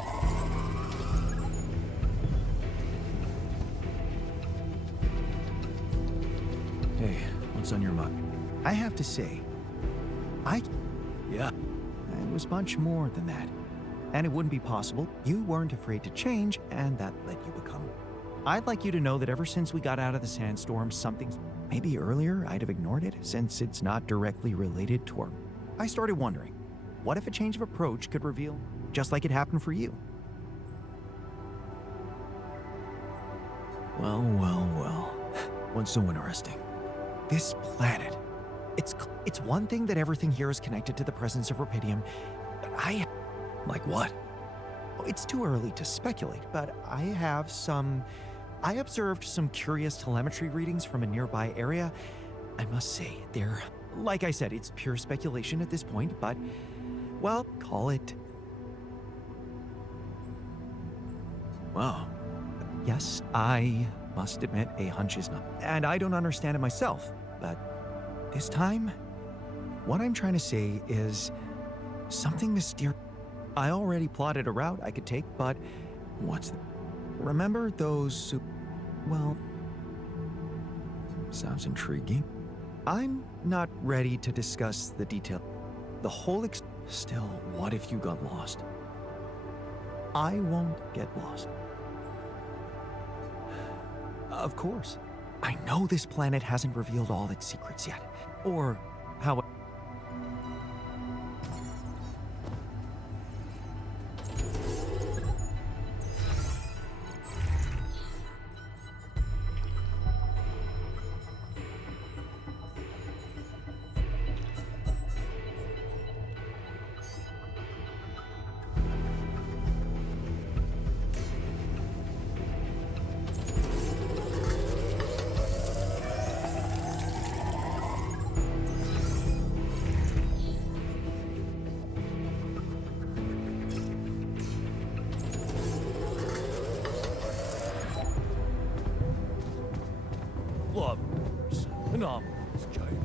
Hey, what's on your mind? I have to say, Yeah. it was much more than that. And it wouldn't be possible. You weren't afraid to change, and that let you become. I'd like you to know that ever since we got out of the sandstorm, something's... Maybe earlier I'd have ignored it, since it's not directly related to our... I started wondering, what if a change of approach could reveal, just like it happened for you? Well, well, well. What's so interesting? This planet. It's one thing that everything here is connected to the presence of Rapidium, but Like what? It's too early to speculate, but I observed some curious telemetry readings from a nearby area. I must say, like I said, it's pure speculation at this point, but, well, call it. Wow. Yes, I must admit a hunch is not. And I don't understand it myself, but this time, what I'm trying to say is something mysterious. I already plotted a route I could take, but remember those well, Sounds intriguing. I'm not ready to discuss the detail. The whole Still, what if you got lost? I won't get lost. Of course. I know this planet hasn't revealed all its secrets yet. Or how... Love is phenomenal, this giant.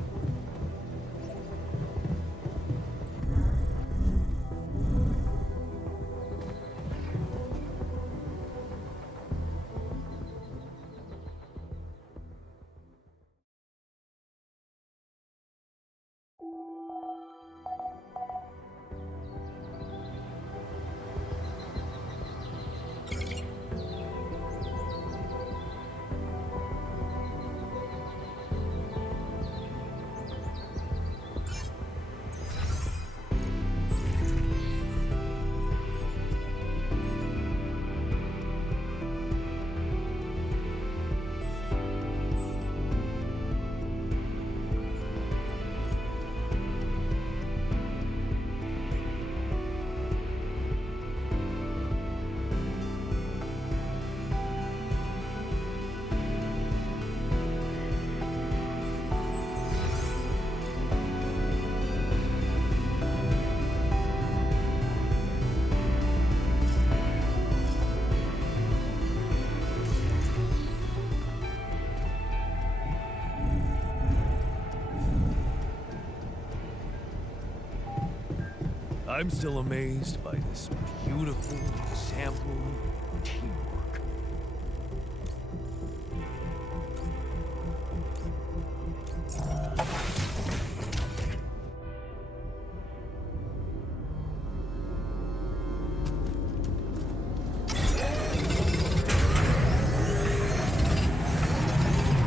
I'm still amazed by this beautiful example of teamwork.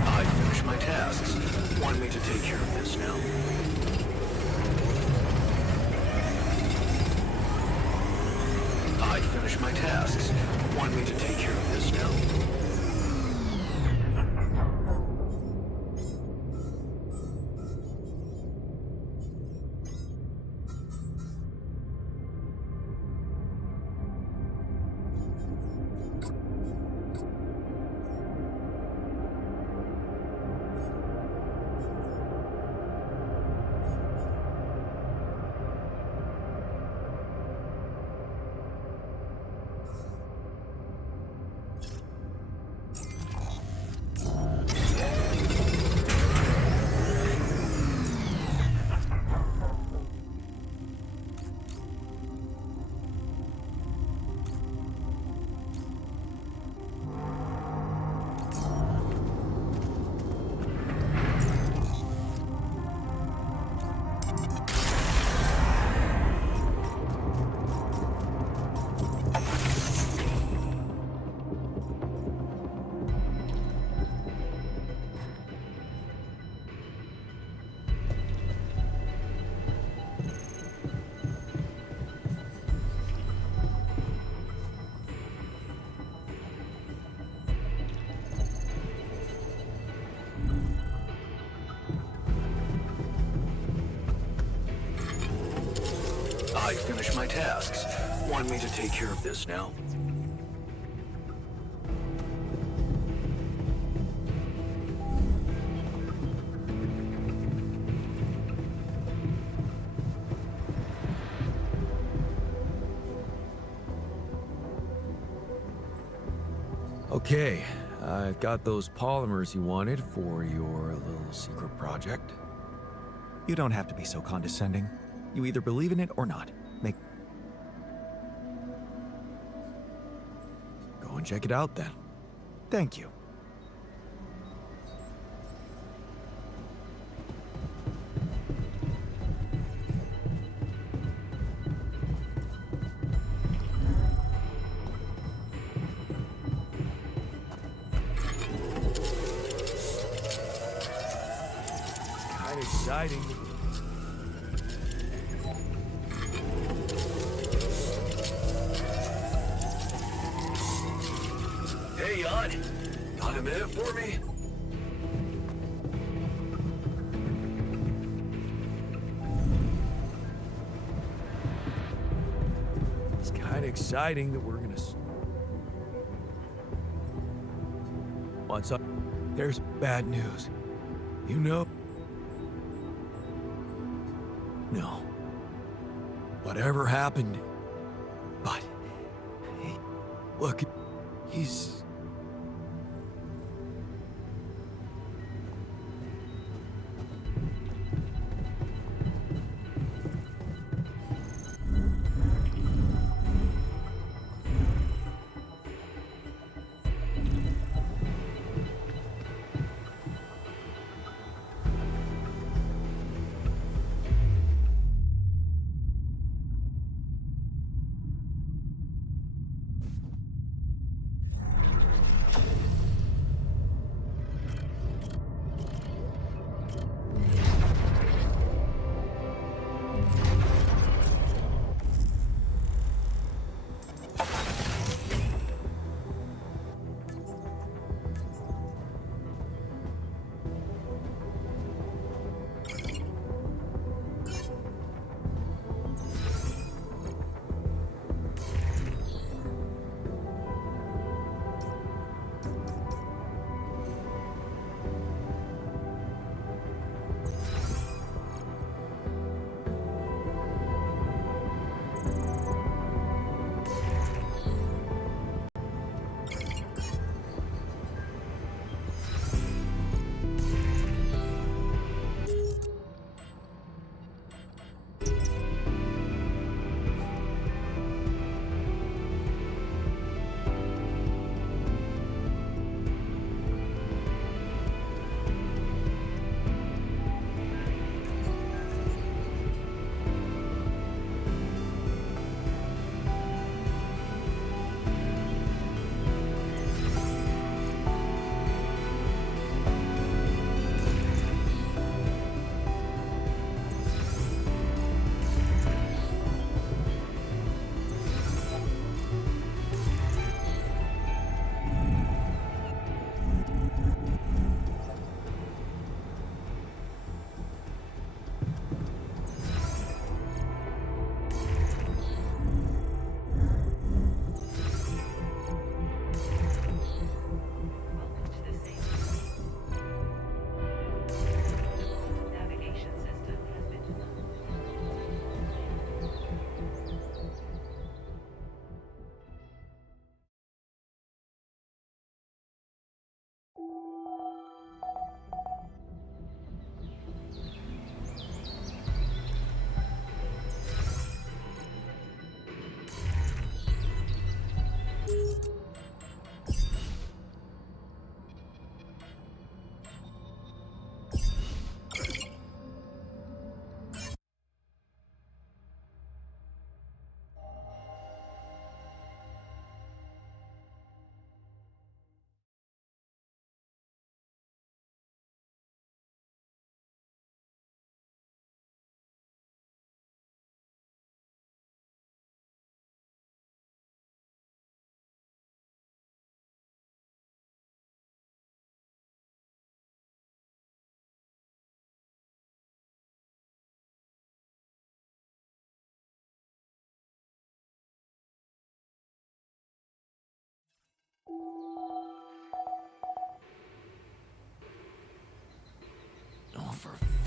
I finished my tasks. Want me to take care of this now? I finished my tasks. Want me to take I finished my tasks. Want me to take care of this now? Okay, I've got those polymers you wanted for your little secret project. You don't have to be so condescending. You either believe in it or not. Go and check it out then. Thank you. Kind of exciting. Hey, Jan. Got a minute for me? It's kind of exciting that we're gonna... What's up? There's bad news. You know? No. Whatever happened. But... Look, he's...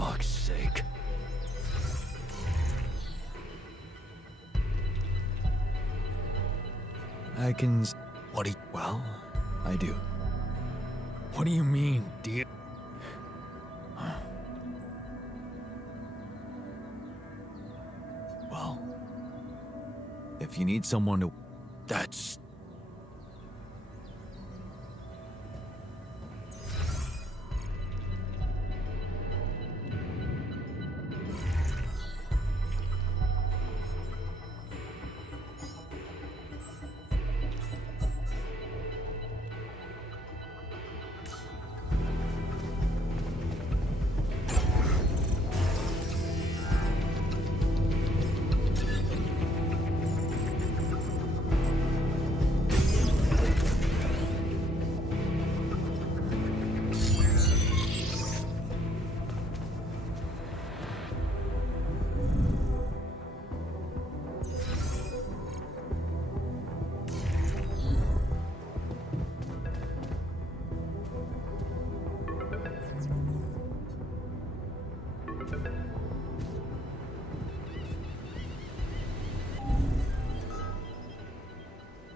fuck's sake. I can... What do you... Well, I do. What do you mean, dear? Well, if you need someone to... That's...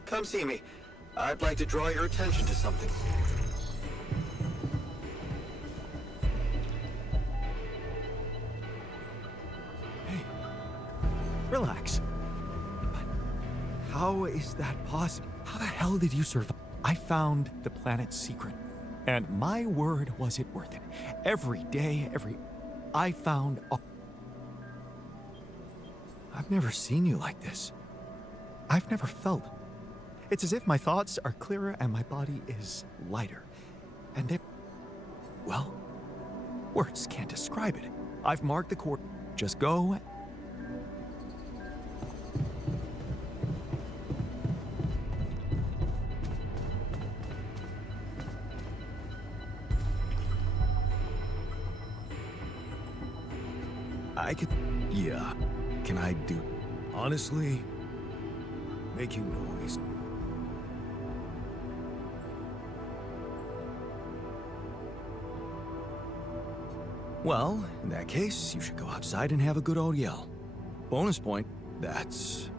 Come see me. I'd like to draw your attention to something. Relax. But how is that possible? How the hell did you survive? I found the planet's secret. And my word, was it worth it. Every day, I found... I've never seen you like this. I've never felt... It's as if my thoughts are clearer and my body is lighter. And they... Well, words can't describe it. I've marked the course. Just go... I could... Yeah. Can I do... Honestly, making noise. Well, in that case, you should go outside and have a good old yell. Bonus point, that's...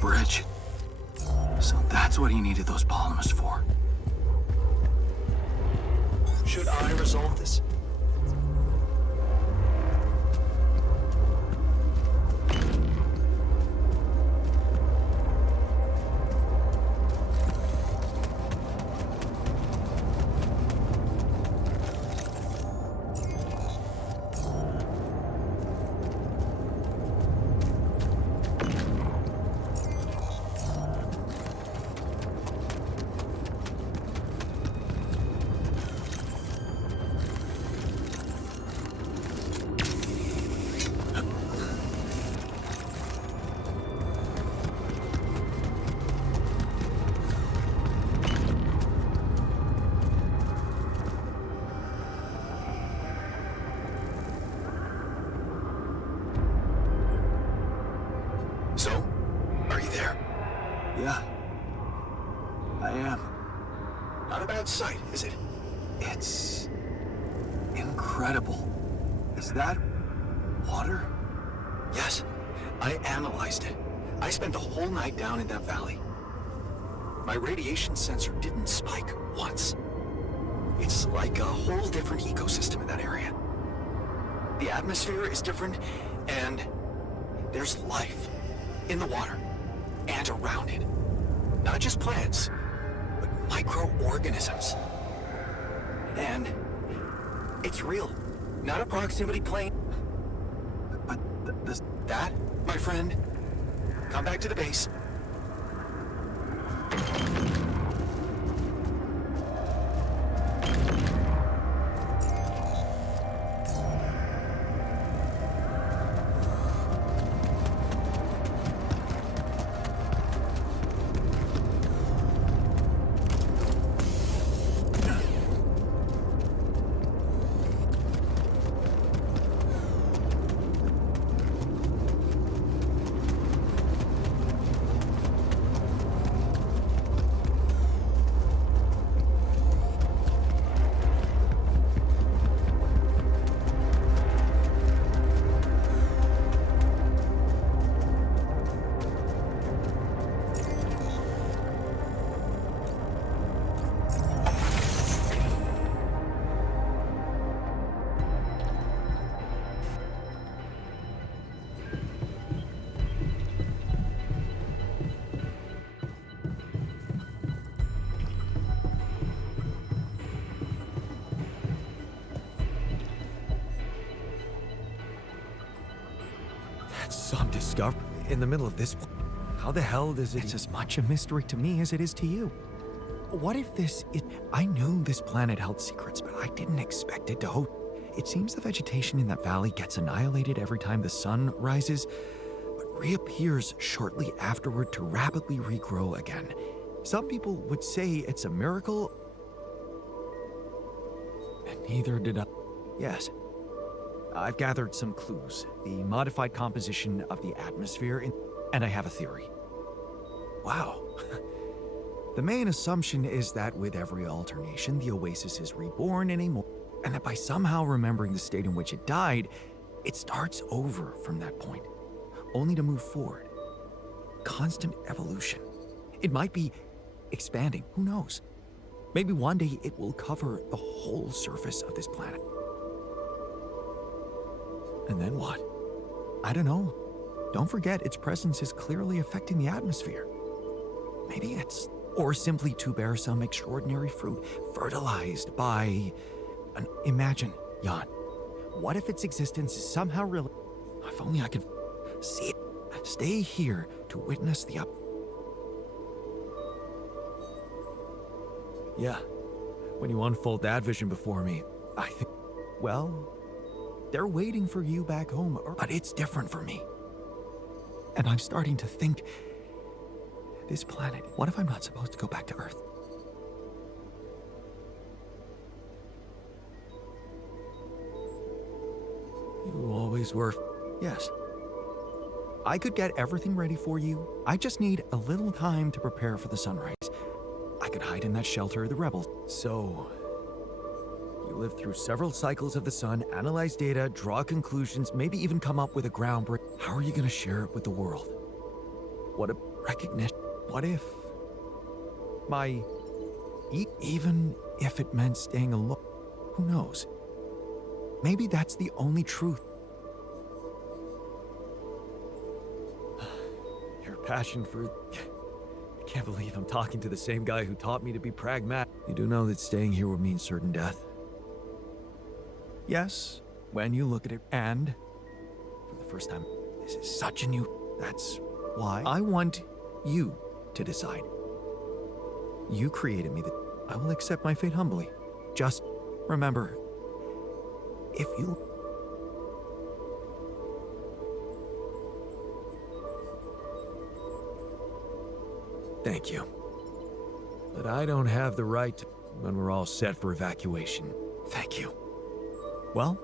Bridge. So that's what he needed those polymers for. Should I resolve this? So, are you there? Yeah. I am. Not a bad sight, is it? It's... incredible. Is that... water? Yes. I analyzed it. I spent the whole night down in that valley. My radiation sensor didn't spike once. It's like a whole different ecosystem in that area. The atmosphere is different, and there's life in the water and around it. Not just plants, but microorganisms. And it's real, not a proximity plane. But That, my friend, come back to the base. discovered in the middle of this? How the hell does it? It's as much a mystery to me as it is to you. What if this is... I knew this planet held secrets, but I didn't expect it to hold... It seems the vegetation in that valley gets annihilated every time the sun rises, but reappears shortly afterward to rapidly regrow again. Some people would say it's a miracle, and neither did I. Yes. I've gathered some clues. The modified composition of the atmosphere, and I have a theory. Wow. The main assumption is that with every alternation, the oasis is reborn in a more, and that by somehow remembering the state in which it died, it starts over from that point, only to move forward. Constant evolution. It might be expanding, who knows? Maybe one day it will cover the whole surface of this planet. And then what? I don't know. Don't forget, its presence is clearly affecting the atmosphere. Maybe it's... Or simply to bear some extraordinary fruit, fertilized by... Imagine, Jan, what if its existence is somehow real? If only I could see it. Stay here to witness the Yeah. When you unfold that vision before me, I think... Well, they're waiting for you back home, but it's different for me. And I'm starting to think... This planet, what if I'm not supposed to go back to Earth? You always were... Yes. I could get everything ready for you. I just need a little time to prepare for the sunrise. I could hide in that shelter of the rebels. So... You lived through several cycles of the sun, analyze data, draw conclusions, maybe even come up with a groundbreak. How are you gonna share it with the world? What a recognition. What if... Even if it meant staying alone, who knows? Maybe that's the only truth. Your passion for... I can't believe I'm talking to the same guy who taught me to be pragmatic. You do know that staying here would mean certain death. Yes, when you look at it, and... For the first time, this is such a new... That's why I want you to decide. You created me, that I will accept my fate humbly. Just remember, if you... Thank you. But I don't have the right to... when we're all set for evacuation. Thank you. Well...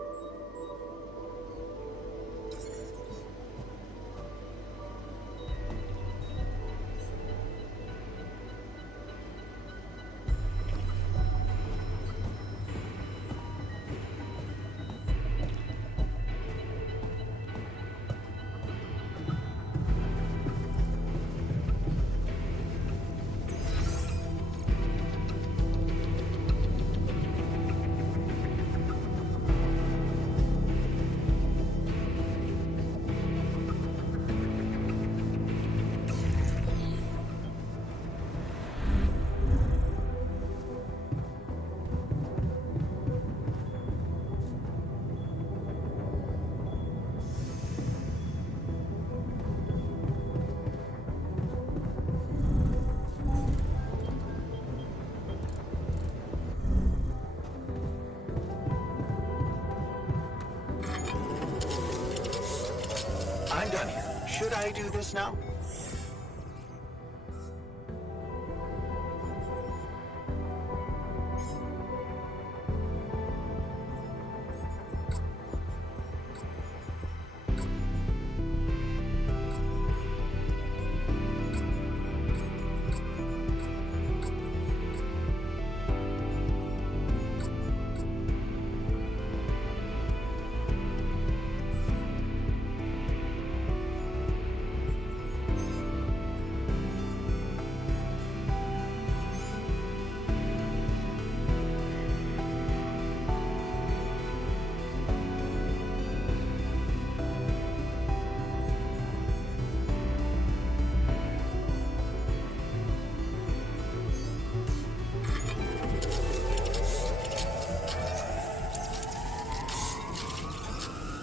I'm done here. Should I do this now?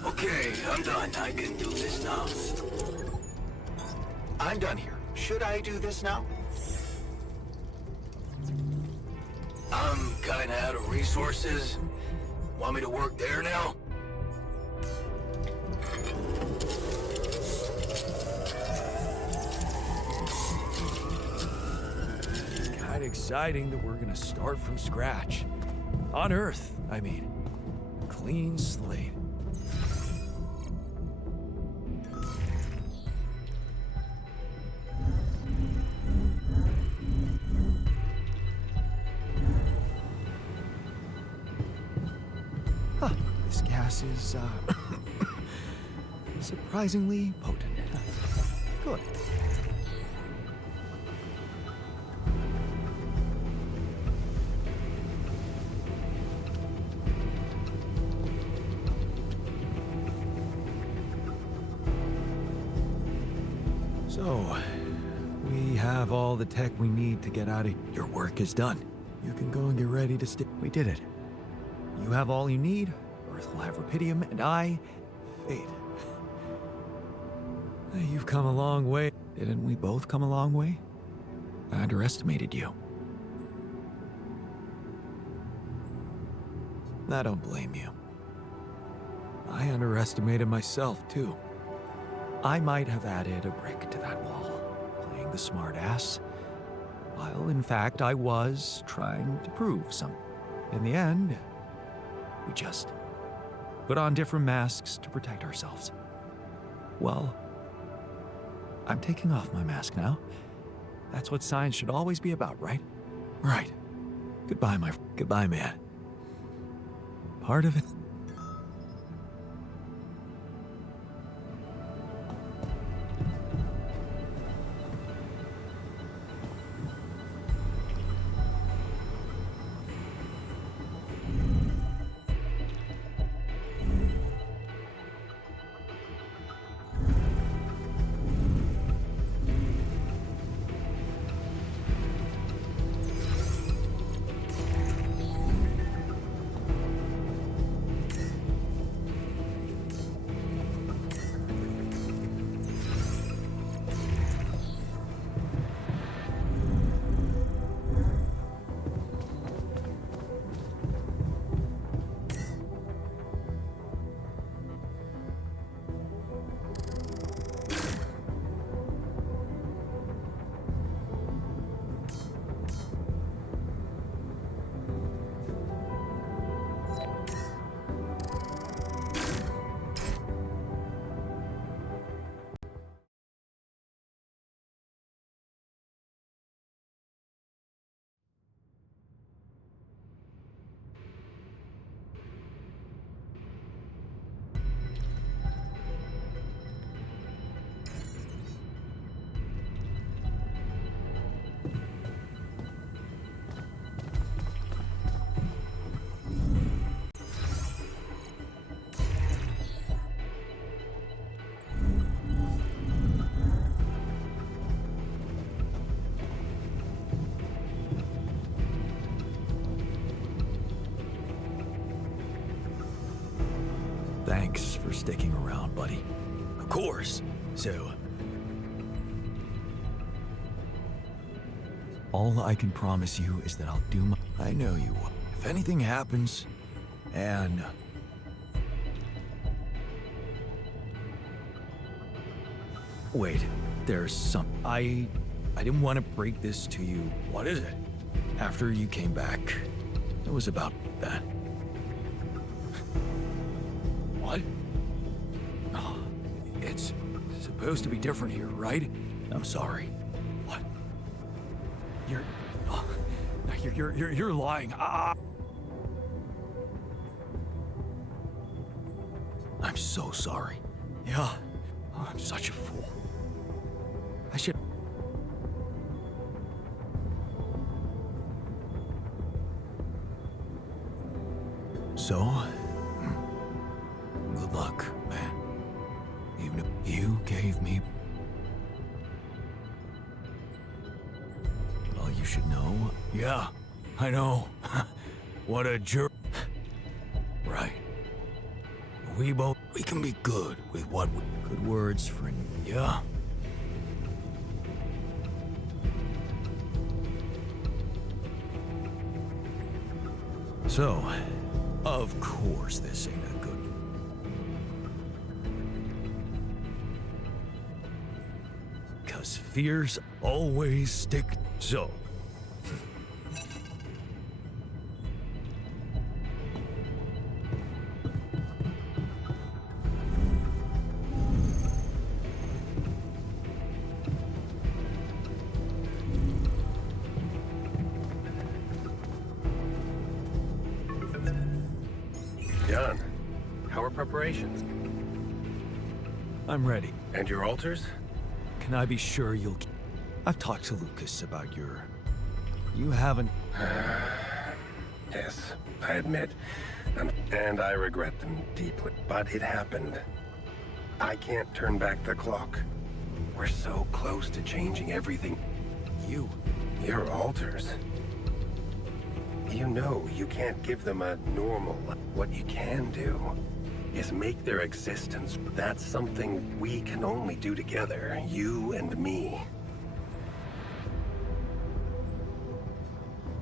Okay, I'm done. I can do this now. I'm done here. Should I do this now? I'm kinda out of resources. Want me to work there now? It's kinda exciting that we're gonna start from scratch. On Earth, I mean. Clean slate. Huh, this gas is, surprisingly potent. Good. So, we have all the tech we need to get out of here. Your work is done. You can go and get ready to stick. We did it. You have all you need. Earth will have rupidium, and I, fate. You've come a long way. Didn't we both come a long way? I underestimated you. I don't blame you. I underestimated myself, too. I might have added a brick to that wall, playing the smart-ass, while in fact I was trying to prove something. In the end, we just put on different masks to protect ourselves. Well, I'm taking off my mask now. That's what science should always be about, right? Right. Goodbye, goodbye, man. Part of it. Thanks for sticking around, buddy. Of course. So, all I can promise you is that I'll do my... I know you will. If anything happens, and... Wait, there's some... I didn't want to break this to you. what is it? After you came back, it was about that. What? Oh, it's supposed to be different here, right? I'm sorry. What? You're lying. I'm so sorry. Yeah. I'm such a fool. I should... So, good luck, man. Even if you gave me... All you should know... Yeah, I know. What a jerk. Right. We can be good with what we... Good words, friend. Yeah. So, of course this ain't a good... Cause fears always stick so. Done. How are preparations? I'm ready. And your altars? Can I be sure you'll... I've talked to Lucas about your... You haven't... Yes, I admit. And I regret them deeply. But it happened. I can't turn back the clock. We're so close to changing everything. Your altars. You know you can't give them a normal. What you can do is make their existence. That's something we can only do together, you and me.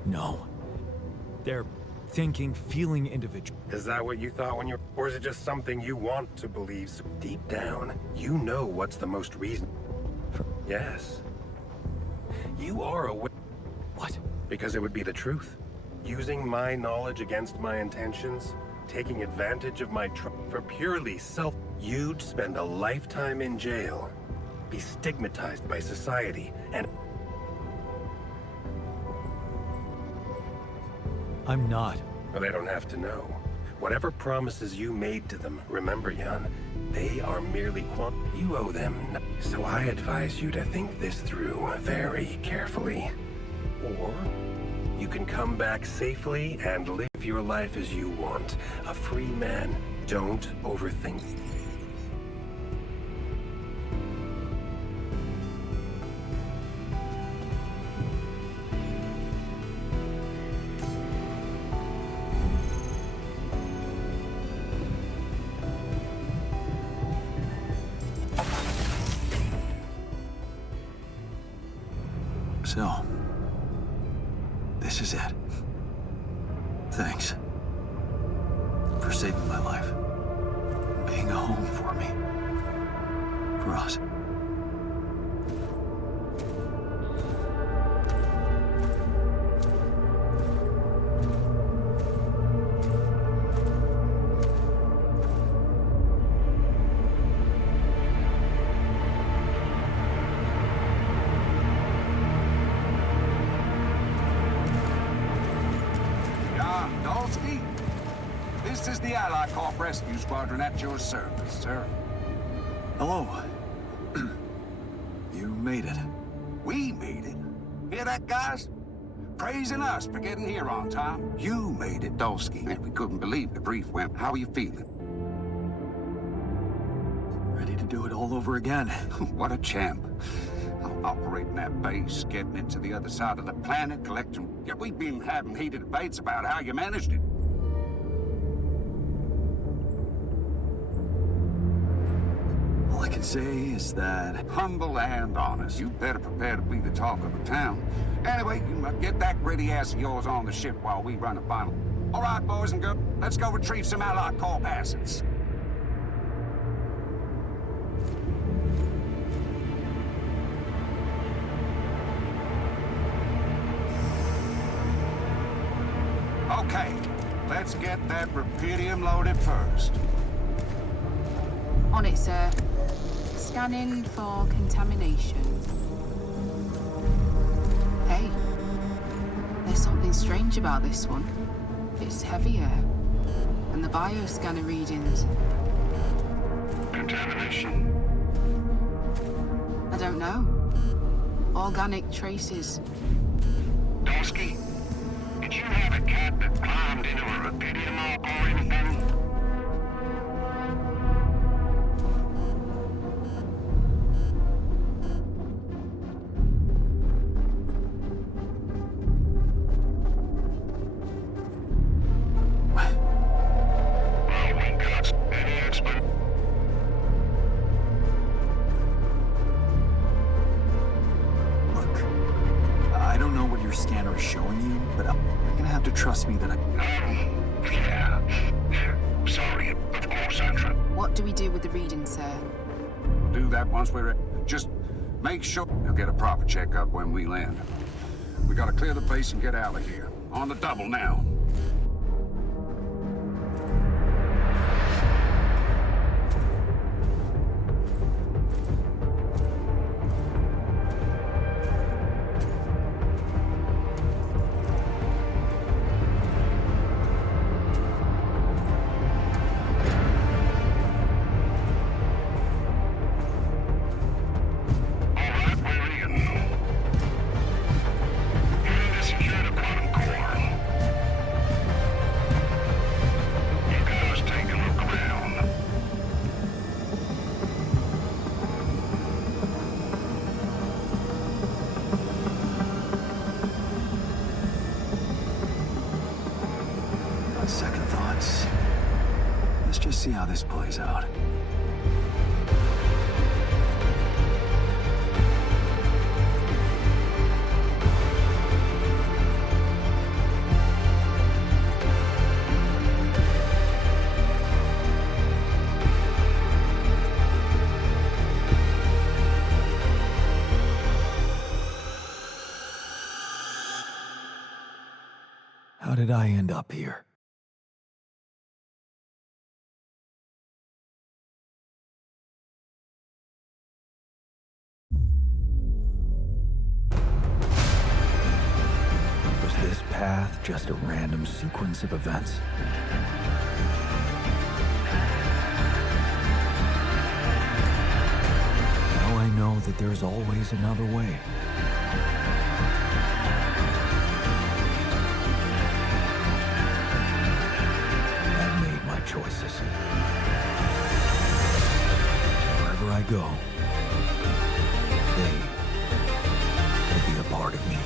No. They're thinking, feeling individual. Is that what you thought when you're... Or is it just something you want to believe? So deep down, you know what's the most reason... Yes. You are aware... What? Because it would be the truth. Using my knowledge against my intentions, taking advantage of my for purely self... You'd spend a lifetime in jail, be stigmatized by society, and... I'm not. Well, they don't have to know. Whatever promises you made to them, remember, Jan, they are merely you owe them. So I advise you to think this through very carefully. Or you can come back safely and live your life as you want. A free man. Don't overthink. So, this is it. Thanks for saving my life, being a home for me, for us. This is the Allied Corp Rescue Squadron at your service, sir. Hello. You made it. We made it. Hear that, guys? Praising us for getting here on time. You made it, Dolsky, and we couldn't believe the brief went. How are you feeling? Ready to do it all over again. What a champ. Operating that base, getting it to the other side of the planet, collecting... Yeah, we've been having heated debates about how you managed it. All I can say is that... Humble and honest. You better prepare to be the talk of the town. Anyway, you must get that gritty ass of yours on the ship while we run a final. All right, boys and girls, let's go retrieve some Allied Corp assets. Okay, let's get that rubidium loaded first. On it, sir. Scanning for contamination. Hey, there's something strange about this one. It's heavier. And the bioscanner readings. Contamination? I don't know. Organic traces. Dolsky, did you have a cat that climbed into a rubidium hole or anything? Look, I don't know what you're your scanner is showing you, but you're gonna have to trust me that Yeah. Sorry, of course, Andrew. What do we do with the reading, sir? Do that once we're just make sure you'll get a proper checkup when we land. We gotta clear the base and get out of here. On the double now. On second thoughts, let's just see how this plays out. How did I end up here? Was this path just a random sequence of events? Now I know that there's always another way. Choices. Wherever I go, they will be a part of me.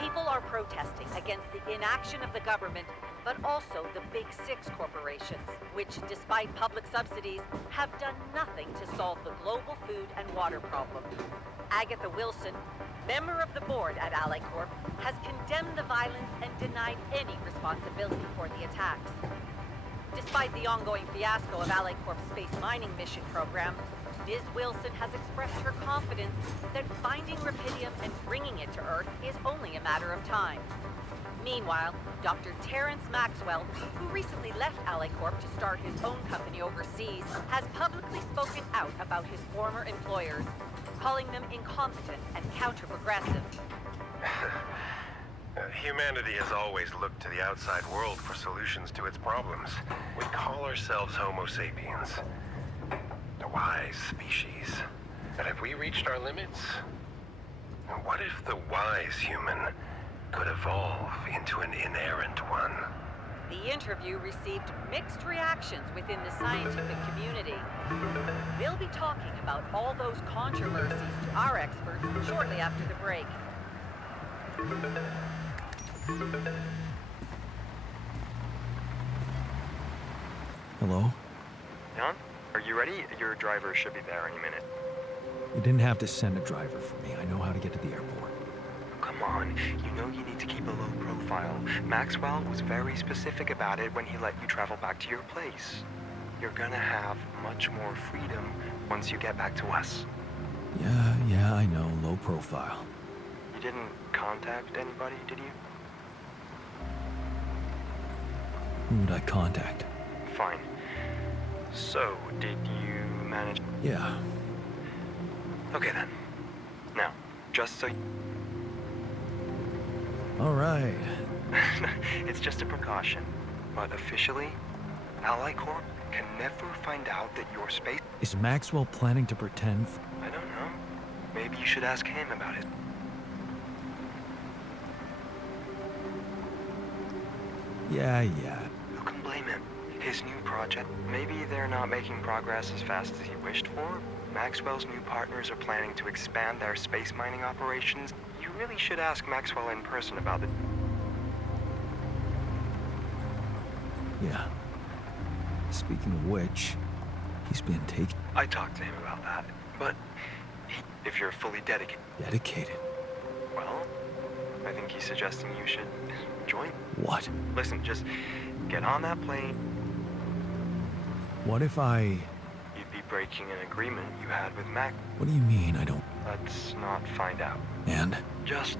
People are protesting against the inaction of the government, but also the Big Six corporations, which, despite public subsidies, have done nothing to solve the global food and water problem. Agatha Wilson, member of the board at AliCorp, has condemned the violence and denied any responsibility for the attacks. Despite the ongoing fiasco of AliCorp's space mining mission program, Ms. Wilson has expressed her confidence that finding Rapidium and bringing it to Earth is only a matter of time. Meanwhile, Dr. Terrence Maxwell, who recently left AliCorp to start his own company overseas, has publicly spoken out about his former employers, calling them incompetent and counter-progressive. Humanity has always looked to the outside world for solutions to its problems. We call ourselves Homo sapiens, the wise species. But have we reached our limits? What if the wise human could evolve into an inerrant one? The interview received mixed reactions within the scientific community. We'll be talking about all those controversies to our experts shortly after the break. Hello? Jan, are you ready? Your driver should be there any minute. You didn't have to send a driver for me. I know how to get to the airport. Come on, you know you need to keep a low profile. Maxwell was very specific about it when he let you travel back to your place. You're gonna have much more freedom once you get back to us. Yeah, I know. Low profile. You didn't contact anybody, did you? Who would I contact? Fine. So, did you manage? Yeah. Okay then. Now, just so All right. it's just a precaution. But officially, AliCorp can never find out that your space... Is Maxwell planning to pretend? I don't know. Maybe you should ask him about it. Yeah. Who can blame him? His new project, maybe they're not making progress as fast as he wished for, Maxwell's new partners are planning to expand their space mining operations. You really should ask Maxwell in person about it. Yeah. Speaking of which, he's been taken. I talked to him about that, but if you're fully dedicated... Dedicated? Well, I think he's suggesting you should join. What? Listen, just get on that plane. What if I... You'd be breaking an agreement you had with Mac. What do you mean I don't... Let's not find out. And? Just...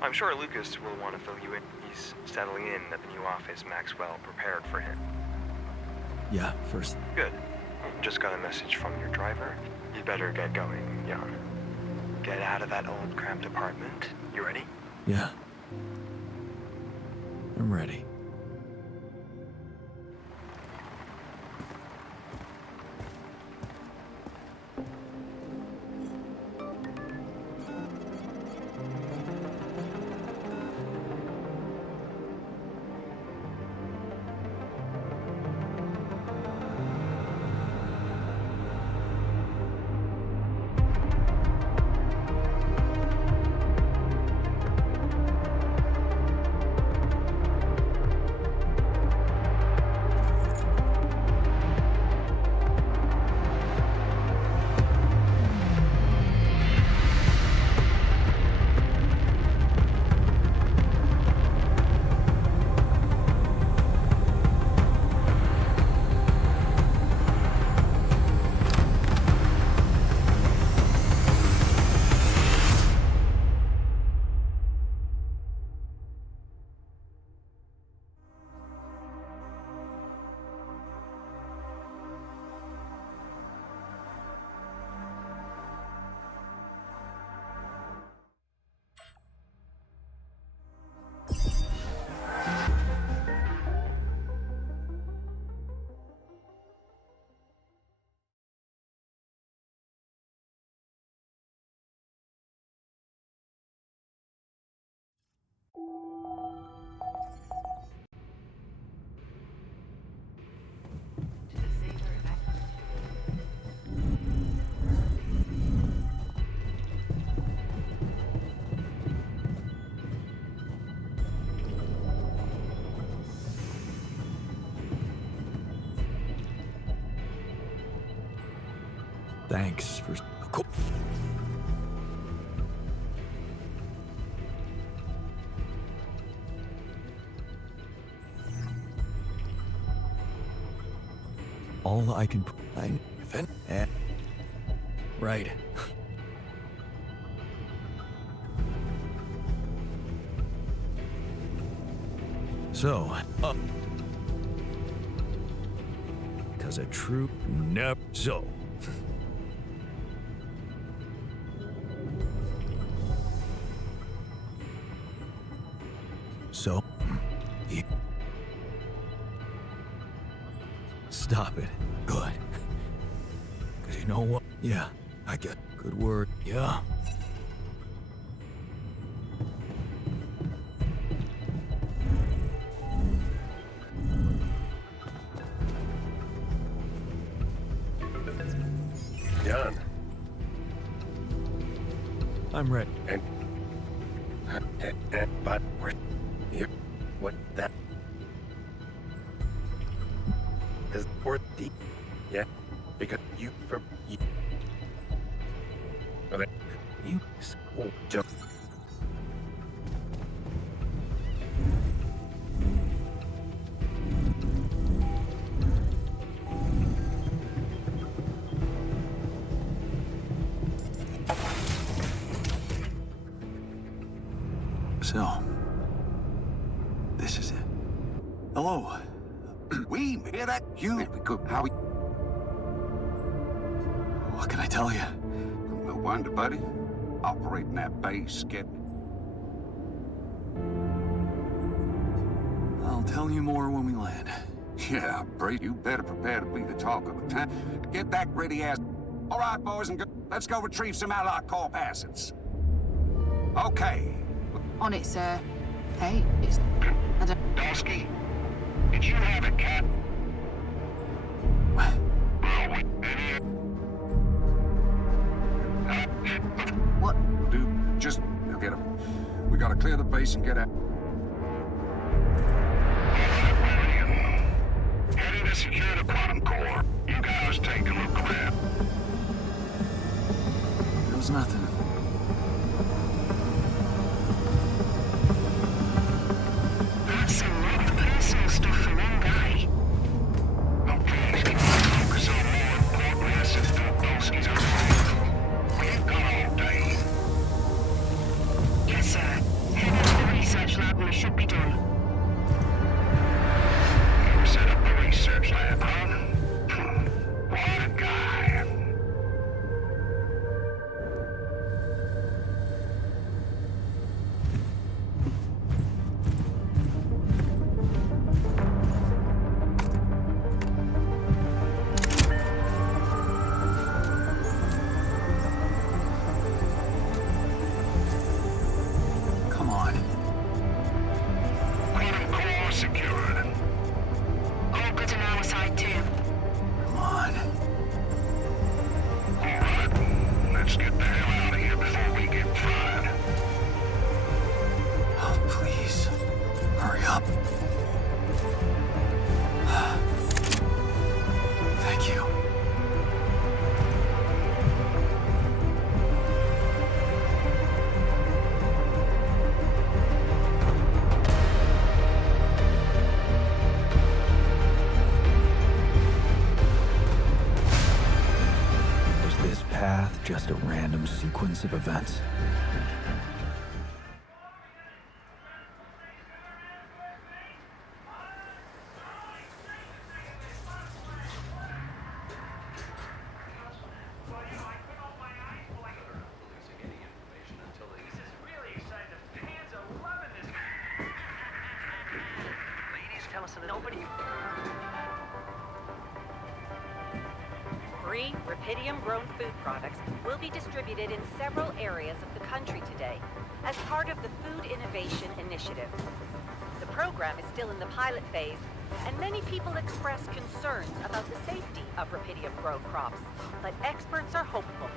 I'm sure Lucas will want to fill you in. He's settling in at the new office Maxwell prepared for him. Yeah, first... Good. Just got a message from your driver. You'd better get going, Jan. Get out of that old cramped apartment. You ready? Yeah. I'm ready. Thanks for... Cool. All I can... Right. So... Because a true... Never... So... So, stop it. Good. Because you know what? Yeah, I get good word. Yeah. Done. I'm ready. But we're here. What that is worth the because you for you. Okay. You don't. So, this is it. Hello. We hear that? You could how we What can I tell you? no wonder, buddy. Operating that base, get I'll tell you more when we land. yeah, Brady, you better prepare to be the talk of the town. Get that ready ass. All right, boys and girls, let's go retrieve some allied corp assets. Okay. On it, sir. Hey, it's... I don't... Dosky, did you have it, Cat? What? Dude, just get him. We gotta clear the base and get out. Heading to secure the quantum core. You guys take a look around. There was nothing. That's a lot of personal stuff for one guy. Oh, please, can we focus on more important assets than Bolski's own? We ain't got all day. Yes, sir. Head into the research lab and we should be done. You set up the research lab, huh? What a guy. Come on. Quantum core secured. All good on our side, too. Come on. All right, let's get the hell out of here before we get fried. Oh, please. Hurry up. Thank you. Was this path just a random sequence of events? Free Rapidium-grown food products will be distributed in several areas of the country today as part of the Food Innovation Initiative. The program is still in the pilot phase, and many people express concerns about the safety of Rapidium-grown crops, but experts are hopeful.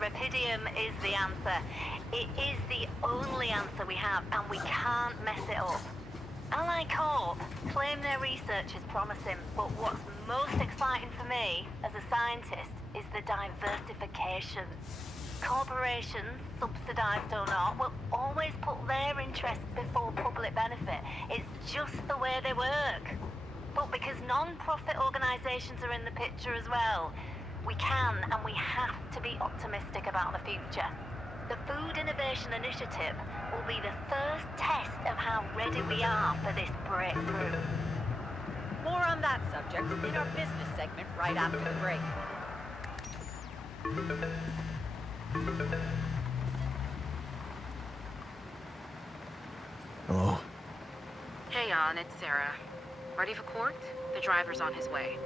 Rapidium is the answer. It is the only answer we have, and we can't mess it up. Ally Corp claim their research is promising, but what's most exciting for me as a scientist is the diversification. Corporations, subsidized or not, will always put their interests before public benefit. It's just the way they work. But because non-profit organizations are in the picture as well, we can and we have to be optimistic about the future. The Food Innovation Initiative will be the first test of how ready we are for this breakthrough. More on that subject in our business segment right after the break. Hello? Hey, Jan, it's Sarah. Ready for court? The driver's on his way.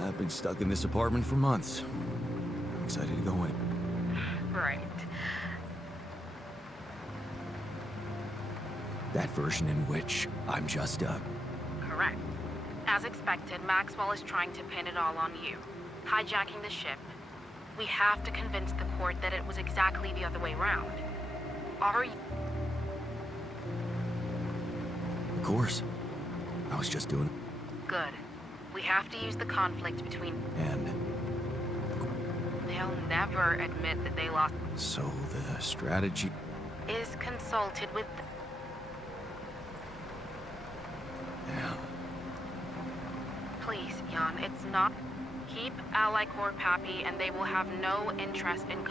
I've been stuck in this apartment for months. I'm excited to go in. Right. That version in which I'm just Correct. As expected, Maxwell is trying to pin it all on you. Hijacking the ship. We have to convince the court that it was exactly the other way around. Are you... Of course. I was just doing... Good. We have to use the conflict between... And... They'll never admit that they lost... So the strategy... Is consulted with... Yeah. Please, Jan, it's not... Keep Ally Corp happy and they will have no interest in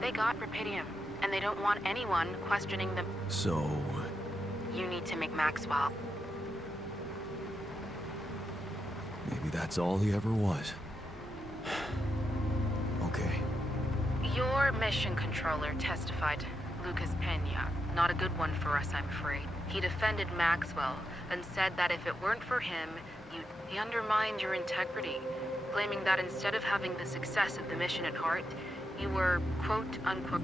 They got Rapidium, and they don't want anyone questioning them. So... You need to make Maxwell. Maybe that's all he ever was. Okay. Your mission controller testified, Lucas Pena. Not a good one for us, I'm afraid. He defended Maxwell and said that if it weren't for him, he undermined your integrity, claiming that instead of having the success of the mission at heart, you were, quote-unquote...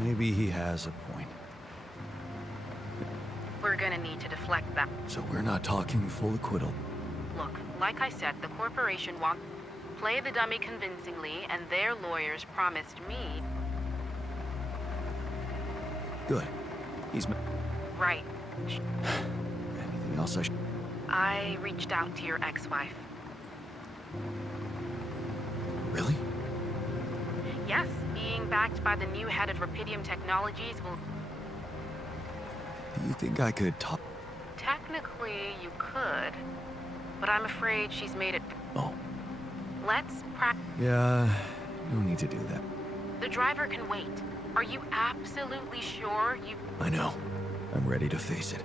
Maybe he has a point. We're gonna need to deflect that. So we're not talking full acquittal. Look, like I said, the corporation wants... Play the dummy convincingly, and their lawyers promised me... Good. He's... Right. Anything else I should... I reached out to your ex-wife. Really? Yes, being backed by the new head of Rapidium Technologies will... Do you think I could talk... Technically, you could. But I'm afraid she's made it... Oh. Let's practice... Yeah, no need to do that. The driver can wait. Are you absolutely sure you... I know. I'm ready to face it.